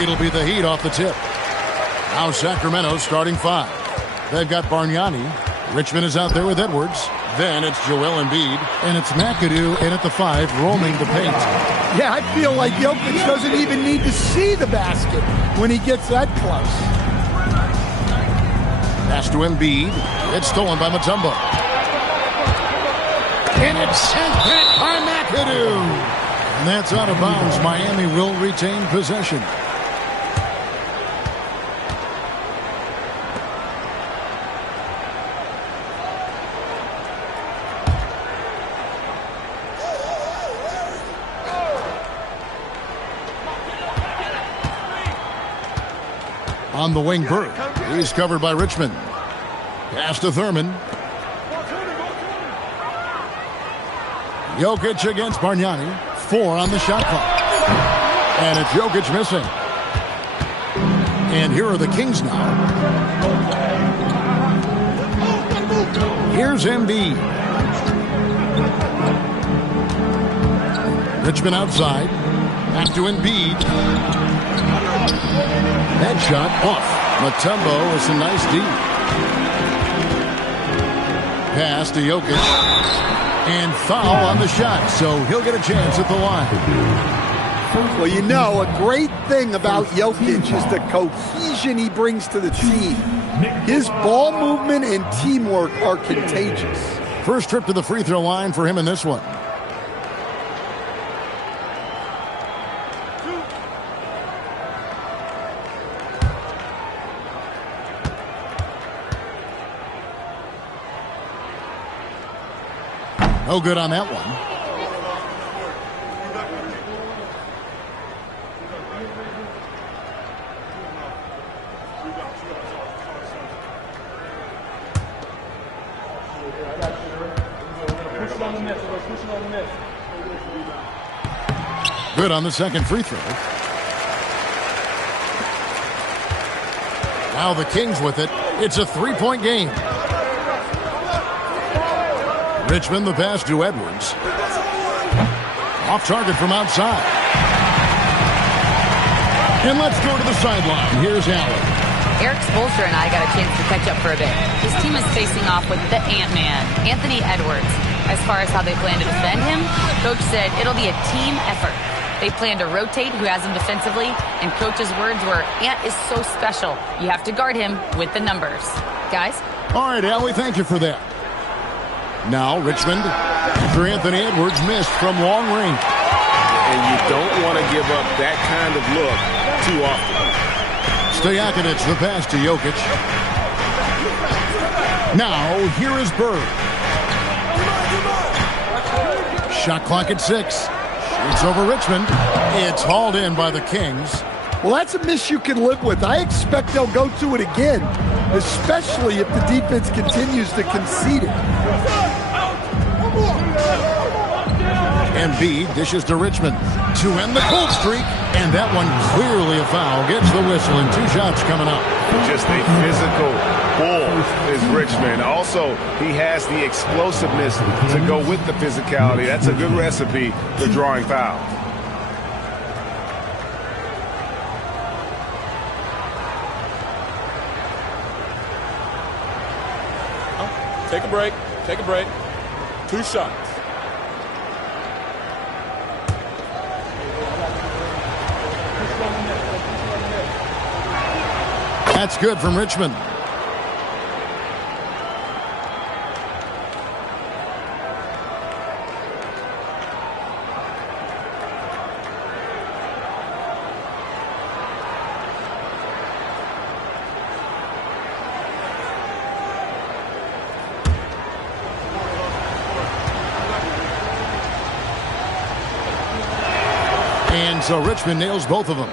It'll be the Heat off the tip. Now Sacramento starting 5. They've got Bargnani. Richmond is out there with Edwards. Then it's Joel Embiid, and it's McAdoo in at the 5, roaming the paint. Yeah, I feel like Jokic doesn't even need to see the basket when he gets that close. Pass to Embiid. It's stolen by Mutombo. And it's sent back by McAdoo. And that's out of bounds. Miami will retain possession. On the wing, Bird. He's covered by Richmond. Pass to Thurman. Jokic against Bargnani. 4 on the shot clock. And it's Jokic missing. And here are the Kings now. Here's Embiid. Richmond outside. Back to Embiid. That shot off. Mutombo with some nice D. Pass to Jokic. And foul on the shot, so he'll get a chance at the line. Well, you know, a great thing about Jokic is the cohesion he brings to the team. His ball movement and teamwork are contagious. First trip to the free throw line for him in this one. No good on that one. Good on the second free throw. Now the Kings with it. It's a 3-point game. Richmond, the pass to Edwards. Off target from outside. And let's go to the sideline. Here's Allen. Eric Spoelstra and I got a chance to catch up for a bit. His team is facing off with the Ant-Man, Anthony Edwards. As far as how they plan to defend him, Coach said it'll be a team effort. They plan to rotate who has him defensively, and Coach's words were, Ant is so special. You have to guard him with the numbers. Guys? All right, Allie, thank you for that. Now Richmond, after Anthony Edwards missed from long range. And you don't want to give up that kind of look too often. Stojakovic, the pass to Jokic. Now, here is Bird. Shot clock at 6. Shoots over Richmond. It's hauled in by the Kings. Well, that's a miss you can live with. I expect they'll go to it again, especially if the defense continues to concede it. Embiid dishes to Richmond to end the cold streak, and that one clearly a foul. Gets the whistle, and 2 shots coming up. Just a physical bull is Richmond. Also, he has the explosiveness to go with the physicality. That's a good recipe for drawing fouls. Take a break. Take a break. 2 shots. That's good from Richmond. And so Richmond nails both of them.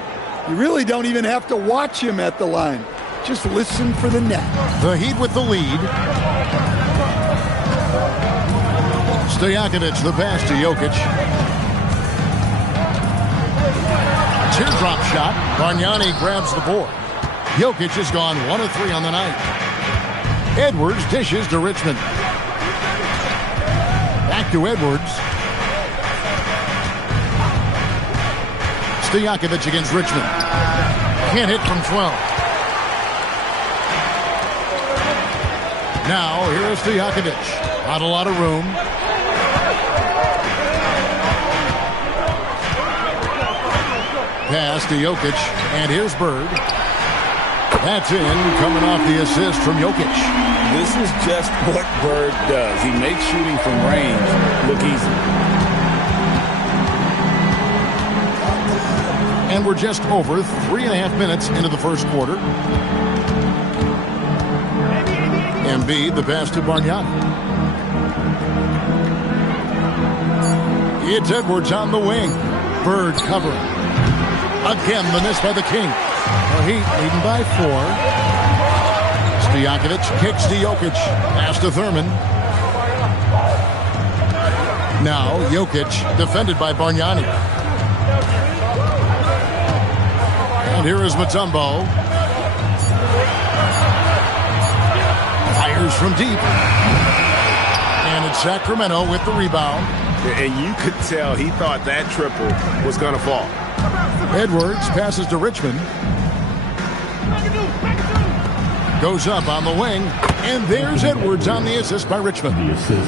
You really don't even have to watch him at the line. Just listen for the net. The Heat with the lead. Stojakovic, the pass to Jokic. Teardrop shot. Bargnani grabs the board. Jokic has gone 1 of 3 on the night. Edwards dishes to Richmond. Back to Edwards. Stojakovic against Richmond. Can't hit from 12. Now, here is Stojakovic. Not a lot of room. Pass to Jokic, and here's Bird. That's in, coming off the assist from Jokic. This is just what Bird does. He makes shooting from range look easy. And we're just over 3.5 minutes into the first quarter. Embiid, the pass to Bargnani. It's Edwards on the wing. Bird covering. Again, the miss by the Kings. The Heat leading by 4. Stojakovic kicks to Jokic. Pass to Thurman. Now Jokic defended by Bargnani. And here is Mutombo. Fires from deep. And it's Sacramento with the rebound. And you could tell he thought that triple was going to fall. Edwards passes to Richmond. Goes up on the wing. And there's Edwards on the assist by Richmond.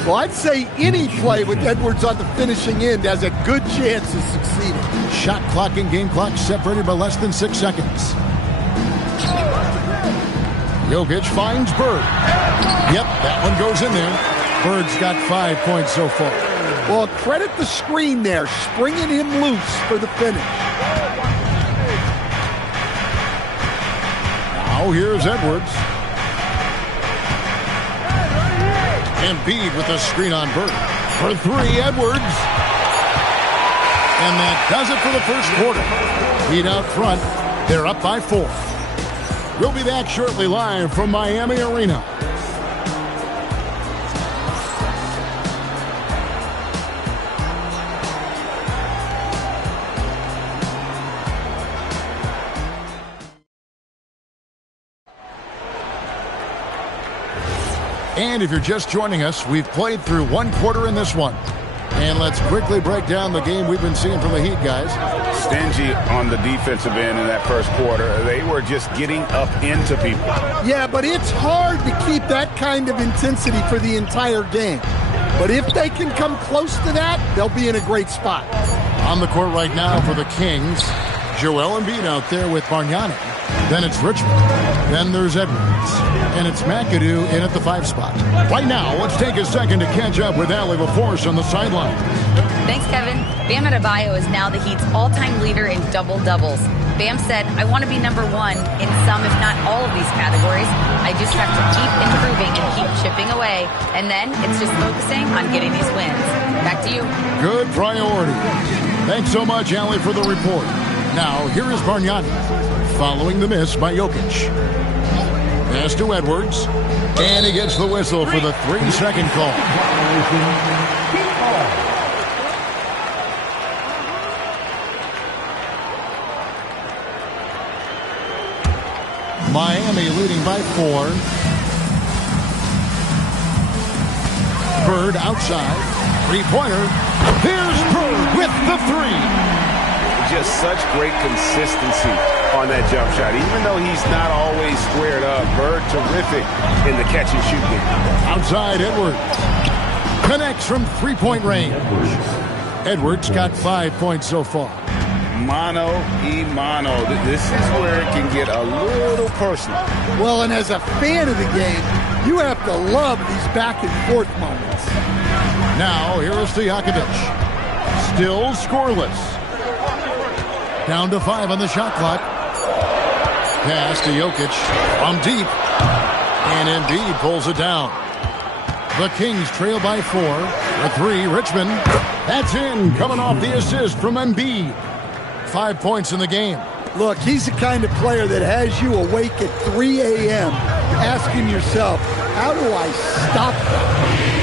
Well, I'd say any play with Edwards on the finishing end has a good chance of succeeding. Shot clock and game clock separated by less than 6 seconds. Jokic finds Bird. Yep, that one goes in there. Bird's got 5 points so far. Well, credit the screen there, springing him loose for the finish. Now here's Edwards. Embiid with a screen on Bird. For 3, Edwards. And that does it for the first quarter. Heat out front. They're up by 4. We'll be back shortly live from Miami Arena. And if you're just joining us, we've played through 1 quarter in this one. And let's quickly break down the game we've been seeing from the Heat, guys. Stingy on the defensive end in that first quarter. They were just getting up into people. Yeah, but it's hard to keep that kind of intensity for the entire game. But if they can come close to that, they'll be in a great spot. On the court right now for the Kings, Joel Embiid out there with Bargnani. Then it's Richmond. Then there's Edwards. And it's McAdoo in at the 5 spot. Right now, let's take a second to catch up with Allie LaForce on the sideline. Thanks, Kevin. Bam Adebayo is now the Heat's all-time leader in double-doubles. Bam said, I want to be number 1 in some, if not all of these categories. I just have to keep improving and keep chipping away. And then it's just focusing on getting these wins. Back to you. Good priority. Thanks so much, Allie, for the report. Now, here is Bargnani, following the miss by Jokic. Pass to Edwards, and he gets the whistle for the 3-second call. Miami leading by 4. Bird outside, 3-pointer. Here's Bird with the 3. Just such great consistency on that jump shot. Even though he's not always squared up, Bird terrific in the catch and shoot game. Outside Edwards. Connects from 3-point range. Edwards got 5 points so far. Mano y mano. This is where it can get a little personal. Well, and as a fan of the game, you have to love these back and forth moments. Now, here is Stojakovic. Still scoreless. Down to 5 on the shot clock. Pass to Jokic from deep. And Embiid pulls it down. The Kings trail by 4. For 3, Richmond. That's in, coming off the assist from Embiid. 5 points in the game. Look, he's the kind of player that has you awake at 3 a.m. asking yourself, how do I stop them?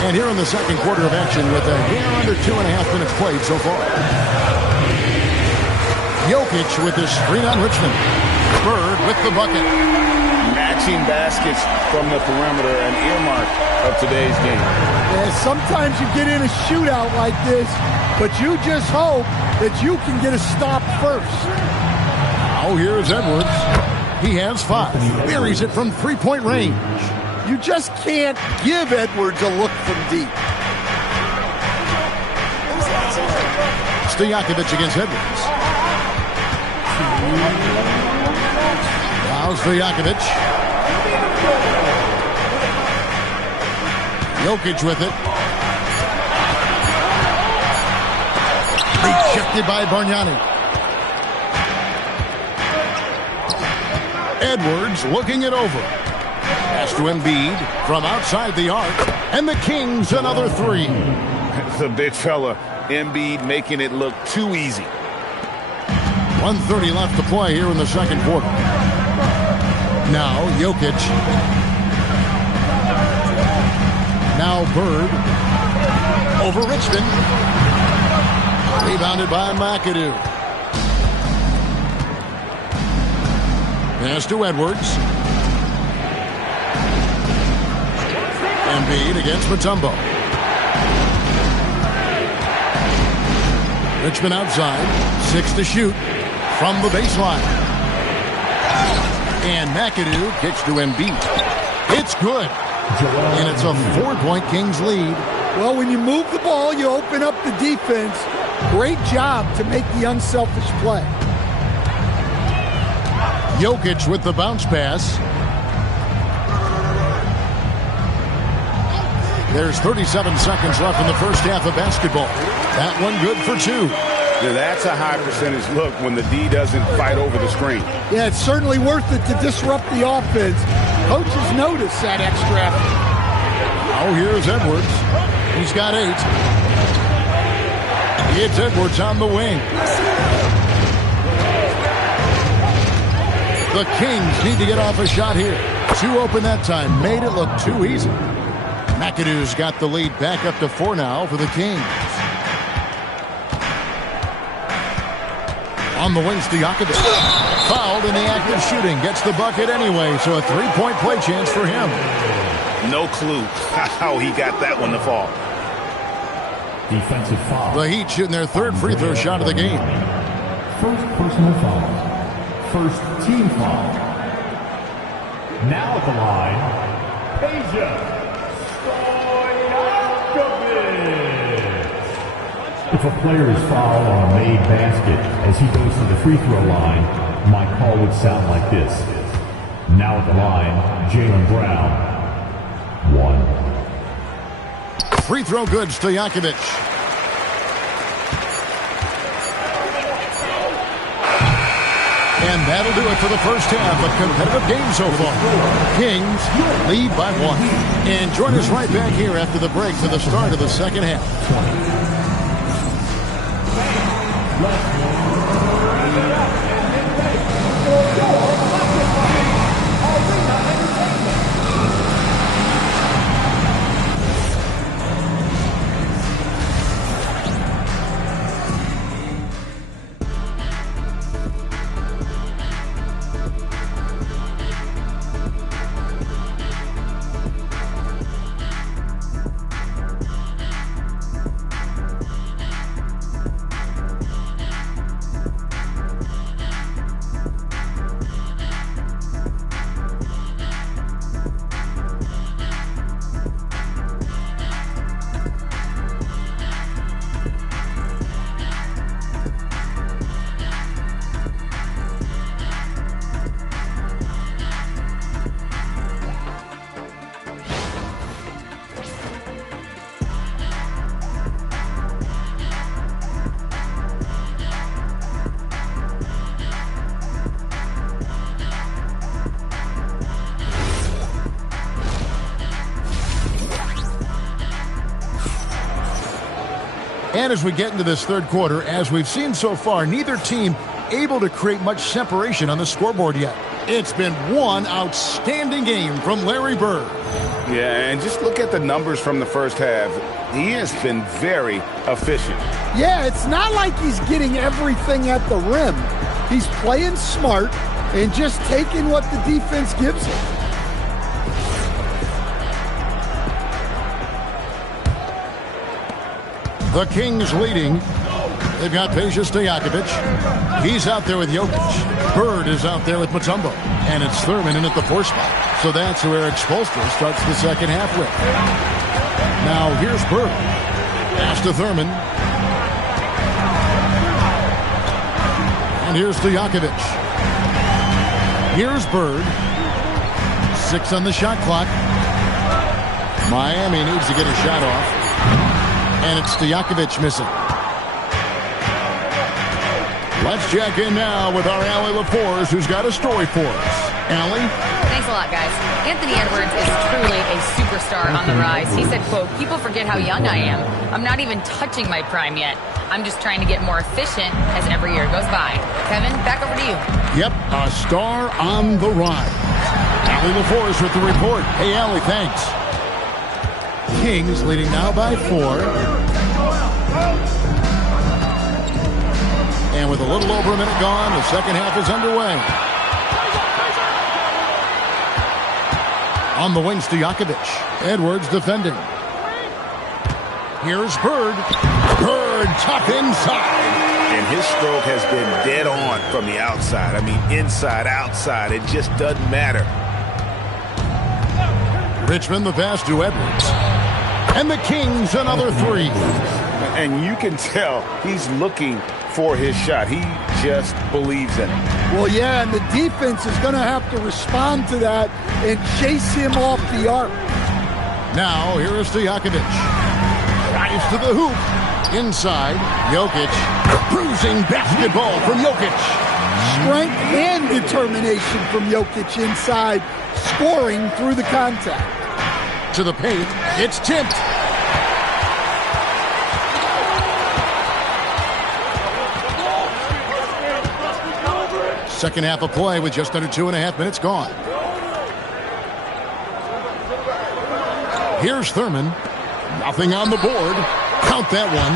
And here in the second quarter of action with a hair under 2.5 minutes played so far. Jokic with his screen on Richmond. Bird with the bucket. matching baskets from the perimeter, an earmark of today's game. Yeah, sometimes you get in a shootout like this, but you just hope that you can get a stop first. Now here's Edwards. He has 5. Buries it from three-point range. You just can't give Edwards a look from deep. Stojakovic against Edwards. Now Stojakovic. Jokic with it. Rejected by Bargnani. Edwards looking it over. Pass to Embiid from outside the arc. And the Kings another 3. It's a big fella. Embiid making it look too easy. 1:30 left to play here in the second quarter. Now Jokic. Now Bird. Over Richmond. Rebounded by McAdoo. Pass to Edwards. Embiid against Mutombo. Richmond outside. 6 to shoot from the baseline. And McAdoo kicks to Embiid. It's good. And it's a 4-point Kings lead. Well, when you move the ball, you open up the defense. Great job to make the unselfish play. Jokic with the bounce pass. There's 37 seconds left in the first half of basketball. That one good for 2. Yeah, that's a high percentage look when the D doesn't fight over the screen. Yeah, it's certainly worth it to disrupt the offense. Coaches notice that extra effort. Now here's Edwards. He's got 8. It's Edwards on the wing. The Kings need to get off a shot here. 2 open that time. Made it look too easy. McAdoo's got the lead back up to 4 now for the Kings. On the wing, Stojakovic. Fouled in the act of shooting. Gets the bucket anyway, so a 3-point play chance for him. No clue how he got that one to fall. Defensive foul. The Heat shooting their 3rd free throw shot of the game. First personal foul. First team foul. Now at the line, Peja Stojakovic. If a player is fouled on a made basket as he goes to the free throw line, my call would sound like this. Now at the line, Jaylen Brown. 1. Free throw good, Stojakovic. And that'll do it for the first half. A competitive game so far. Kings lead by 1. And join us right back here after the break for the start of the second half. And as we get into this third quarter, as we've seen so far, neither team able to create much separation on the scoreboard yet. It's been one outstanding game from Larry Bird. Yeah, and just look at the numbers from the first half. He has been very efficient. Yeah, it's not like he's getting everything at the rim. He's playing smart, and just taking what the defense gives him. The Kings leading. They've got Peja Stojakovic. He's out there with Jokic. Bird is out there with Mutombo. And it's Thurman in at the 4 spot. So that's who Eric Spoelstra starts the second half with. Now here's Bird. Pass to Thurman. And here's Stojakovic. Here's Bird. 6 on the shot clock. Miami needs to get a shot off. And it's Stojakovic missing. Let's check in now with our Allie LaForce, who's got a story for us. Allie? Thanks a lot, guys. Anthony Edwards is truly a superstar on the rise. He said, quote, "People forget how young I am. I'm not even touching my prime yet. I'm just trying to get more efficient as every year goes by." Kevin, back over to you. Yep, a star on the rise. Allie LaForce with the report. Hey, Allie, thanks. Kings leading now by 4. And with a little over a minute gone, the second half is underway. On the wing, Stojakovic. Edwards defending. Here's Bird. Bird, tough inside. And his stroke has been dead on from the outside. I mean, inside, outside. It just doesn't matter. Richmond, the pass to Edwards. And the Kings, another 3. And you can tell he's looking for his shot. He just believes in it. Well, yeah, and the defense is going to have to respond to that and chase him off the arc. Now, here is Stojakovic. Drives to the hoop. Inside, Jokic. Bruising basketball from Jokic. Strength and determination from Jokic inside, scoring through the contact. To the paint, it's tipped. Second half of play with just under 2.5 minutes gone. Here's Thurman. Nothing on the board. Count that one.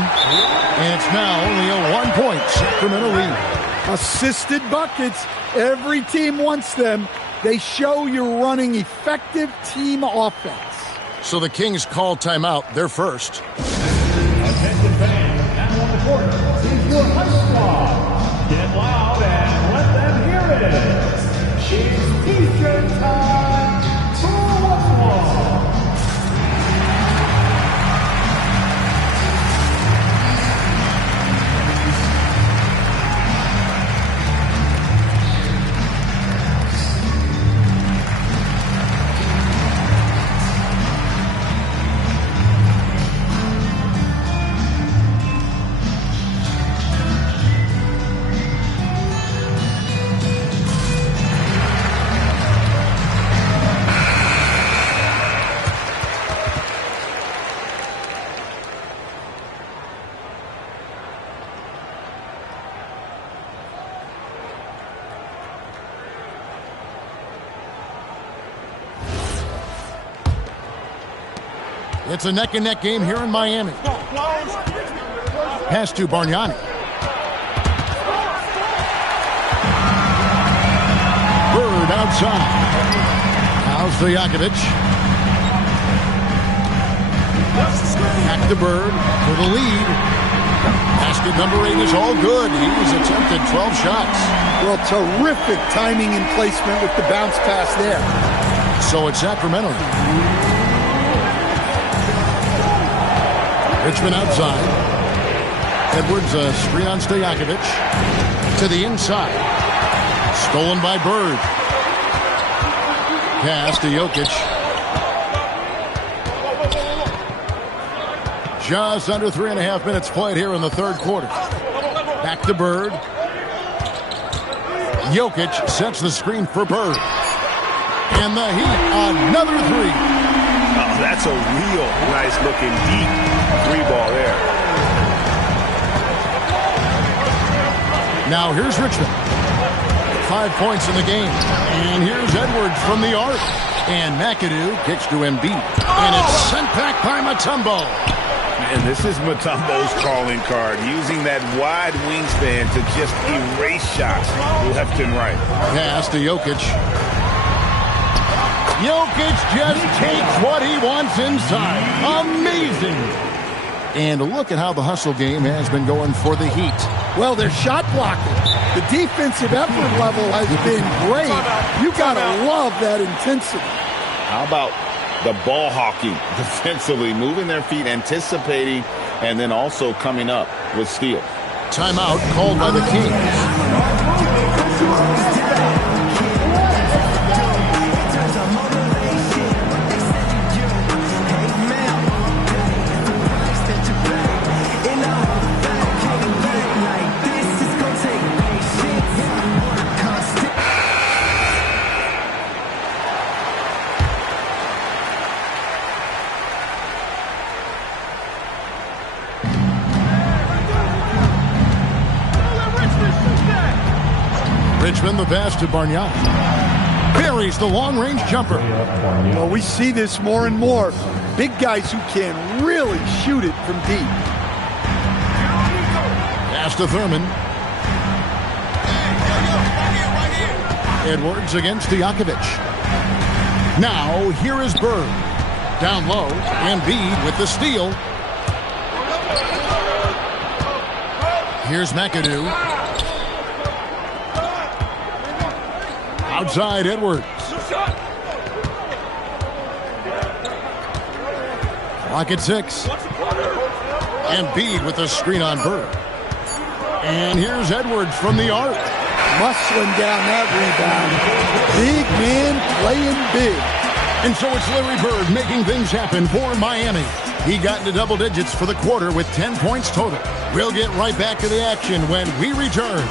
And it's now only a 1-point Sacramento lead. Assisted buckets. Every team wants them. They show you're running effective team offense. So the Kings call timeout. They're first. Attention fans, now on the court is your high squad. Get loud and let them hear it. It's T-shirt time. 2-1-1. It's a neck-and-neck game here in Miami. Pass to Bargnani. Bird outside. Now Stojakovic. Back to Bird for the lead. Basket number 8 is all good. He's attempted 12 shots. Well, terrific timing and placement with the bounce pass there. So it's Sacramento. Richmond outside. Edwards, a screen on Stojakovic. To the inside. Stolen by Bird. Pass to Jokic. Just under 3.5 minutes played here in the third quarter. Back to Bird. Jokic sets the screen for Bird. And the Heat, another 3. Oh, that's a real nice looking deep 3-ball there. Now here's Richmond. 5 points in the game. And here's Edwards from the arc. And McAdoo kicks to Embiid. And it's sent back by Mutombo. And this is Mutombo's calling card, using that wide wingspan to just erase shots left and right. Pass to Jokic. Jokic just takes what he wants inside. Amazing. And look at how the hustle game has been going for the Heat. Well, they're shot blocking. The defensive effort level has been great. You got to love that intensity. How about the ball hawking defensively, moving their feet, anticipating, and then also coming up with steals. Timeout called by the Kings. Richmond, the pass to Bargnani. Buries the long-range jumper. Well, we see this more and more. Big guys who can really shoot it from deep. Pass to Thurman. Edwards against Stojakovic. Now, here is Bird. Down low, Embiid with the steal. Here's McAdoo. Outside Edwards. Clock at 6. Embiid with a screen on Bird. And here's Edwards from the arc. Muscling down that rebound. Big man playing big. And so it's Larry Bird making things happen for Miami. He got into double digits for the quarter with 10 points total. We'll get right back to the action when we return.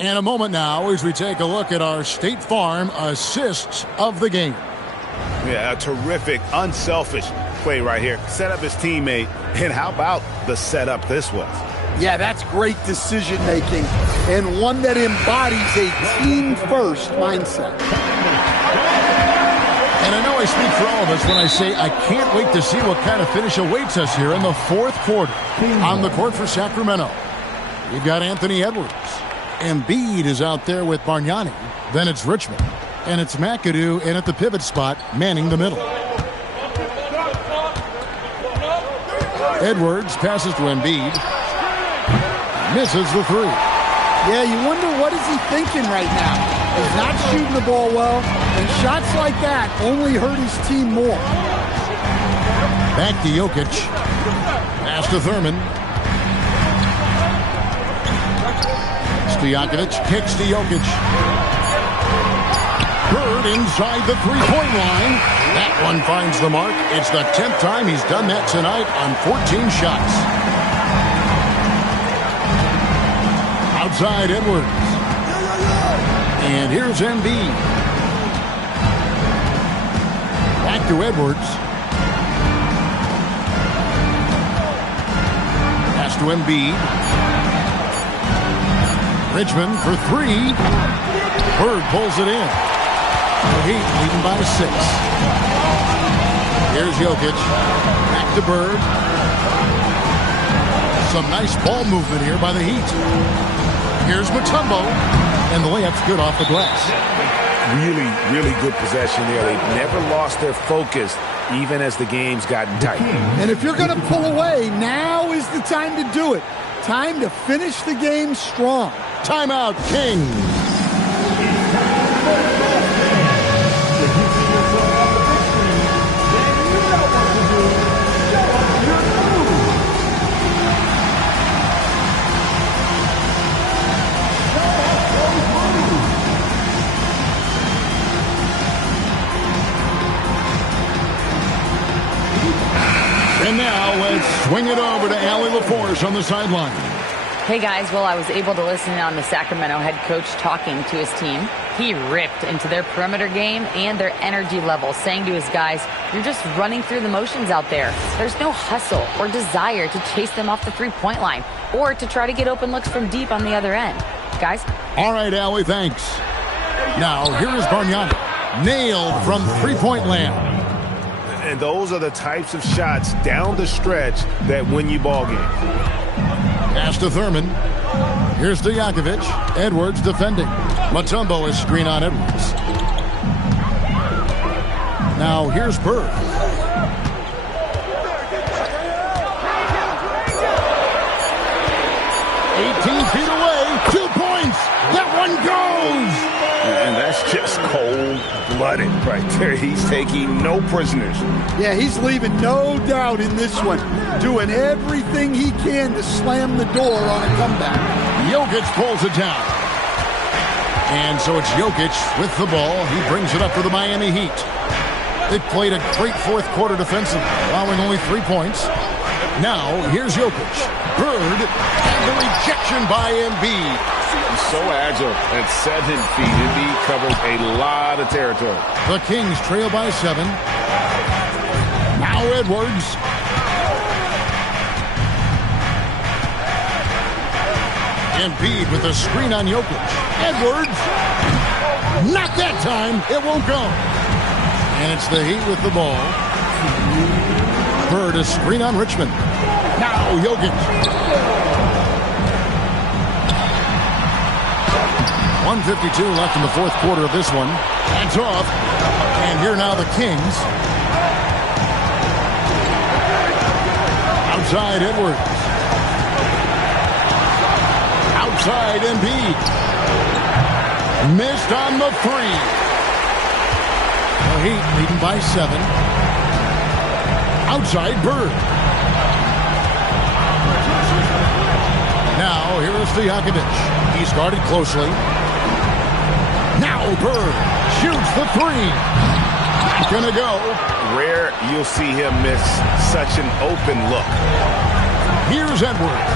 And a moment now as we take a look at our State Farm assists of the game. Yeah, a terrific, unselfish play right here. Set up his teammate. And how about the setup this was? Yeah, that's great decision making and one that embodies a team-first mindset. And I know I speak for all of us when I say I can't wait to see what kind of finish awaits us here in the fourth quarter. On the court for Sacramento, we've got Anthony Edwards. Embiid is out there with Bargnani. Then it's Richmond. And it's McAdoo in at the pivot spot, manning the middle. Edwards passes to Embiid. Misses the three. Yeah, you wonder what is he thinking right now. He's not shooting the ball well, and shots like that only hurt his team more. Back to Jokic. Pass to Thurman. Stojakovic kicks to Jokic. Bird inside the three-point line. That one finds the mark. It's the 10th time he's done that tonight on 14 shots. Outside Edwards. And here's Embiid. Back to Edwards. Pass to Embiid. Richmond for three. Bird pulls it in. The Heat leading by 6. Here's Jokic. Back to Bird. Some nice ball movement here by the Heat. Here's Mutombo. And the layup's good off the glass. Really, really good possession there. They've never lost their focus, even as the game's gotten tight. And if you're going to pull away, now is the time to do it. Time to finish the game strong. Timeout, Kings. And now let's swing it over to Allie LaForce on the sideline. Hey guys, well, I was able to listen on the Sacramento head coach talking to his team. He ripped into their perimeter game and their energy level, saying to his guys, you're just running through the motions out there. There's no hustle or desire to chase them off the three-point line. or to try to get open looks from deep on the other end. Guys? All right, Allie, thanks. Now, here is Bargnani. Nailed from three-point land. And those are the types of shots down the stretch that win you ball games. Pass to Thurman. Here's Stojakovic. Edwards defending. Mutombo is screen on Edwards. Now here's Bird. Feet away, 2 points. That one goes. And that's just cold-blooded right there. He's taking no prisoners. Yeah, he's leaving no doubt in this one. Doing everything he can to slam the door on a comeback. Jokic pulls it down. And so it's Jokic with the ball. He brings it up for the Miami Heat. They've played a great fourth quarter defensively, allowing only 3 points. Now, here's Jokic. Bird, and the rejection by Embiid. He's so agile at 7 feet. Embiid covers a lot of territory. The Kings trail by 7. Now Edwards. Embiid with a screen on Jokic. Edwards. Not that time. It won't go. And it's the Heat with the ball. Bird, a screen on Richmond. Now Jokic. 1:52 left in the fourth quarter of this one. Hands off. And here now the Kings. Outside Edwards. Outside Embiid. Missed on the 3. The Heat leading by 7. Outside Bird. Now here is Stojakovic. He's guarded closely. Now Bird shoots the 3. Not gonna go. Rare you'll see him miss such an open look. Here's Edwards.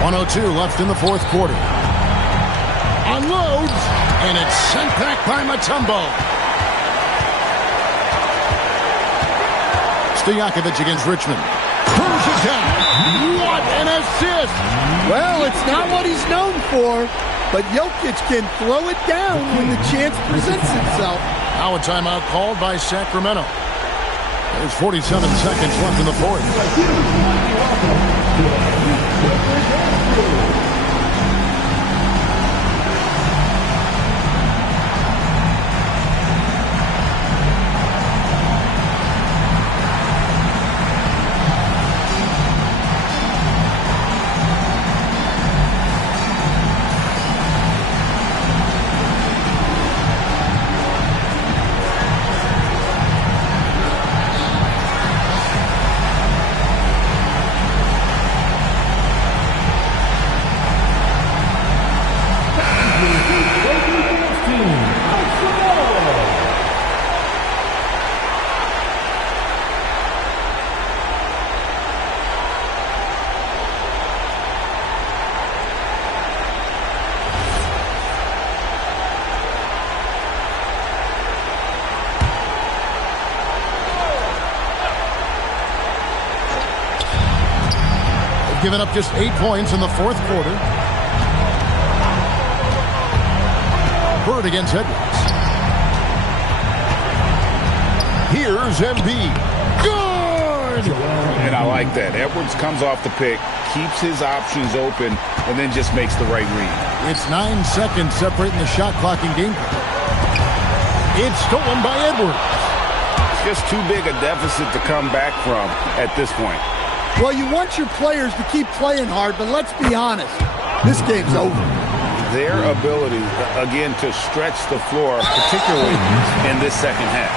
1:02 left in the fourth quarter. Unloads, and it's sent back by Mutombo. Stojakovic against Richmond. Throws it down. What an assist! Well, it's not what he's known for, but Jokic can throw it down when the chance presents itself. Now a timeout called by Sacramento. There's 47 seconds left in the fourth. Given up just 8 points in the fourth quarter. Bird against Edwards. Here's Embiid. Good! And I like that. Edwards comes off the pick, keeps his options open, and then just makes the right read. It's 9 seconds separating the shot clock and game clock. It's stolen by Edwards. It's just too big a deficit to come back from at this point. Well, you want your players to keep playing hard, but let's be honest. This game's over. Their ability, again, to stretch the floor, particularly in this second half.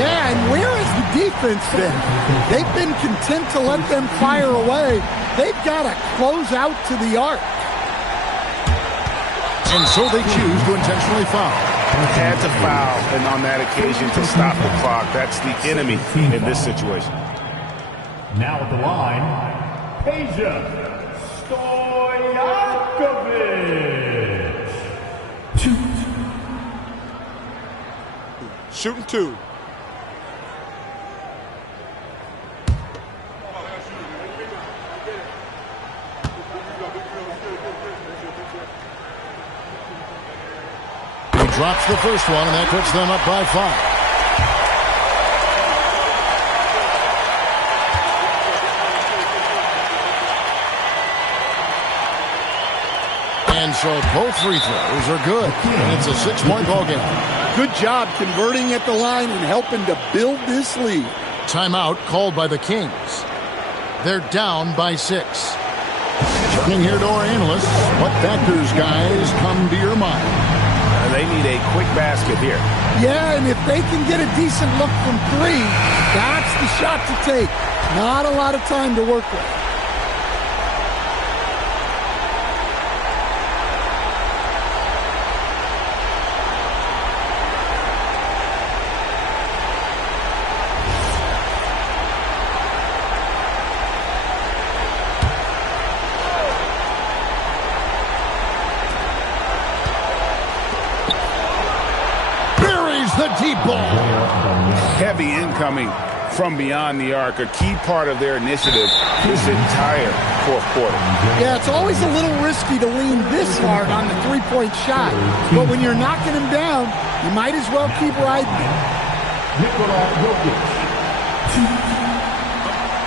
Yeah, and where has the defense been? They've been content to let them fire away. They've got to close out to the arc. And so they choose to intentionally foul. Had to foul, and on that occasion to stop the clock. That's the enemy in this situation. Now at the line, Peja Stojakovic. Shooting 2. drops the first one, and that puts them up by 5. And so both free throws are good. And it's a 6-point ball game. Good job converting at the line and helping to build this lead. Timeout called by the Kings. They're down by 6. Turning here to our analysts. What factors, guys, come to your mind? They need a quick basket here. Yeah, and if they can get a decent look from 3, that's the shot to take. Not a lot of time to work with. The deep ball. Heavy incoming from beyond the arc, a key part of their initiative this entire fourth quarter. Yeah, it's always a little risky to lean this hard on the three-point shot. But when you're knocking him down, you might as well keep riding him.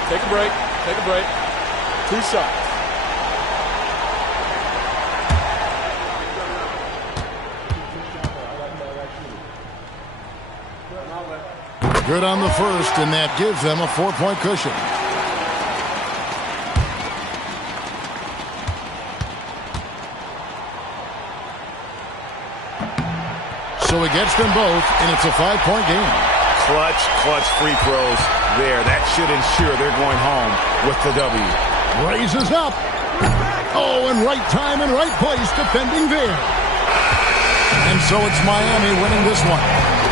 Take a break. Take a break. 2 shots. Good on the first, and that gives them a 4-point cushion. So he gets them both, and it's a 5-point game. Clutch free throws there. That should ensure they're going home with the W. Raises up. Oh, and right time and right place defending there. And so it's Miami winning this one.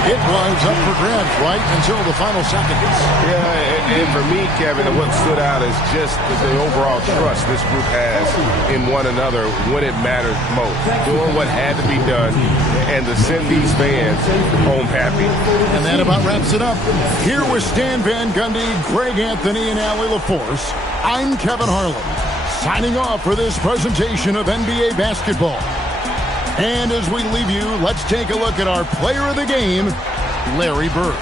It was up for grabs right until the final seconds. Yeah, and for me, Kevin, what stood out is just the overall trust this group has in one another when it matters most. Doing what had to be done and to send these fans home happy. And that about wraps it up. Here with Stan Van Gundy, Greg Anthony, and Allie LaForce, I'm Kevin Harlan, signing off for this presentation of NBA basketball. And as we leave you, let's take a look at our player of the game, Larry Bird.